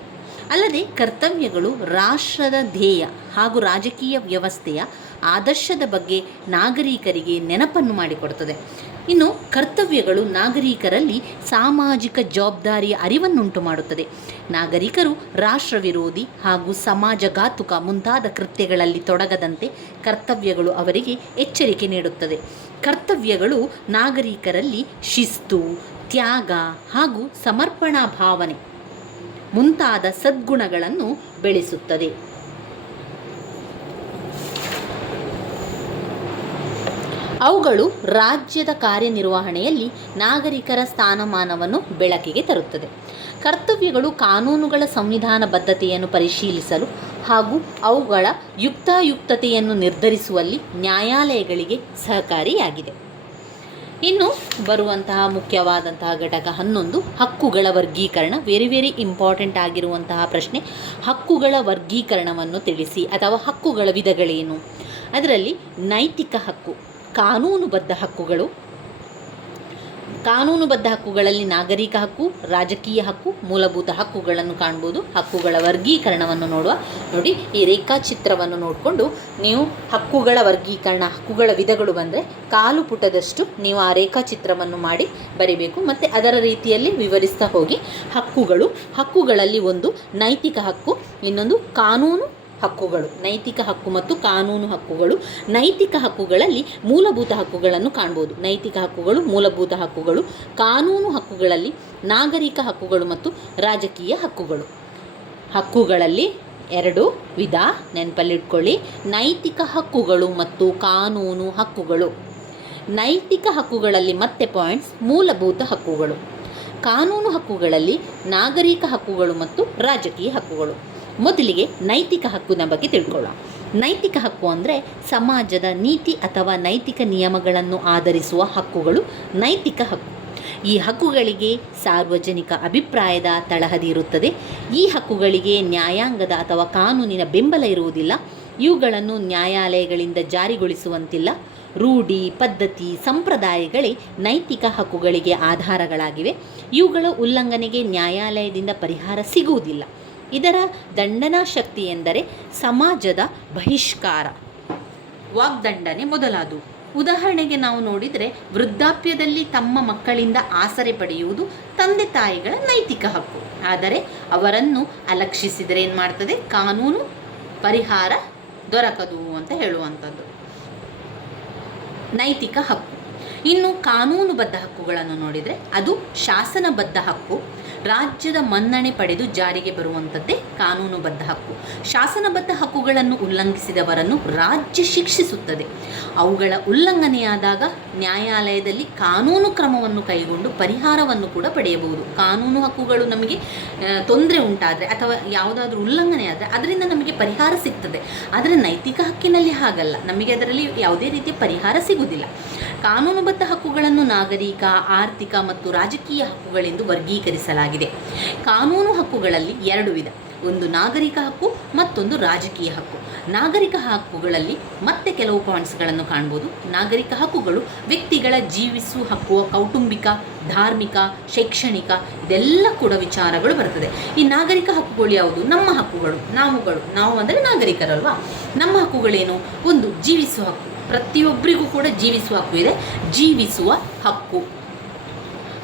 ಅಲ್ಲದೆ ಕರ್ತವ್ಯಗಳು ರಾಷ್ಟ್ರದ ಧ್ಯೇಯ ಹಾಗೂ ರಾಜಕೀಯ ವ್ಯವಸ್ಥೆಯ ಆದರ್ಶದ ಬಗ್ಗೆ ನಾಗರಿಕರಿಗೆ ನೆನಪನ್ನು ಮಾಡಿಕೊಡುತ್ತದೆ. ಇನ್ನು ಕರ್ತವ್ಯಗಳು ನಾಗರಿಕರಲ್ಲಿ ಸಾಮಾಜಿಕ ಜವಾಬ್ದಾರಿಯ ಅರಿವನ್ನುಂಟು ಮಾಡುತ್ತದೆ. ನಾಗರಿಕರು ರಾಷ್ಟ್ರ ವಿರೋಧಿ ಹಾಗೂ ಸಮಾಜಘಾತುಕ ಮುಂತಾದ ಕೃತ್ಯಗಳಲ್ಲಿ ತೊಡಗದಂತೆ ಕರ್ತವ್ಯಗಳು ಅವರಿಗೆ ಎಚ್ಚರಿಕೆ ನೀಡುತ್ತದೆ. ಕರ್ತವ್ಯಗಳು ನಾಗರಿಕರಲ್ಲಿ ಶಿಸ್ತು, ತ್ಯಾಗ ಹಾಗೂ ಸಮರ್ಪಣಾ ಭಾವನೆ ಮುಂತಾದ ಸದ್ಗುಣಗಳನ್ನು ಬೆಳೆಸುತ್ತದೆ. ಅವುಗಳು ರಾಜ್ಯದ ಕಾರ್ಯನಿರ್ವಹಣೆಯಲ್ಲಿ ನಾಗರಿಕರ ಸ್ಥಾನಮಾನವನ್ನು ಬೆಳಕಿಗೆ ತರುತ್ತದೆ. ಕರ್ತವ್ಯಗಳು ಕಾನೂನುಗಳ ಸಂವಿಧಾನಬದ್ಧತೆಯನ್ನು ಪರಿಶೀಲಿಸಲು ಹಾಗೂ ಅವುಗಳ ಯುಕ್ತಾಯುಕ್ತತೆಯನ್ನು ನಿರ್ಧರಿಸುವಲ್ಲಿ ನ್ಯಾಯಾಲಯಗಳಿಗೆ ಸಹಕಾರಿಯಾಗಿದೆ. ಇನ್ನು ಬರುವಂತಹ ಮುಖ್ಯವಾದಂತಹ ಘಟಕ 11 ಹಕ್ಕುಗಳ ವರ್ಗೀಕರಣ. ವೆರಿ ಇಂಪಾರ್ಟೆಂಟ್ ಆಗಿರುವಂತಹ ಪ್ರಶ್ನೆ. ಹಕ್ಕುಗಳ ವರ್ಗೀಕರಣವನ್ನು ತಿಳಿಸಿ ಅಥವಾ ಹಕ್ಕುಗಳ ವಿಧಗಳೇನು? ಅದರಲ್ಲಿ ನೈತಿಕ ಹಕ್ಕು, ಕಾನೂನುಬದ್ಧ ಹಕ್ಕುಗಳು. ಕಾನೂನುಬದ್ಧ ಹಕ್ಕುಗಳಲ್ಲಿ ನಾಗರಿಕ ಹಕ್ಕು, ರಾಜಕೀಯ ಹಕ್ಕು, ಮೂಲಭೂತ ಹಕ್ಕುಗಳನ್ನು ಕಾಣ್ಬೋದು. ಹಕ್ಕುಗಳ ವರ್ಗೀಕರಣವನ್ನು ನೋಡುವ. ನೋಡಿ, ಈ ರೇಖಾಚಿತ್ರವನ್ನು ನೋಡಿಕೊಂಡು ನೀವು ಹಕ್ಕುಗಳ ವರ್ಗೀಕರಣ, ಹಕ್ಕುಗಳ ವಿಧಗಳು ಬಂದರೆ ಕಾಲು ಪುಟದಷ್ಟು ನೀವು ಆ ರೇಖಾಚಿತ್ರವನ್ನು ಮಾಡಿ ಬರಿಬೇಕು. ಮತ್ತು ಅದರ ರೀತಿಯಲ್ಲಿ ವಿವರಿಸ್ತಾ ಹೋಗಿ. ಹಕ್ಕುಗಳಲ್ಲಿ ಒಂದು ನೈತಿಕ ಹಕ್ಕು, ಇನ್ನೊಂದು ಕಾನೂನು ಹಕ್ಕುಗಳು. ನೈತಿಕ ಹಕ್ಕು ಮತ್ತು ಕಾನೂನು ಹಕ್ಕುಗಳು. ನೈತಿಕ ಹಕ್ಕುಗಳಲ್ಲಿ ಮೂಲಭೂತ ಹಕ್ಕುಗಳನ್ನು ಕಾಣ್ಬೋದು. ನೈತಿಕ ಹಕ್ಕುಗಳು, ಮೂಲಭೂತ ಹಕ್ಕುಗಳು. ಕಾನೂನು ಹಕ್ಕುಗಳಲ್ಲಿ ನಾಗರಿಕ ಹಕ್ಕುಗಳು ಮತ್ತು ರಾಜಕೀಯ ಹಕ್ಕುಗಳು. ಹಕ್ಕುಗಳಲ್ಲಿ 2 ವಿಧ, ನೆನಪಲ್ಲಿಟ್ಕೊಳ್ಳಿ. ನೈತಿಕ ಹಕ್ಕುಗಳು ಮತ್ತು ಕಾನೂನು ಹಕ್ಕುಗಳು. ನೈತಿಕ ಹಕ್ಕುಗಳಲ್ಲಿ ಮತ್ತೆ ಪಾಯಿಂಟ್ಸ್, ಮೂಲಭೂತ ಹಕ್ಕುಗಳು. ಕಾನೂನು ಹಕ್ಕುಗಳಲ್ಲಿ ನಾಗರಿಕ ಹಕ್ಕುಗಳು ಮತ್ತು ರಾಜಕೀಯ ಹಕ್ಕುಗಳು. ಮೊದಲಿಗೆ ನೈತಿಕ ಹಕ್ಕಿನ ಬಗ್ಗೆ ತಿಳ್ಕೊಳ್ಳೋಣ. ನೈತಿಕ ಹಕ್ಕು ಅಂದರೆ ಸಮಾಜದ ನೀತಿ ಅಥವಾ ನೈತಿಕ ನಿಯಮಗಳನ್ನು ಆಧರಿಸುವ ಹಕ್ಕುಗಳು ನೈತಿಕ ಹಕ್ಕು. ಈ ಹಕ್ಕುಗಳಿಗೆ ಸಾರ್ವಜನಿಕ ಅಭಿಪ್ರಾಯದ ತಳಹದಿ ಇರುತ್ತದೆ. ಈ ಹಕ್ಕುಗಳಿಗೆ ನ್ಯಾಯಾಂಗದ ಅಥವಾ ಕಾನೂನಿನ ಬೆಂಬಲ ಇರುವುದಿಲ್ಲ. ಇವುಗಳನ್ನು ನ್ಯಾಯಾಲಯಗಳಿಂದ ಜಾರಿಗೊಳಿಸುವಂತಿಲ್ಲ. ರೂಢಿ, ಪದ್ಧತಿ, ಸಂಪ್ರದಾಯಗಳೇ ನೈತಿಕ ಹಕ್ಕುಗಳಿಗೆ ಆಧಾರಗಳಾಗಿವೆ. ಇವುಗಳ ಉಲ್ಲಂಘನೆಗೆ ನ್ಯಾಯಾಲಯದಿಂದ ಪರಿಹಾರ ಸಿಗುವುದಿಲ್ಲ. ಇದರ ದಂಡನಾ ಶಕ್ತಿ ಎಂದರೆ ಸಮಾಜದ ಬಹಿಷ್ಕಾರ, ವಾಗ್ದಂಡನೆ ಮೊದಲಾದವು. ಉದಾಹರಣೆಗೆ ನಾವು ನೋಡಿದರೆ, ವೃದ್ಧಾಪ್ಯದಲ್ಲಿ ತಮ್ಮ ಮಕ್ಕಳಿಂದ ಆಸರೆ ಪಡೆಯುವುದು ತಂದೆ ತಾಯಿಗಳ ನೈತಿಕ ಹಕ್ಕು. ಆದರೆ ಅವರನ್ನು ಅಲಕ್ಷಿಸಿದರೆ ಏನು ಮಾಡ್ತದೆ? ಕಾನೂನು ಪರಿಹಾರ ದೊರಕದು ಅಂತ ಹೇಳುವಂಥದ್ದು ನೈತಿಕ ಹಕ್ಕು. ಇನ್ನು ಕಾನೂನುಬದ್ಧ ಹಕ್ಕುಗಳನ್ನು ನೋಡಿದರೆ ಅದು ಶಾಸನಬದ್ಧ ಹಕ್ಕು. ರಾಜ್ಯದ ಮನ್ನಣೆ ಪಡೆದು ಜಾರಿಗೆ ಬರುವಂಥದ್ದೇ ಕಾನೂನುಬದ್ಧ ಹಕ್ಕು. ಶಾಸನಬದ್ಧ ಹಕ್ಕುಗಳನ್ನು ಉಲ್ಲಂಘಿಸಿದವರನ್ನು ರಾಜ್ಯ ಶಿಕ್ಷಿಸುತ್ತದೆ. ಅವುಗಳ ಉಲ್ಲಂಘನೆಯಾದಾಗ ನ್ಯಾಯಾಲಯದಲ್ಲಿ ಕಾನೂನು ಕ್ರಮವನ್ನು ಕೈಗೊಂಡು ಪರಿಹಾರವನ್ನು ಕೂಡ ಪಡೆಯಬಹುದು. ಕಾನೂನು ಹಕ್ಕುಗಳು ನಮಗೆ ತೊಂದರೆ ಉಂಟಾದರೆ ಅಥವಾ ಯಾವುದಾದ್ರೂ ಉಲ್ಲಂಘನೆ ಆದರೆ ಅದರಿಂದ ನಮಗೆ ಪರಿಹಾರ ಸಿಗ್ತದೆ. ಆದರೆ ನೈತಿಕ ಹಕ್ಕಿನಲ್ಲಿ ಹಾಗಲ್ಲ, ನಮಗೆ ಅದರಲ್ಲಿ ಯಾವುದೇ ರೀತಿಯ ಪರಿಹಾರ ಸಿಗುವುದಿಲ್ಲ. ಕಾನೂನುಬದ್ಧ ಹಕ್ಕುಗಳನ್ನು ನಾಗರಿಕ, ಆರ್ಥಿಕ ಮತ್ತು ರಾಜಕೀಯ ಹಕ್ಕುಗಳೆಂದು ವರ್ಗೀಕರಿಸಲಾಗಿದೆ. ಕಾನೂನು ಹಕ್ಕುಗಳಲ್ಲಿ ಎರಡು ವಿಧ, ಒಂದು ನಾಗರಿಕ ಹಕ್ಕು, ಮತ್ತೊಂದು ರಾಜಕೀಯ ಹಕ್ಕು. ನಾಗರಿಕ ಹಕ್ಕುಗಳಲ್ಲಿ ಮತ್ತೆ ಕೆಲವು ಪಾಯಿಂಟ್ಸ್ಗಳನ್ನು ಕಾಣ್ಬೋದು. ನಾಗರಿಕ ಹಕ್ಕುಗಳು ವ್ಯಕ್ತಿಗಳ ಜೀವಿಸುವ ಹಕ್ಕು, ಕೌಟುಂಬಿಕ, ಧಾರ್ಮಿಕ, ಶೈಕ್ಷಣಿಕ ಇದೆಲ್ಲ ಕೂಡ ವಿಚಾರಗಳು ಬರ್ತದೆ. ಈ ನಾಗರಿಕ ಹಕ್ಕುಗಳು ಯಾವುದು? ನಮ್ಮ ಹಕ್ಕುಗಳು. ನಾವು ಅಂದರೆ ನಾಗರಿಕರಲ್ವಾ. ನಮ್ಮ ಹಕ್ಕುಗಳೇನು? ಒಂದು ಜೀವಿಸುವ ಹಕ್ಕು. ಪ್ರತಿಯೊಬ್ಬರಿಗೂ ಕೂಡ ಜೀವಿಸುವ ಹಕ್ಕು ಇದೆ. ಜೀವಿಸುವ ಹಕ್ಕು.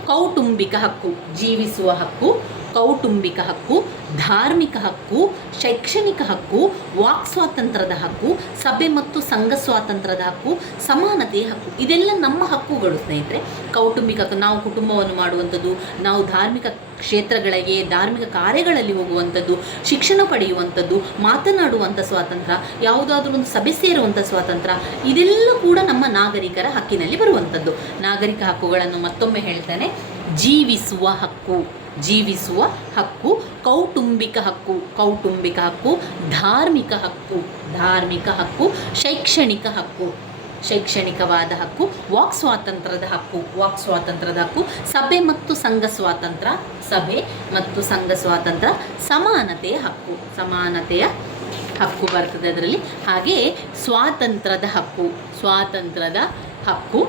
ಕೌಟುಂಬಿಕ ಹಕ್ಕು, ಜೀವಿಸುವ ಹಕ್ಕು, ಕೌಟುಂಬಿಕ ಹಕ್ಕು, ಧಾರ್ಮಿಕ ಹಕ್ಕು, ಶೈಕ್ಷಣಿಕ ಹಕ್ಕು, ವಾಕ್ ಸ್ವಾತಂತ್ರ್ಯದ ಹಕ್ಕು, ಸಭೆ ಮತ್ತು ಸಂಘ ಸ್ವಾತಂತ್ರ್ಯದ ಹಕ್ಕು, ಸಮಾನತೆಯ ಹಕ್ಕು. ಇದೆಲ್ಲ ನಮ್ಮ ಹಕ್ಕುಗಳು ಸ್ನೇಹಿತರೆ. ಕೌಟುಂಬಿಕ ಹಕ್ಕು, ನಾವು ಕುಟುಂಬವನ್ನು ಮಾಡುವಂಥದ್ದು, ನಾವು ಧಾರ್ಮಿಕ ಕ್ಷೇತ್ರಗಳಿಗೆ, ಧಾರ್ಮಿಕ ಕಾರ್ಯಗಳಲ್ಲಿ ಹೋಗುವಂಥದ್ದು, ಶಿಕ್ಷಣ ಪಡೆಯುವಂಥದ್ದು, ಮಾತನಾಡುವಂಥ ಸ್ವಾತಂತ್ರ್ಯ, ಯಾವುದಾದ್ರೂ ಒಂದು ಸಭೆ ಸೇರುವಂಥ ಸ್ವಾತಂತ್ರ್ಯ, ಇದೆಲ್ಲ ಕೂಡ ನಮ್ಮ ನಾಗರಿಕರ ಹಕ್ಕಿನಲ್ಲಿ ಬರುವಂಥದ್ದು. ನಾಗರಿಕ ಹಕ್ಕುಗಳನ್ನು ಮತ್ತೊಮ್ಮೆ ಹೇಳ್ತಾನೆ. ಜೀವಿಸುವ ಹಕ್ಕು, ಜೀವಿಸುವ ಹಕ್ಕು, ಕೌಟುಂಬಿಕ ಹಕ್ಕು, ಕೌಟುಂಬಿಕ ಹಕ್ಕು, ಧಾರ್ಮಿಕ ಹಕ್ಕು, ಧಾರ್ಮಿಕ ಹಕ್ಕು, ಶೈಕ್ಷಣಿಕ ಹಕ್ಕು, ಶೈಕ್ಷಣಿಕವಾದ ಹಕ್ಕು, ವಾಕ್ ಸ್ವಾತಂತ್ರ್ಯದ ಹಕ್ಕು, ವಾಕ್ ಸ್ವಾತಂತ್ರ್ಯದ ಹಕ್ಕು, ಸಭೆ ಮತ್ತು ಸಂಘ ಸ್ವಾತಂತ್ರ್ಯ, ಸಭೆ ಮತ್ತು ಸಂಘ ಸ್ವಾತಂತ್ರ್ಯ, ಸಮಾನತೆಯ ಹಕ್ಕು, ಸಮಾನತೆಯ ಹಕ್ಕು ಬರ್ತದೆ ಅದರಲ್ಲಿ. ಹಾಗೆಯೇ ಸ್ವಾತಂತ್ರ್ಯದ ಹಕ್ಕು, ಸ್ವಾತಂತ್ರ್ಯದ ಹಕ್ಕು,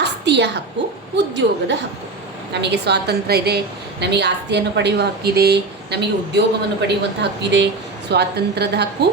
ಆಸ್ತಿಯ ಹಕ್ಕು, ಉದ್ಯೋಗದ ಹಕ್ಕು. ನಮಗೆ ಸ್ವಾತಂತ್ರ್ಯ ಇದೆ, ನಮಗೆ ಆಸ್ತಿಯನ್ನು ಪಡೆಯುವ ಹಕ್ಕಿದೆ, ನಮಗೆ ಉದ್ಯೋಗವನ್ನು ಪಡೆಯುವಂಥ ಹಕ್ಕಿದೆ. ಸ್ವಾತಂತ್ರ್ಯದ ಹಕ್ಕು,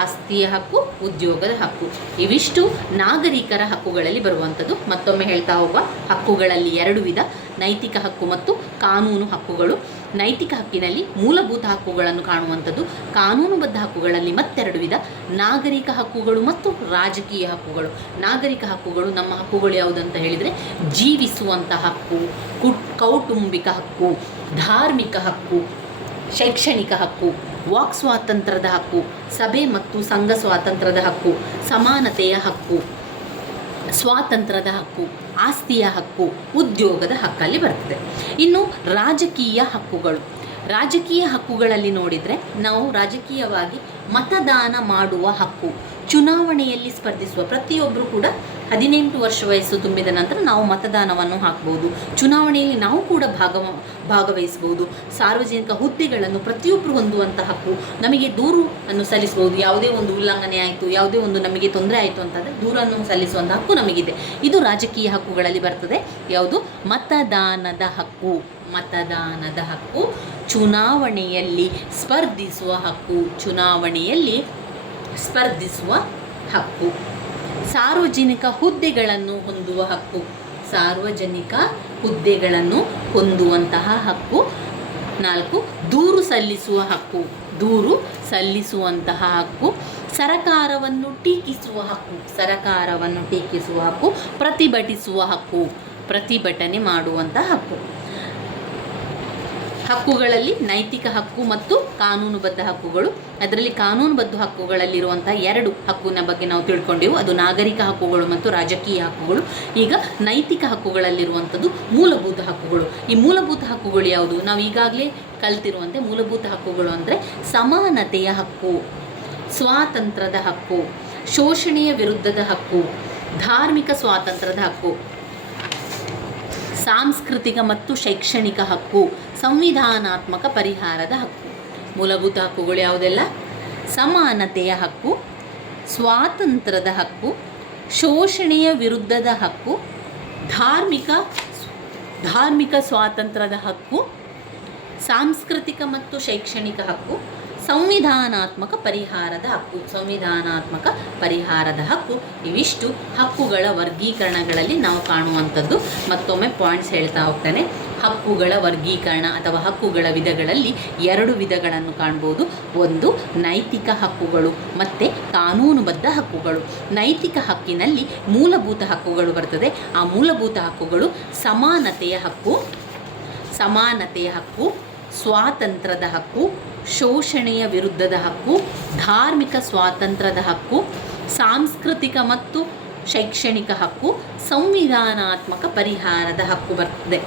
ಆಸ್ತಿಯ ಹಕ್ಕು, ಉದ್ಯೋಗದ ಹಕ್ಕು, ಇವಿಷ್ಟು ನಾಗರಿಕರ ಹಕ್ಕುಗಳಲ್ಲಿ ಬರುವಂಥದ್ದು. ಮತ್ತೊಮ್ಮೆ ಹೇಳ್ತಾ ಹೋಗುವ, ಹಕ್ಕುಗಳಲ್ಲಿ ಎರಡು ವಿಧ, ನೈತಿಕ ಹಕ್ಕು ಮತ್ತು ಕಾನೂನು ಹಕ್ಕುಗಳು. ನೈತಿಕ ಹಕ್ಕಿನಲ್ಲಿ ಮೂಲಭೂತ ಹಕ್ಕುಗಳನ್ನು ಕಾಣುವಂಥದ್ದು. ಕಾನೂನುಬದ್ಧ ಹಕ್ಕುಗಳಲ್ಲಿ ಮತ್ತೆರಡು ವಿಧ, ನಾಗರಿಕ ಹಕ್ಕುಗಳು ಮತ್ತು ರಾಜಕೀಯ ಹಕ್ಕುಗಳು. ನಾಗರಿಕ ಹಕ್ಕುಗಳು, ನಮ್ಮ ಹಕ್ಕುಗಳು ಯಾವುದಂತ ಹೇಳಿದರೆ, ಜೀವಿಸುವಂಥ ಹಕ್ಕು, ಕೌಟುಂಬಿಕ ಹಕ್ಕು, ಧಾರ್ಮಿಕ ಹಕ್ಕು, ಶೈಕ್ಷಣಿಕ ಹಕ್ಕು, ವಾಕ್ ಸ್ವಾತಂತ್ರ್ಯದ ಹಕ್ಕು, ಸಭೆ ಮತ್ತು ಸಂಘ ಸ್ವಾತಂತ್ರ್ಯದ ಹಕ್ಕು, ಸಮಾನತೆಯ ಹಕ್ಕು, ಸ್ವಾತಂತ್ರ್ಯದ ಹಕ್ಕು, ಆಸ್ತಿಯ ಹಕ್ಕು, ಉದ್ಯೋಗದ ಹಕ್ಕಲ್ಲಿ ಬರ್ತದೆ. ಇನ್ನು ರಾಜಕೀಯ ಹಕ್ಕುಗಳು. ರಾಜಕೀಯ ಹಕ್ಕುಗಳಲ್ಲಿ ನೋಡಿದರೆ ನಾವು ರಾಜಕೀಯವಾಗಿ ಮತದಾನ ಮಾಡುವ ಹಕ್ಕು. ಚುನಾವಣೆಯಲ್ಲಿ ಸ್ಪರ್ಧಿಸುವ ಪ್ರತಿಯೊಬ್ಬರು ಕೂಡ 18 ವರ್ಷ ವಯಸ್ಸು ತುಂಬಿದ ನಂತರ ನಾವು ಮತದಾನವನ್ನು ಹಾಕ್ಬೋದು. ಚುನಾವಣೆಯಲ್ಲಿ ನಾವು ಕೂಡ ಭಾಗವಹಿಸ್ಬೋದು. ಸಾರ್ವಜನಿಕ ಹುದ್ದೆಗಳನ್ನು ಪ್ರತಿಯೊಬ್ಬರು ಹೊಂದುವಂಥ ಹಕ್ಕು. ನಮಗೆ ದೂರು ಅನ್ನು ಸಲ್ಲಿಸ್ಬೋದು. ಯಾವುದೇ ಒಂದು ಉಲ್ಲಂಘನೆ ಆಯಿತು, ಯಾವುದೇ ಒಂದು ನಮಗೆ ತೊಂದರೆ ಆಯಿತು ಅಂತಂದರೆ ದೂರನ್ನು ಸಲ್ಲಿಸುವಂಥ ಹಕ್ಕು ನಮಗಿದೆ. ಇದು ರಾಜಕೀಯ ಹಕ್ಕುಗಳಲ್ಲಿ ಬರ್ತದೆ. ಯಾವುದು? ಮತದಾನದ ಹಕ್ಕು, ಮತದಾನದ ಹಕ್ಕು. ಚುನಾವಣೆಯಲ್ಲಿ ಸ್ಪರ್ಧಿಸುವ ಹಕ್ಕು, ಚುನಾವಣೆಯಲ್ಲಿ ಸ್ಪರ್ಧಿಸುವ ಹಕ್ಕು. ಸಾರ್ವಜನಿಕ ಹುದ್ದೆಗಳನ್ನು ಹೊಂದುವ ಹಕ್ಕು, ಸಾರ್ವಜನಿಕ ಹುದ್ದೆಗಳನ್ನು ಹೊಂದುವಂತಹ ಹಕ್ಕು. 4, ದೂರು ಸಲ್ಲಿಸುವ ಹಕ್ಕು, ದೂರು ಸಲ್ಲಿಸುವಂತಹ ಹಕ್ಕು. ಸರಕಾರವನ್ನು ಟೀಕಿಸುವ ಹಕ್ಕು, ಸರಕಾರವನ್ನು ಟೀಕಿಸುವ ಹಕ್ಕು. ಪ್ರತಿಭಟಿಸುವ ಹಕ್ಕು, ಪ್ರತಿಭಟನೆ ಮಾಡುವಂತಹ ಹಕ್ಕು. ಹಕ್ಕುಗಳಲ್ಲಿ ನೈತಿಕ ಹಕ್ಕು ಮತ್ತು ಕಾನೂನುಬದ್ಧ ಹಕ್ಕುಗಳು. ಅದರಲ್ಲಿ ಕಾನೂನುಬದ್ಧ ಹಕ್ಕುಗಳಲ್ಲಿರುವಂಥ 2 ಹಕ್ಕಿನ ಬಗ್ಗೆ ನಾವು ತಿಳ್ಕೊಂಡೆವು, ಅದು ನಾಗರಿಕ ಹಕ್ಕುಗಳು ಮತ್ತು ರಾಜಕೀಯ ಹಕ್ಕುಗಳು. ಈಗ ನೈತಿಕ ಹಕ್ಕುಗಳಲ್ಲಿರುವಂಥದ್ದು ಮೂಲಭೂತ ಹಕ್ಕುಗಳು. ಈ ಮೂಲಭೂತ ಹಕ್ಕುಗಳು ಯಾವುದು? ನಾವು ಈಗಾಗಲೇ ಕಲ್ತಿರುವಂತೆ ಮೂಲಭೂತ ಹಕ್ಕುಗಳು ಅಂದರೆ ಸಮಾನತೆಯ ಹಕ್ಕು, ಸ್ವಾತಂತ್ರ್ಯದ ಹಕ್ಕು, ಶೋಷಣೆಯ ವಿರುದ್ಧದ ಹಕ್ಕು, ಧಾರ್ಮಿಕ ಸ್ವಾತಂತ್ರ್ಯದ ಹಕ್ಕು, ಸಾಂಸ್ಕೃತಿಕ ಮತ್ತು ಶೈಕ್ಷಣಿಕ ಹಕ್ಕು, ಸಂವಿಧಾನಾತ್ಮಕ ಪರಿಹಾರದ ಹಕ್ಕು. ಮೂಲಭೂತ ಹಕ್ಕುಗಳು ಯಾವುದೆಲ್ಲ? ಸಮಾನತೆಯ ಹಕ್ಕು, ಸ್ವಾತಂತ್ರ್ಯದ ಹಕ್ಕು, ಶೋಷಣೆಯ ವಿರುದ್ಧದ ಹಕ್ಕು, ಧಾರ್ಮಿಕ ಸ್ವಾತಂತ್ರ್ಯದ ಹಕ್ಕು, ಸಾಂಸ್ಕೃತಿಕ ಮತ್ತು ಶೈಕ್ಷಣಿಕ ಹಕ್ಕು, ಸಂವಿಧಾನಾತ್ಮಕ ಪರಿಹಾರದ ಹಕ್ಕು. ಸಂವಿಧಾನಾತ್ಮಕ ಪರಿಹಾರದ ಹಕ್ಕು. ಇವಿಷ್ಟು ಹಕ್ಕುಗಳ ವರ್ಗೀಕರಣಗಳಲ್ಲಿ ನಾವು ಕಾಣುವಂಥದ್ದು. ಮತ್ತೊಮ್ಮೆ ಪಾಯಿಂಟ್ಸ್ ಹೇಳ್ತಾ ಹೋಗ್ತಾನೆ. ಹಕ್ಕುಗಳ ವರ್ಗೀಕರಣ ಅಥವಾ ಹಕ್ಕುಗಳ ವಿಧಗಳಲ್ಲಿ 2 ವಿಧಗಳನ್ನು ಕಾಣ್ಬೋದು. ಒಂದು ನೈತಿಕ ಹಕ್ಕುಗಳು ಮತ್ತು ಕಾನೂನುಬದ್ಧ ಹಕ್ಕುಗಳು. ನೈತಿಕ ಹಕ್ಕಿನಲ್ಲಿ ಮೂಲಭೂತ ಹಕ್ಕುಗಳು ಬರ್ತದೆ. ಆ ಮೂಲಭೂತ ಹಕ್ಕುಗಳು ಸಮಾನತೆಯ ಹಕ್ಕು, ಸ್ವಾತಂತ್ರ್ಯದ ಹಕ್ಕು, ಶೋಷಣೆಯ ವಿರುದ್ಧದ ಹಕ್ಕು, ಧಾರ್ಮಿಕ ಸ್ವಾತಂತ್ರ್ಯದ ಹಕ್ಕು, ಸಾಂಸ್ಕೃತಿಕ ಮತ್ತು ಶೈಕ್ಷಣಿಕ ಹಕ್ಕು, ಸಂವಿಧಾನಾತ್ಮಕ ಪರಿಹಾರದ ಹಕ್ಕು ಬರ್ತದೆ.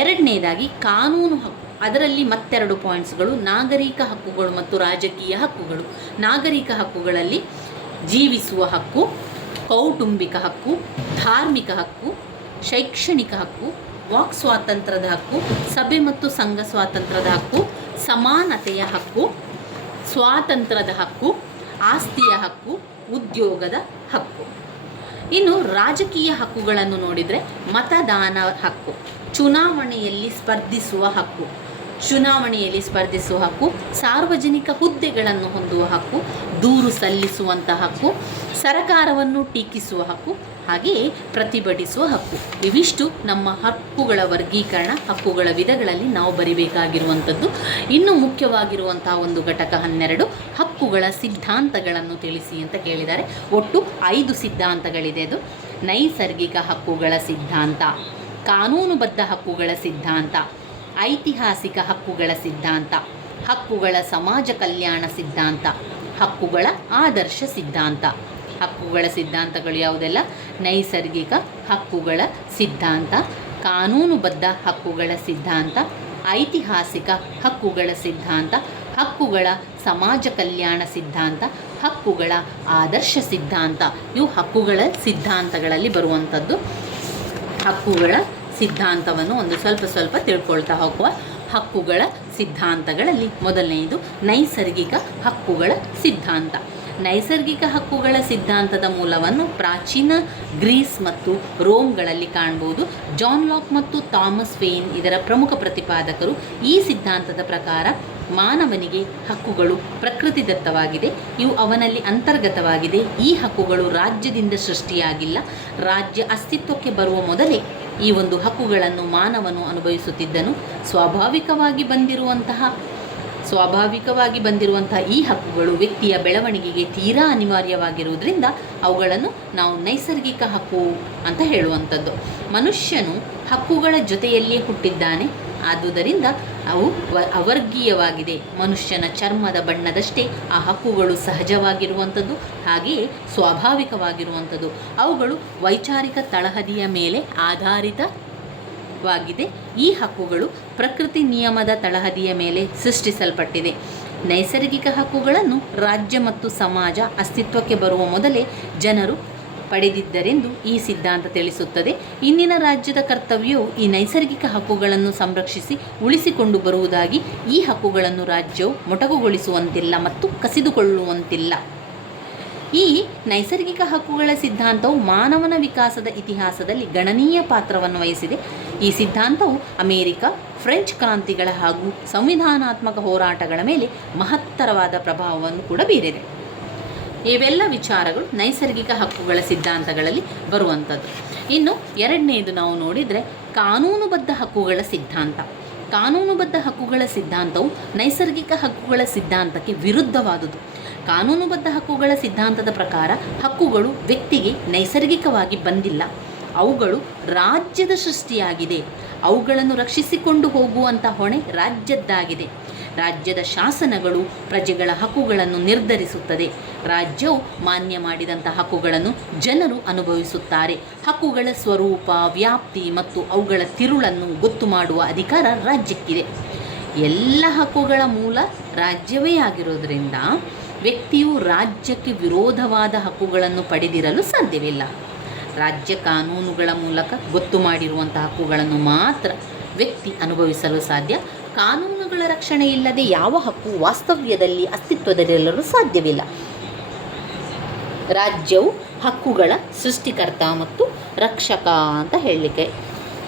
ಎರಡನೇದಾಗಿ ಕಾನೂನು ಹಕ್ಕು. ಅದರಲ್ಲಿ ಮತ್ತೆರಡು ಪಾಯಿಂಟ್ಸ್ಗಳು, ನಾಗರಿಕ ಹಕ್ಕುಗಳು ಮತ್ತು ರಾಜಕೀಯ ಹಕ್ಕುಗಳು. ನಾಗರಿಕ ಹಕ್ಕುಗಳಲ್ಲಿ ಜೀವಿಸುವ ಹಕ್ಕು, ಕೌಟುಂಬಿಕ ಹಕ್ಕು, ಧಾರ್ಮಿಕ ಹಕ್ಕು, ಶೈಕ್ಷಣಿಕ ಹಕ್ಕು, ವಾಕ್ ಸ್ವಾತಂತ್ರ್ಯದ ಹಕ್ಕು, ಸಭೆ ಮತ್ತು ಸಂಘ ಸ್ವಾತಂತ್ರ್ಯದ ಹಕ್ಕು, ಸಮಾನತೆಯ ಹಕ್ಕು, ಸ್ವಾತಂತ್ರ್ಯದ ಹಕ್ಕು, ಆಸ್ತಿಯ ಹಕ್ಕು, ಉದ್ಯೋಗದ ಹಕ್ಕು. ಇನ್ನು ರಾಜಕೀಯ ಹಕ್ಕುಗಳನ್ನು ನೋಡಿದರೆ ಮತದಾನ ಹಕ್ಕು, ಚುನಾವಣೆಯಲ್ಲಿ ಸ್ಪರ್ಧಿಸುವ ಹಕ್ಕು, ಸಾರ್ವಜನಿಕ ಹುದ್ದೆಗಳನ್ನು ಹೊಂದುವ ಹಕ್ಕು, ದೂರು ಸಲ್ಲಿಸುವಂಥ ಹಕ್ಕು, ಸರಕಾರವನ್ನು ಟೀಕಿಸುವ ಹಕ್ಕು, ಹಾಗೆಯೇ ಪ್ರತಿಭಟಿಸುವ ಹಕ್ಕು. ಇವಿಷ್ಟು ನಮ್ಮ ಹಕ್ಕುಗಳ ವರ್ಗೀಕರಣ, ಹಕ್ಕುಗಳ ವಿಧಗಳಲ್ಲಿ ನಾವು ಬರಿಬೇಕಾಗಿರುವಂಥದ್ದು. ಇನ್ನು ಮುಖ್ಯವಾಗಿರುವಂಥ ಒಂದು ಘಟಕ 12, ಹಕ್ಕುಗಳ ಸಿದ್ಧಾಂತಗಳನ್ನು ತಿಳಿಸಿ ಅಂತ ಕೇಳಿದ್ದಾರೆ. ಒಟ್ಟು 5 ಸಿದ್ಧಾಂತಗಳಿದೆ. ಅದು ನೈಸರ್ಗಿಕ ಹಕ್ಕುಗಳ ಸಿದ್ಧಾಂತ, ಕಾನೂನುಬದ್ಧ ಹಕ್ಕುಗಳ ಸಿದ್ಧಾಂತ, ಐತಿಹಾಸಿಕ ಹಕ್ಕುಗಳ ಸಿದ್ಧಾಂತ, ಹಕ್ಕುಗಳ ಸಮಾಜ ಕಲ್ಯಾಣ ಸಿದ್ಧಾಂತ, ಹಕ್ಕುಗಳ ಆದರ್ಶ ಸಿದ್ಧಾಂತ. ಹಕ್ಕುಗಳ ಸಿದ್ಧಾಂತಗಳು ಯಾವುದೆಲ್ಲ? ನೈಸರ್ಗಿಕ ಹಕ್ಕುಗಳ ಸಿದ್ಧಾಂತ, ಕಾನೂನುಬದ್ಧ ಹಕ್ಕುಗಳ ಸಿದ್ಧಾಂತ, ಐತಿಹಾಸಿಕ ಹಕ್ಕುಗಳ ಸಿದ್ಧಾಂತ, ಹಕ್ಕುಗಳ ಸಮಾಜ ಕಲ್ಯಾಣ ಸಿದ್ಧಾಂತ, ಹಕ್ಕುಗಳ ಆದರ್ಶ ಸಿದ್ಧಾಂತ. ಇವು ಹಕ್ಕುಗಳ ಸಿದ್ಧಾಂತಗಳಲ್ಲಿ ಬರುವಂಥದ್ದು. ಹಕ್ಕುಗಳ ಸಿದ್ಧಾಂತವನ್ನು ಒಂದು ಸ್ವಲ್ಪ ತಿಳ್ಕೊಳ್ತಾ ಹೋಗುವ. ಹಕ್ಕುಗಳ ಸಿದ್ಧಾಂತಗಳಲ್ಲಿ ಮೊದಲನೆಯದು ನೈಸರ್ಗಿಕ ಹಕ್ಕುಗಳ ಸಿದ್ಧಾಂತ. ನೈಸರ್ಗಿಕ ಹಕ್ಕುಗಳ ಸಿದ್ಧಾಂತದ ಮೂಲವನ್ನು ಪ್ರಾಚೀನ ಗ್ರೀಸ್ ಮತ್ತು ರೋಮ್ಗಳಲ್ಲಿ ಕಾಣ್ಬೋದು. ಜಾನ್ ಲಾಕ್ ಮತ್ತು ಥಾಮಸ್ ಪೇನ್ ಇದರ ಪ್ರಮುಖ ಪ್ರತಿಪಾದಕರು. ಈ ಸಿದ್ಧಾಂತದ ಪ್ರಕಾರ ಮಾನವನಿಗೆ ಹಕ್ಕುಗಳು ಪ್ರಕೃತಿದತ್ತವಾಗಿದೆ, ಇವು ಅವನಲ್ಲಿ ಅಂತರ್ಗತವಾಗಿದೆ. ಈ ಹಕ್ಕುಗಳು ರಾಜ್ಯದಿಂದ ಸೃಷ್ಟಿಯಾಗಿಲ್ಲ. ರಾಜ್ಯ ಅಸ್ತಿತ್ವಕ್ಕೆ ಬರುವ ಮೊದಲೇ ಈ ಒಂದು ಹಕ್ಕುಗಳನ್ನು ಮಾನವನು ಅನುಭವಿಸುತ್ತಿದ್ದನು. ಸ್ವಾಭಾವಿಕವಾಗಿ ಬಂದಿರುವಂತಹ ಈ ಹಕ್ಕುಗಳು ವ್ಯಕ್ತಿಯ ಬೆಳವಣಿಗೆಗೆ ತೀರಾ ಅನಿವಾರ್ಯವಾಗಿರುವುದರಿಂದ ಅವುಗಳನ್ನು ನಾವು ನೈಸರ್ಗಿಕ ಹಕ್ಕು ಅಂತ ಹೇಳುವಂಥದ್ದು. ಮನುಷ್ಯನು ಹಕ್ಕುಗಳ ಜೊತೆಯಲ್ಲಿಯೇ ಹುಟ್ಟಿದ್ದಾನೆ, ಆದುದರಿಂದ ಅವು ಅವರ್ಗೀಯವಾಗಿದೆ. ಮನುಷ್ಯನ ಚರ್ಮದ ಬಣ್ಣದಷ್ಟೇ ಆ ಹಕ್ಕುಗಳು ಸಹಜವಾಗಿರುವಂಥದ್ದು, ಹಾಗೆಯೇ ಸ್ವಾಭಾವಿಕವಾಗಿರುವಂಥದ್ದು. ಅವುಗಳು ವೈಚಾರಿಕ ತಳಹದಿಯ ಮೇಲೆ ಆಧಾರಿತವಾಗಿದೆ. ಈ ಹಕ್ಕುಗಳು ಪ್ರಕೃತಿ ನಿಯಮದ ತಳಹದಿಯ ಮೇಲೆ ಸೃಷ್ಟಿಸಲ್ಪಟ್ಟಿದೆ. ನೈಸರ್ಗಿಕ ಹಕ್ಕುಗಳನ್ನು ರಾಜ್ಯ ಮತ್ತು ಸಮಾಜ ಅಸ್ತಿತ್ವಕ್ಕೆ ಬರುವ ಮೊದಲೇ ಜನರು ಪಡೆದಿದ್ದರೆಂದು ಈ ಸಿದ್ಧಾಂತ ತಿಳಿಸುತ್ತದೆ. ಇಂದಿನ ರಾಜ್ಯದ ಕರ್ತವ್ಯವು ಈ ನೈಸರ್ಗಿಕ ಹಕ್ಕುಗಳನ್ನು ಸಂರಕ್ಷಿಸಿ ಉಳಿಸಿಕೊಂಡು ಬರುವುದಾಗಿ. ಈ ಹಕ್ಕುಗಳನ್ನು ರಾಜ್ಯವು ಮೊಟಕುಗೊಳಿಸುವಂತಿಲ್ಲ ಮತ್ತು ಕಸಿದುಕೊಳ್ಳುವಂತಿಲ್ಲ. ಈ ನೈಸರ್ಗಿಕ ಹಕ್ಕುಗಳ ಸಿದ್ಧಾಂತವು ಮಾನವನ ವಿಕಾಸದ ಇತಿಹಾಸದಲ್ಲಿ ಗಣನೀಯ ಪಾತ್ರವನ್ನು ವಹಿಸಿದೆ. ಈ ಸಿದ್ಧಾಂತವು ಅಮೆರಿಕ, ಫ್ರೆಂಚ್ ಕ್ರಾಂತಿಗಳ ಹಾಗೂ ಸಂವಿಧಾನಾತ್ಮಕ ಹೋರಾಟಗಳ ಮೇಲೆ ಮಹತ್ತರವಾದ ಪ್ರಭಾವವನ್ನು ಕೂಡ ಬೀರಿದೆ. ಇವೆಲ್ಲ ವಿಚಾರಗಳು ನೈಸರ್ಗಿಕ ಹಕ್ಕುಗಳ ಸಿದ್ಧಾಂತಗಳಲ್ಲಿ ಬರುವಂಥದ್ದು. ಇನ್ನು ಎರಡನೆಯದು ನಾವು ನೋಡಿದರೆ ಕಾನೂನುಬದ್ಧ ಹಕ್ಕುಗಳ ಸಿದ್ಧಾಂತ. ಕಾನೂನುಬದ್ಧ ಹಕ್ಕುಗಳ ಸಿದ್ಧಾಂತವು ನೈಸರ್ಗಿಕ ಹಕ್ಕುಗಳ ಸಿದ್ಧಾಂತಕ್ಕೆ ವಿರುದ್ಧವಾದುದು. ಕಾನೂನುಬದ್ಧ ಹಕ್ಕುಗಳ ಸಿದ್ಧಾಂತದ ಪ್ರಕಾರ ಹಕ್ಕುಗಳು ವ್ಯಕ್ತಿಗೆ ನೈಸರ್ಗಿಕವಾಗಿ ಬಂದಿಲ್ಲ, ಅವುಗಳು ರಾಜ್ಯದ ಸೃಷ್ಟಿಯಾಗಿದೆ. ಅವುಗಳನ್ನು ರಕ್ಷಿಸಿಕೊಂಡು ಹೋಗುವಂಥ ಹೊಣೆ ರಾಜ್ಯದ್ದಾಗಿದೆ. ರಾಜ್ಯದ ಶಾಸನಗಳು ಪ್ರಜೆಗಳ ಹಕ್ಕುಗಳನ್ನು ನಿರ್ಧರಿಸುತ್ತದೆ. ರಾಜ್ಯವು ಮಾನ್ಯ ಮಾಡಿದಂಥ ಹಕ್ಕುಗಳನ್ನು ಜನರು ಅನುಭವಿಸುತ್ತಾರೆ. ಹಕ್ಕುಗಳ ಸ್ವರೂಪ, ವ್ಯಾಪ್ತಿ ಮತ್ತು ಅವುಗಳ ತಿರುಳನ್ನು ಗೊತ್ತು ಮಾಡುವ ಅಧಿಕಾರ ರಾಜ್ಯಕ್ಕಿದೆ. ಎಲ್ಲ ಹಕ್ಕುಗಳ ಮೂಲ ರಾಜ್ಯವೇ ಆಗಿರೋದ್ರಿಂದ ವ್ಯಕ್ತಿಯು ರಾಜ್ಯಕ್ಕೆ ವಿರೋಧವಾದ ಹಕ್ಕುಗಳನ್ನು ಪಡೆದಿರಲು ಸಾಧ್ಯವಿಲ್ಲ. ರಾಜ್ಯ ಕಾನೂನುಗಳ ಮೂಲಕ ಗೊತ್ತು ಮಾಡಿರುವಂಥ ಹಕ್ಕುಗಳನ್ನು ಮಾತ್ರ ವ್ಯಕ್ತಿ ಅನುಭವಿಸಲು ಸಾಧ್ಯ. ಕಾನೂನುಗಳ ರಕ್ಷಣೆ ಇಲ್ಲದೆ ಯಾವ ಹಕ್ಕು ವಾಸ್ತವ್ಯದಲ್ಲಿ ಅಸ್ತಿತ್ವದಲ್ಲಿರಲು ಸಾಧ್ಯವಿಲ್ಲ. ರಾಜ್ಯವು ಹಕ್ಕುಗಳ ಸೃಷ್ಟಿಕರ್ತ ಮತ್ತು ರಕ್ಷಕ ಅಂತ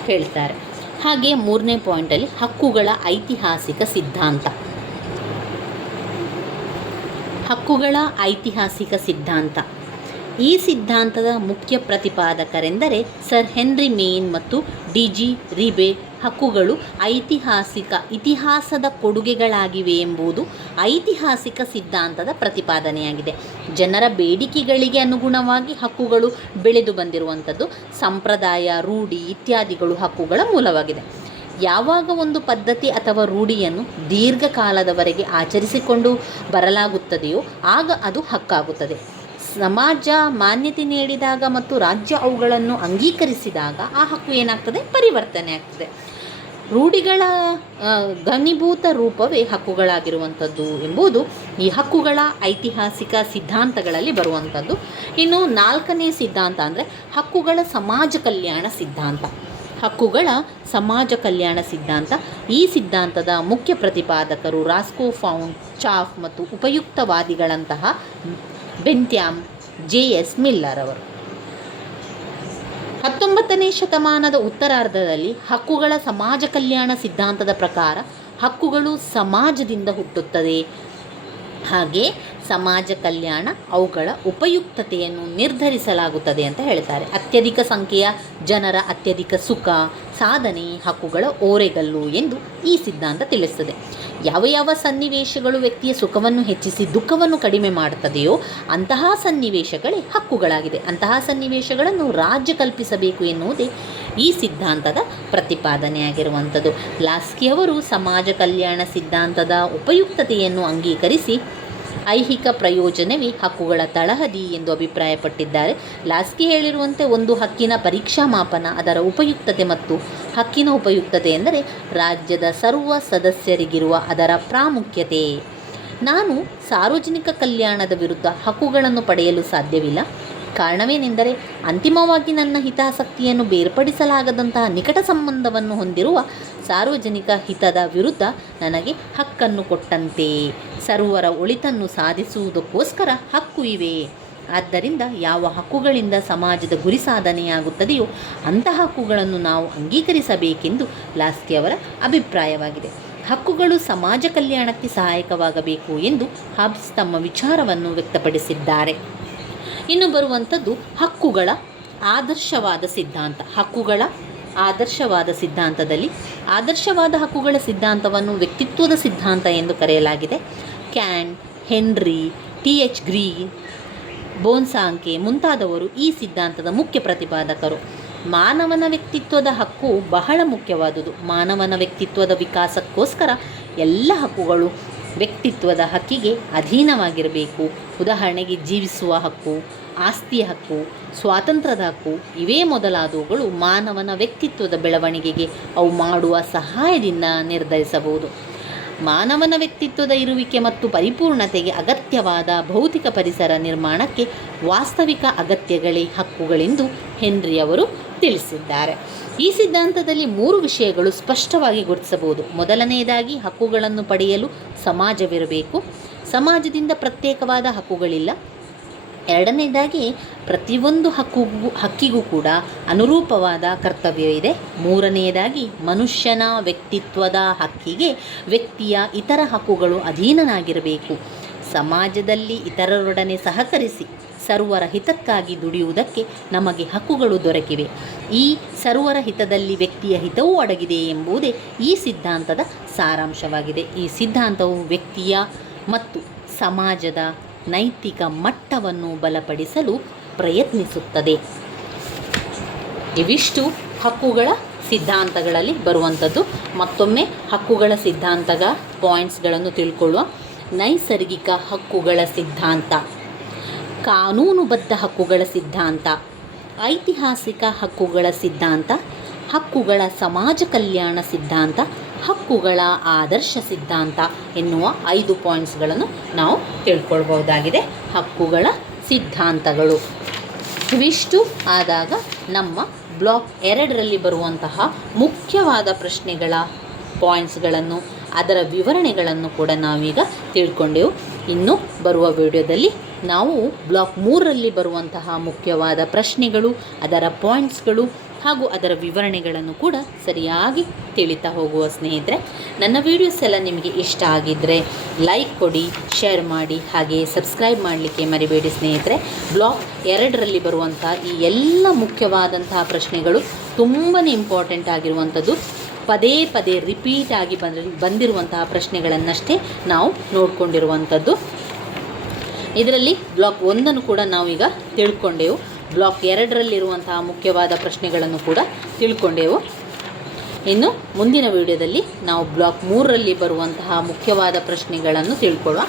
ಹೇಳ್ತಾರೆ. ಹಾಗೆ 3ನೇ ಪಾಯಿಂಟಲ್ಲಿ ಹಕ್ಕುಗಳ ಐತಿಹಾಸಿಕ ಸಿದ್ಧಾಂತ. ಹಕ್ಕುಗಳ ಐತಿಹಾಸಿಕ ಸಿದ್ಧಾಂತ. ಈ ಸಿದ್ಧಾಂತದ ಮುಖ್ಯ ಪ್ರತಿಪಾದಕರೆಂದರೆ ಸರ್ ಹೆನ್ರಿ ಮೇನ್ ಮತ್ತು ಡಿ.ಜಿ. ರಿಬೆ. ಹಕ್ಕುಗಳು ಇತಿಹಾಸದ ಕೊಡುಗೆಗಳಾಗಿವೆ ಎಂಬುದು ಐತಿಹಾಸಿಕ ಸಿದ್ಧಾಂತದ ಪ್ರತಿಪಾದನೆಯಾಗಿದೆ. ಜನರ ಬೇಡಿಕೆಗಳಿಗೆ ಅನುಗುಣವಾಗಿ ಹಕ್ಕುಗಳು ಬೆಳೆದು ಬಂದಿರುವಂಥದ್ದು. ಸಂಪ್ರದಾಯ, ರೂಢಿ ಇತ್ಯಾದಿಗಳು ಹಕ್ಕುಗಳ ಮೂಲವಾಗಿದೆ. ಯಾವಾಗ ಒಂದು ಪದ್ಧತಿ ಅಥವಾ ರೂಢಿಯನ್ನು ದೀರ್ಘಕಾಲದವರೆಗೆ ಆಚರಿಸಿಕೊಂಡು ಬರಲಾಗುತ್ತದೆಯೋ ಆಗ ಅದು ಹಕ್ಕಾಗುತ್ತದೆ. ಸಮಾಜ ಮಾನ್ಯತೆ ನೀಡಿದಾಗ ಮತ್ತು ರಾಜ್ಯ ಅವುಗಳನ್ನು ಅಂಗೀಕರಿಸಿದಾಗ ಆ ಹಕ್ಕು ಏನಾಗ್ತದೆ? ಪರಿವರ್ತನೆ ಆಗ್ತದೆ. ರೂಢಿಗಳ ಘನೀಭೂತ ರೂಪವೇ ಹಕ್ಕುಗಳಾಗಿರುವಂಥದ್ದು ಎಂಬುದು ಈ ಹಕ್ಕುಗಳ ಐತಿಹಾಸಿಕ ಸಿದ್ಧಾಂತಗಳಲ್ಲಿ ಬರುವಂಥದ್ದು. ಇನ್ನು 4ನೇ ಸಿದ್ಧಾಂತ ಅಂದರೆ ಹಕ್ಕುಗಳ ಸಮಾಜ ಕಲ್ಯಾಣ ಸಿದ್ಧಾಂತ. ಹಕ್ಕುಗಳ ಸಮಾಜ ಕಲ್ಯಾಣ ಸಿದ್ಧಾಂತ. ಈ ಸಿದ್ಧಾಂತದ ಮುಖ್ಯ ಪ್ರತಿಪಾದಕರು ರಾಸ್ಕೋ ಫೌಂಟ್, ಚಾಫ್ ಮತ್ತು ಉಪಯುಕ್ತವಾದಿಗಳಂತಹ ಬೆಂಥ್ಯಾಮ್, ಜೆ.ಎಸ್. ಮಿಲ್ಲರ್ ಅವರು. 19ನೇ ಶತಮಾನದ ಉತ್ತರಾರ್ಧದಲ್ಲಿ ಹಕ್ಕುಗಳ ಸಮಾಜ ಕಲ್ಯಾಣ ಸಿದ್ಧಾಂತದ ಪ್ರಕಾರ ಹಕ್ಕುಗಳು ಸಮಾಜದಿಂದ ಹುಟ್ಟುತ್ತದೆ. ಹಾಗೆ ಸಮಾಜ ಕಲ್ಯಾಣ ಅವುಗಳ ಉಪಯುಕ್ತತೆಯನ್ನು ನಿರ್ಧರಿಸಲಾಗುತ್ತದೆ ಅಂತ ಹೇಳ್ತಾರೆ. ಅತ್ಯಧಿಕ ಸಂಖ್ಯೆಯ ಜನರ ಅತ್ಯಧಿಕ ಸುಖ ಸಾಧನೆ ಹಕ್ಕುಗಳ ಓರೆಗಲ್ಲು ಎಂದು ಈ ಸಿದ್ಧಾಂತ ತಿಳಿಸುತ್ತದೆ. ಯಾವ ಸನ್ನಿವೇಶಗಳು ವ್ಯಕ್ತಿಯ ಸುಖವನ್ನು ಹೆಚ್ಚಿಸಿ ದುಃಖವನ್ನು ಕಡಿಮೆ ಮಾಡುತ್ತದೆಯೋ ಅಂತಹ ಸನ್ನಿವೇಶಗಳೇ ಹಕ್ಕುಗಳಾಗಿದೆ. ಅಂತಹ ಸನ್ನಿವೇಶಗಳನ್ನು ರಾಜ್ಯ ಕಲ್ಪಿಸಬೇಕು ಎನ್ನುವುದೇ ಈ ಸಿದ್ಧಾಂತದ ಪ್ರತಿಪಾದನೆಯಾಗಿರುವಂಥದ್ದು. ಲಾಸ್ಕಿಯವರು ಸಮಾಜ ಕಲ್ಯಾಣ ಸಿದ್ಧಾಂತದ ಉಪಯುಕ್ತತೆಯನ್ನು ಅಂಗೀಕರಿಸಿ ಐಹಿಕ ಪ್ರಯೋಜನವೇ ಹಕ್ಕುಗಳ ತಳಹದಿ ಎಂದು ಅಭಿಪ್ರಾಯಪಟ್ಟಿದ್ದಾರೆ. ಲಾಸ್ಕಿ ಹೇಳಿರುವಂತೆ ಒಂದು ಹಕ್ಕಿನ ಪರೀಕ್ಷಾ ಮಾಪನ ಅದರ ಉಪಯುಕ್ತತೆ ಮತ್ತು ಹಕ್ಕಿನ ಉಪಯುಕ್ತತೆ ಎಂದರೆ ರಾಜ್ಯದ ಸರ್ವ ಸದಸ್ಯರಿಗಿರುವ ಅದರ ಪ್ರಾಮುಖ್ಯತೆ. ನಾನು ಸಾರ್ವಜನಿಕ ಕಲ್ಯಾಣದ ವಿರುದ್ಧ ಹಕ್ಕುಗಳನ್ನು ಪಡೆಯಲು ಸಾಧ್ಯವಿಲ್ಲ. ಕಾರಣವೇನೆಂದರೆ ಅಂತಿಮವಾಗಿ ನನ್ನ ಹಿತಾಸಕ್ತಿಯನ್ನು ಬೇರ್ಪಡಿಸಲಾಗದಂತಹ ನಿಕಟ ಸಂಬಂಧವನ್ನು ಹೊಂದಿರುವ ಸಾರ್ವಜನಿಕ ಹಿತದ ವಿರುದ್ಧ ನನಗೆ ಹಕ್ಕನ್ನು ಕೊಟ್ಟಂತೆ. ಸರ್ವರ ಒಳಿತನ್ನು ಸಾಧಿಸುವುದಕ್ಕೋಸ್ಕರ ಹಕ್ಕು ಇವೆ. ಆದ್ದರಿಂದ ಯಾವ ಹಕ್ಕುಗಳಿಂದ ಸಮಾಜದ ಗುರಿ ಸಾಧನೆಯಾಗುತ್ತದೆಯೋ ಅಂತಹ ಹಕ್ಕುಗಳನ್ನು ನಾವು ಅಂಗೀಕರಿಸಬೇಕೆಂದು ಲಾಸ್ಕಿಯವರ ಅಭಿಪ್ರಾಯವಾಗಿದೆ. ಹಕ್ಕುಗಳು ಸಮಾಜ ಕಲ್ಯಾಣಕ್ಕೆ ಸಹಾಯಕವಾಗಬೇಕು ಎಂದು ಹಾಬ್ಸ್ ತಮ್ಮ ವಿಚಾರವನ್ನು ವ್ಯಕ್ತಪಡಿಸಿದ್ದಾರೆ. ಇನ್ನು ಬರುವಂಥದ್ದು ಹಕ್ಕುಗಳ ಆದರ್ಶವಾದ ಸಿದ್ಧಾಂತ. ಹಕ್ಕುಗಳ ಆದರ್ಶವಾದ ಸಿದ್ಧಾಂತದಲ್ಲಿ ಆದರ್ಶವಾದ ಹಕ್ಕುಗಳ ಸಿದ್ಧಾಂತವನ್ನು ವ್ಯಕ್ತಿತ್ವದ ಸಿದ್ಧಾಂತ ಎಂದು ಕರೆಯಲಾಗಿದೆ. Kant, Henry, T H. Green, Bosanquet ಮುಂತಾದವರು ಈ ಸಿದ್ಧಾಂತದ ಮುಖ್ಯ ಪ್ರತಿಪಾದಕರು. ಮಾನವನ ವ್ಯಕ್ತಿತ್ವದ ಹಕ್ಕು ಬಹಳ ಮುಖ್ಯವಾದುದು. ಮಾನವನ ವ್ಯಕ್ತಿತ್ವದ ವಿಕಾಸಕ್ಕೋಸ್ಕರ ಎಲ್ಲ ಹಕ್ಕುಗಳು ವ್ಯಕ್ತಿತ್ವದ ಹಕ್ಕಿಗೆ ಅಧೀನವಾಗಿರಬೇಕು. ಉದಾಹರಣೆಗೆ ಜೀವಿಸುವ ಹಕ್ಕು, ಆಸ್ತಿಯ ಹಕ್ಕು, ಸ್ವಾತಂತ್ರ್ಯದ ಹಕ್ಕು ಇವೇ ಮೊದಲಾದವುಗಳು ಮಾನವನ ವ್ಯಕ್ತಿತ್ವದ ಬೆಳವಣಿಗೆಗೆ ಅವು ಮಾಡುವ ಸಹಾಯದಿಂದ ನಿರ್ಧರಿಸಬಹುದು. ಮಾನವನ ವ್ಯಕ್ತಿತ್ವದ ಇರುವಿಕೆ ಮತ್ತು ಪರಿಪೂರ್ಣತೆಗೆ ಅಗತ್ಯವಾದ ಭೌತಿಕ ಪರಿಸರ ನಿರ್ಮಾಣಕ್ಕೆ ವಾಸ್ತವಿಕ ಅಗತ್ಯಗಳೇ ಹಕ್ಕುಗಳೆಂದು ಹೆನ್ರಿಯವರು ತಿಳಿಸಿದ್ದಾರೆ. ಈ ಸಿದ್ಧಾಂತದಲ್ಲಿ 3 ವಿಷಯಗಳು ಸ್ಪಷ್ಟವಾಗಿ ಗುರುತಿಸಬಹುದು. ಮೊದಲನೆಯದಾಗಿ ಹಕ್ಕುಗಳನ್ನು ಪಡೆಯಲು ಸಮಾಜವಿರಬೇಕು. ಸಮಾಜದಿಂದ ಪ್ರತ್ಯೇಕವಾದ ಹಕ್ಕುಗಳಿಲ್ಲ. ಎರಡನೇದಾಗಿ ಪ್ರತಿಯೊಂದು ಹಕ್ಕಿಗೂ ಕೂಡ ಅನುರೂಪವಾದ ಕರ್ತವ್ಯವಿದೆ. ಮೂರನೆಯದಾಗಿ ಮನುಷ್ಯನ ವ್ಯಕ್ತಿತ್ವದ ಹಕ್ಕಿಗೆ ವ್ಯಕ್ತಿಯ ಇತರ ಹಕ್ಕುಗಳು ಅಧೀನನಾಗಿರಬೇಕು. ಸಮಾಜದಲ್ಲಿ ಇತರರೊಡನೆ ಸಹಕರಿಸಿ ಸರ್ವರ ಹಿತಕ್ಕಾಗಿ ದುಡಿಯುವುದಕ್ಕೆ ನಮಗೆ ಹಕ್ಕುಗಳು ದೊರಕಿವೆ. ಈ ಸರ್ವರ ಹಿತದಲ್ಲಿ ವ್ಯಕ್ತಿಯ ಹಿತವೂ ಅಡಗಿದೆ ಎಂಬುದೇ ಈ ಸಿದ್ಧಾಂತದ ಸಾರಾಂಶವಾಗಿದೆ. ಈ ಸಿದ್ಧಾಂತವು ವ್ಯಕ್ತಿಯ ಮತ್ತು ಸಮಾಜದ ನೈತಿಕ ಮಟ್ಟವನ್ನು ಬಲಪಡಿಸಲು ಪ್ರಯತ್ನಿಸುತ್ತದೆ. ಇವಿಷ್ಟು ಹಕ್ಕುಗಳ ಸಿದ್ಧಾಂತಗಳಲ್ಲಿ ಬರುವಂಥದ್ದು. ಮತ್ತೊಮ್ಮೆ ಹಕ್ಕುಗಳ ಸಿದ್ಧಾಂತದ ಪಾಯಿಂಟ್ಸ್ಗಳನ್ನು ತಿಳ್ಕೊಳ್ಳುವ. ನೈಸರ್ಗಿಕ ಹಕ್ಕುಗಳ ಸಿದ್ಧಾಂತ, ಕಾನೂನುಬದ್ಧ ಹಕ್ಕುಗಳ ಸಿದ್ಧಾಂತ, ಐತಿಹಾಸಿಕ ಹಕ್ಕುಗಳ ಸಿದ್ಧಾಂತ, ಹಕ್ಕುಗಳ ಸಮಾಜ ಕಲ್ಯಾಣ ಸಿದ್ಧಾಂತ, ಹಕ್ಕುಗಳ ಆದರ್ಶ ಸಿದ್ಧಾಂತ ಎನ್ನುವ 5 ಪಾಯಿಂಟ್ಸ್ಗಳನ್ನು ನಾವು ತಿಳ್ಕೊಳ್ಬಹುದಾಗಿದೆ. ಹಕ್ಕುಗಳ ಸಿದ್ಧಾಂತಗಳು ಇವಿಷ್ಟು ಆದಾಗ ನಮ್ಮ ಬ್ಲಾಕ್ 2ರಲ್ಲಿ ಬರುವಂತಹ ಮುಖ್ಯವಾದ ಪ್ರಶ್ನೆಗಳ ಪಾಯಿಂಟ್ಸ್ಗಳನ್ನು, ಅದರ ವಿವರಣೆಗಳನ್ನು ಕೂಡ ನಾವೀಗ ತಿಳ್ಕೊಂಡೆವು. ಇನ್ನು ಬರುವ ವಿಡಿಯೋದಲ್ಲಿ ನಾವು ಬ್ಲಾಕ್ 3ರಲ್ಲಿ ಬರುವಂತಹ ಮುಖ್ಯವಾದ ಪ್ರಶ್ನೆಗಳು, ಅದರ ಪಾಯಿಂಟ್ಸ್ಗಳು ಹಾಗೂ ಅದರ ವಿವರಣೆಗಳನ್ನು ಕೂಡ ಸರಿಯಾಗಿ ತಿಳಿತಾ ಹೋಗುವ. ಸ್ನೇಹಿತರೆ, ನನ್ನ ವೀಡಿಯೋಸ್ ಎಲ್ಲ ನಿಮಗೆ ಇಷ್ಟ ಆಗಿದ್ದರೆ ಲೈಕ್ ಕೊಡಿ, ಶೇರ್ ಮಾಡಿ, ಹಾಗೆ ಸಬ್ಸ್ಕ್ರೈಬ್ ಮಾಡಲಿಕ್ಕೆ ಮರಿಬೇಡಿ ಸ್ನೇಹಿತರೆ. ಬ್ಲಾಕ್ 2ರಲ್ಲಿ ಬರುವಂಥ ಈ ಎಲ್ಲ ಮುಖ್ಯವಾದಂತಹ ಪ್ರಶ್ನೆಗಳು ತುಂಬಾ ಇಂಪಾರ್ಟೆಂಟ್ ಆಗಿರುವಂಥದ್ದು. ಪದೇ ಪದೇ ರಿಪೀಟ್ ಆಗಿ ಬಂದಿರುವಂತಹ ಪ್ರಶ್ನೆಗಳನ್ನಷ್ಟೇ ನಾವು ನೋಡಿಕೊಂಡಿರುವಂಥದ್ದು. ಇದರಲ್ಲಿ ಬ್ಲಾಕ್ 1 ಕೂಡ ನಾವೀಗ ತಿಳ್ಕೊಂಡೆವು. ಬ್ಲಾಕ್ 2ರಲ್ಲಿರುವಂತಹ ಮುಖ್ಯವಾದ ಪ್ರಶ್ನೆಗಳನ್ನು ಕೂಡ ತಿಳ್ಕೊಂಡೆವು. ಇನ್ನು ಮುಂದಿನ ವಿಡಿಯೋದಲ್ಲಿ ನಾವು ಬ್ಲಾಕ್ 3ರಲ್ಲಿ ಬರುವಂತಹ ಮುಖ್ಯವಾದ ಪ್ರಶ್ನೆಗಳನ್ನು ತಿಳ್ಕೊಳ್ಳುವ.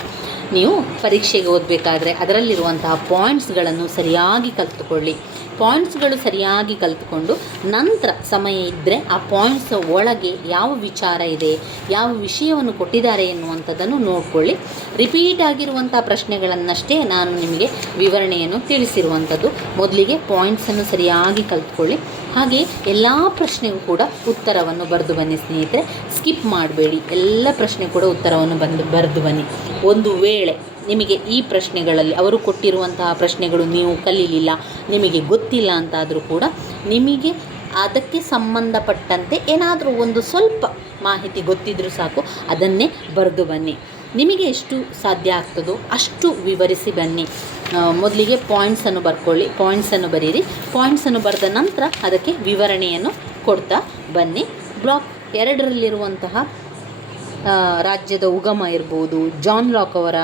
ನೀವು ಪರೀಕ್ಷೆಗೆ ಓದಬೇಕಾದ್ರೆ ಅದರಲ್ಲಿರುವಂತಹ ಪಾಯಿಂಟ್ಸ್ಗಳನ್ನು ಸರಿಯಾಗಿ ಕಲಿತುಕೊಳ್ಳಿ. ಪಾಯಿಂಟ್ಸ್ಗಳು ಸರಿಯಾಗಿ ಕಲಿತುಕೊಂಡು ನಂತರ ಸಮಯ ಇದ್ದರೆ ಆ ಪಾಯಿಂಟ್ಸ್ ಒಳಗೆ ಯಾವ ವಿಚಾರ ಇದೆ, ಯಾವ ವಿಷಯವನ್ನು ಕೊಟ್ಟಿದ್ದಾರೆ ಎನ್ನುವಂಥದ್ದನ್ನು ನೋಡಿಕೊಳ್ಳಿ. ರಿಪೀಟ್ ಆಗಿರುವಂಥ ಪ್ರಶ್ನೆಗಳನ್ನಷ್ಟೇ ನಾನು ನಿಮಗೆ ವಿವರಣೆಯನ್ನು ತಿಳಿಸಿರುವಂಥದ್ದು. ಮೊದಲಿಗೆ ಪಾಯಿಂಟ್ಸನ್ನು ಸರಿಯಾಗಿ ಕಲಿತುಕೊಳ್ಳಿ. ಹಾಗೆ ಎಲ್ಲ ಪ್ರಶ್ನೆಗೂ ಕೂಡ ಉತ್ತರವನ್ನು ಬರೆದು ಬನ್ನಿ ಸ್ನೇಹಿತರೆ. ಸ್ಕಿಪ್ ಮಾಡಬೇಡಿ, ಎಲ್ಲ ಪ್ರಶ್ನೆ ಕೂಡ ಉತ್ತರವನ್ನು ಬರೆದು ಬನ್ನಿ. ಒಂದು ವೇಳೆ ನಿಮಗೆ ಈ ಪ್ರಶ್ನೆಗಳಲ್ಲಿ ಅವರು ಕೊಟ್ಟಿರುವಂತಹ ಪ್ರಶ್ನೆಗಳು ನೀವು ಕಲೀಲಿಲ್ಲ, ನಿಮಗೆ ಗೊತ್ತಿಲ್ಲ ಅಂತಾದರೂ ಕೂಡ ನಿಮಗೆ ಅದಕ್ಕೆ ಸಂಬಂಧಪಟ್ಟಂತೆ ಏನಾದರೂ ಒಂದು ಸ್ವಲ್ಪ ಮಾಹಿತಿ ಗೊತ್ತಿದ್ದರೂ ಸಾಕು, ಅದನ್ನೇ ಬರೆದು ಬನ್ನಿ. ನಿಮಗೆ ಎಷ್ಟು ಸಾಧ್ಯ ಆಗ್ತದೋ ಅಷ್ಟು ವಿವರಿಸಿ ಬನ್ನಿ. ಮೊದಲಿಗೆ ಪಾಯಿಂಟ್ಸನ್ನು ಬರ್ಕೊಳ್ಳಿ, ಪಾಯಿಂಟ್ಸನ್ನು ಬರೀರಿ. ಪಾಯಿಂಟ್ಸನ್ನು ಬರೆದ ನಂತರ ಅದಕ್ಕೆ ವಿವರಣೆಯನ್ನು ಕೊಡ್ತಾ ಬನ್ನಿ. ಬ್ಲಾಕ್ 2ರಲ್ಲಿರುವಂತಹ ರಾಜ್ಯದ ಉಗಮ ಇರ್ಬೋದು, ಜಾನ್ ಲಾಕ್ ಅವರ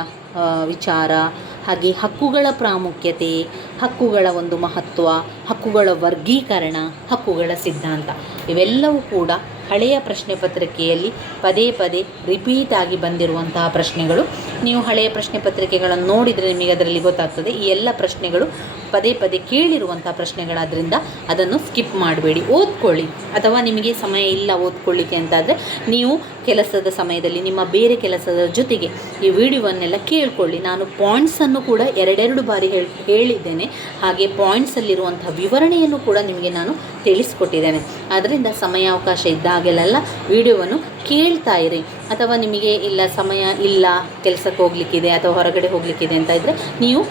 ವಿಚಾರ, ಹಾಗೆ ಹಕ್ಕುಗಳ ಪ್ರಾಮುಖ್ಯತೆ, ಹಕ್ಕುಗಳ ಒಂದು ಮಹತ್ವ, ಹಕ್ಕುಗಳ ವರ್ಗೀಕರಣ, ಹಕ್ಕುಗಳ ಸಿದ್ಧಾಂತ, ಇವೆಲ್ಲವೂ ಕೂಡ ಹಳೆಯ ಪ್ರಶ್ನೆ ಪತ್ರಿಕೆಯಲ್ಲಿ ಪದೇ ಪದೇ ರಿಪೀಟ್ ಆಗಿ ಬಂದಿರುವಂತಹ ಪ್ರಶ್ನೆಗಳು. ನೀವು ಹಳೆಯ ಪ್ರಶ್ನೆ ಪತ್ರಿಕೆಗಳನ್ನು ನೋಡಿದರೆ ನಿಮಗೆ ಅದರಲ್ಲಿ ಗೊತ್ತಾಗ್ತದೆ. ಈ ಎಲ್ಲ ಪ್ರಶ್ನೆಗಳು ಪದೇ ಪದೇ ಕೇಳಿರುವಂಥ ಪ್ರಶ್ನೆಗಳಾದ್ದರಿಂದ ಅದನ್ನು ಸ್ಕಿಪ್ ಮಾಡಬೇಡಿ, ಓದ್ಕೊಳ್ಳಿ. ಅಥವಾ ನಿಮಗೆ ಸಮಯ ಇಲ್ಲ ಓದ್ಕೊಳ್ಳಿಕ್ಕೆ ಅಂತಾದರೆ ನೀವು ಕೆಲಸದ ಸಮಯದಲ್ಲಿ ನಿಮ್ಮ ಬೇರೆ ಕೆಲಸದ ಜೊತೆಗೆ ಈ ವಿಡಿಯೋವನ್ನೆಲ್ಲ ಕೇಳಿಕೊಳ್ಳಿ. ನಾನು ಪಾಯಿಂಟ್ಸನ್ನು ಕೂಡ 2 ಬಾರಿ ಹೇಳಿದ್ದೇನೆ. ಹಾಗೆ ಪಾಯಿಂಟ್ಸಲ್ಲಿರುವಂಥ ವಿವರಣೆಯನ್ನು ಕೂಡ ನಿಮಗೆ ನಾನು ತಿಳಿಸ್ಕೊಟ್ಟಿದ್ದೇನೆ. ಆದ್ದರಿಂದ ಸಮಯಾವಕಾಶ ಇದ್ದಾಗಲೆಲ್ಲ ವಿಡಿಯೋವನ್ನು ಕೇಳ್ತಾ ಇರಿ. ಅಥವಾ ನಿಮಗೆ ಇಲ್ಲ, ಸಮಯ ಇಲ್ಲ, ಕೆಲಸಕ್ಕೆ ಹೋಗಲಿಕ್ಕಿದೆ ಅಥವಾ ಹೊರಗಡೆ ಹೋಗಲಿಕ್ಕಿದೆ ಅಂತ ಇದ್ದರೆ ನೀವು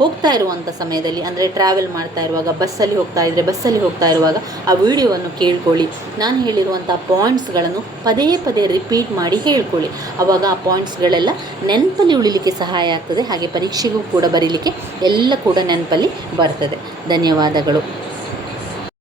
ಹೋಗ್ತಾ ಇರುವಂಥ ಸಮಯದಲ್ಲಿ, ಅಂದರೆ ಟ್ರಾವೆಲ್ ಮಾಡ್ತಾ ಇರುವಾಗ, ಬಸ್ಸಲ್ಲಿ ಹೋಗ್ತಾ ಇರುವಾಗ ಆ ವಿಡಿಯೋವನ್ನು ಕೇಳ್ಕೊಳ್ಳಿ. ನಾನು ಹೇಳಿರುವಂಥ ಪಾಯಿಂಟ್ಸ್ಗಳನ್ನು ಪದೇ ಪದೇ ರಿಪೀಟ್ ಮಾಡಿ ಹೇಳ್ಕೊಳ್ಳಿ. ಆವಾಗ ಆ ಪಾಯಿಂಟ್ಸ್ಗಳೆಲ್ಲ ನೆನಪಲ್ಲಿ ಉಳಿಲಿಕ್ಕೆ ಸಹಾಯ ಆಗ್ತದೆ. ಹಾಗೆ ಪರೀಕ್ಷೆಗೂ ಕೂಡ ಬರೀಲಿಕ್ಕೆ ಎಲ್ಲ ಕೂಡ ನೆನಪಲ್ಲಿ ಬರ್ತದೆ. ಧನ್ಯವಾದಗಳು.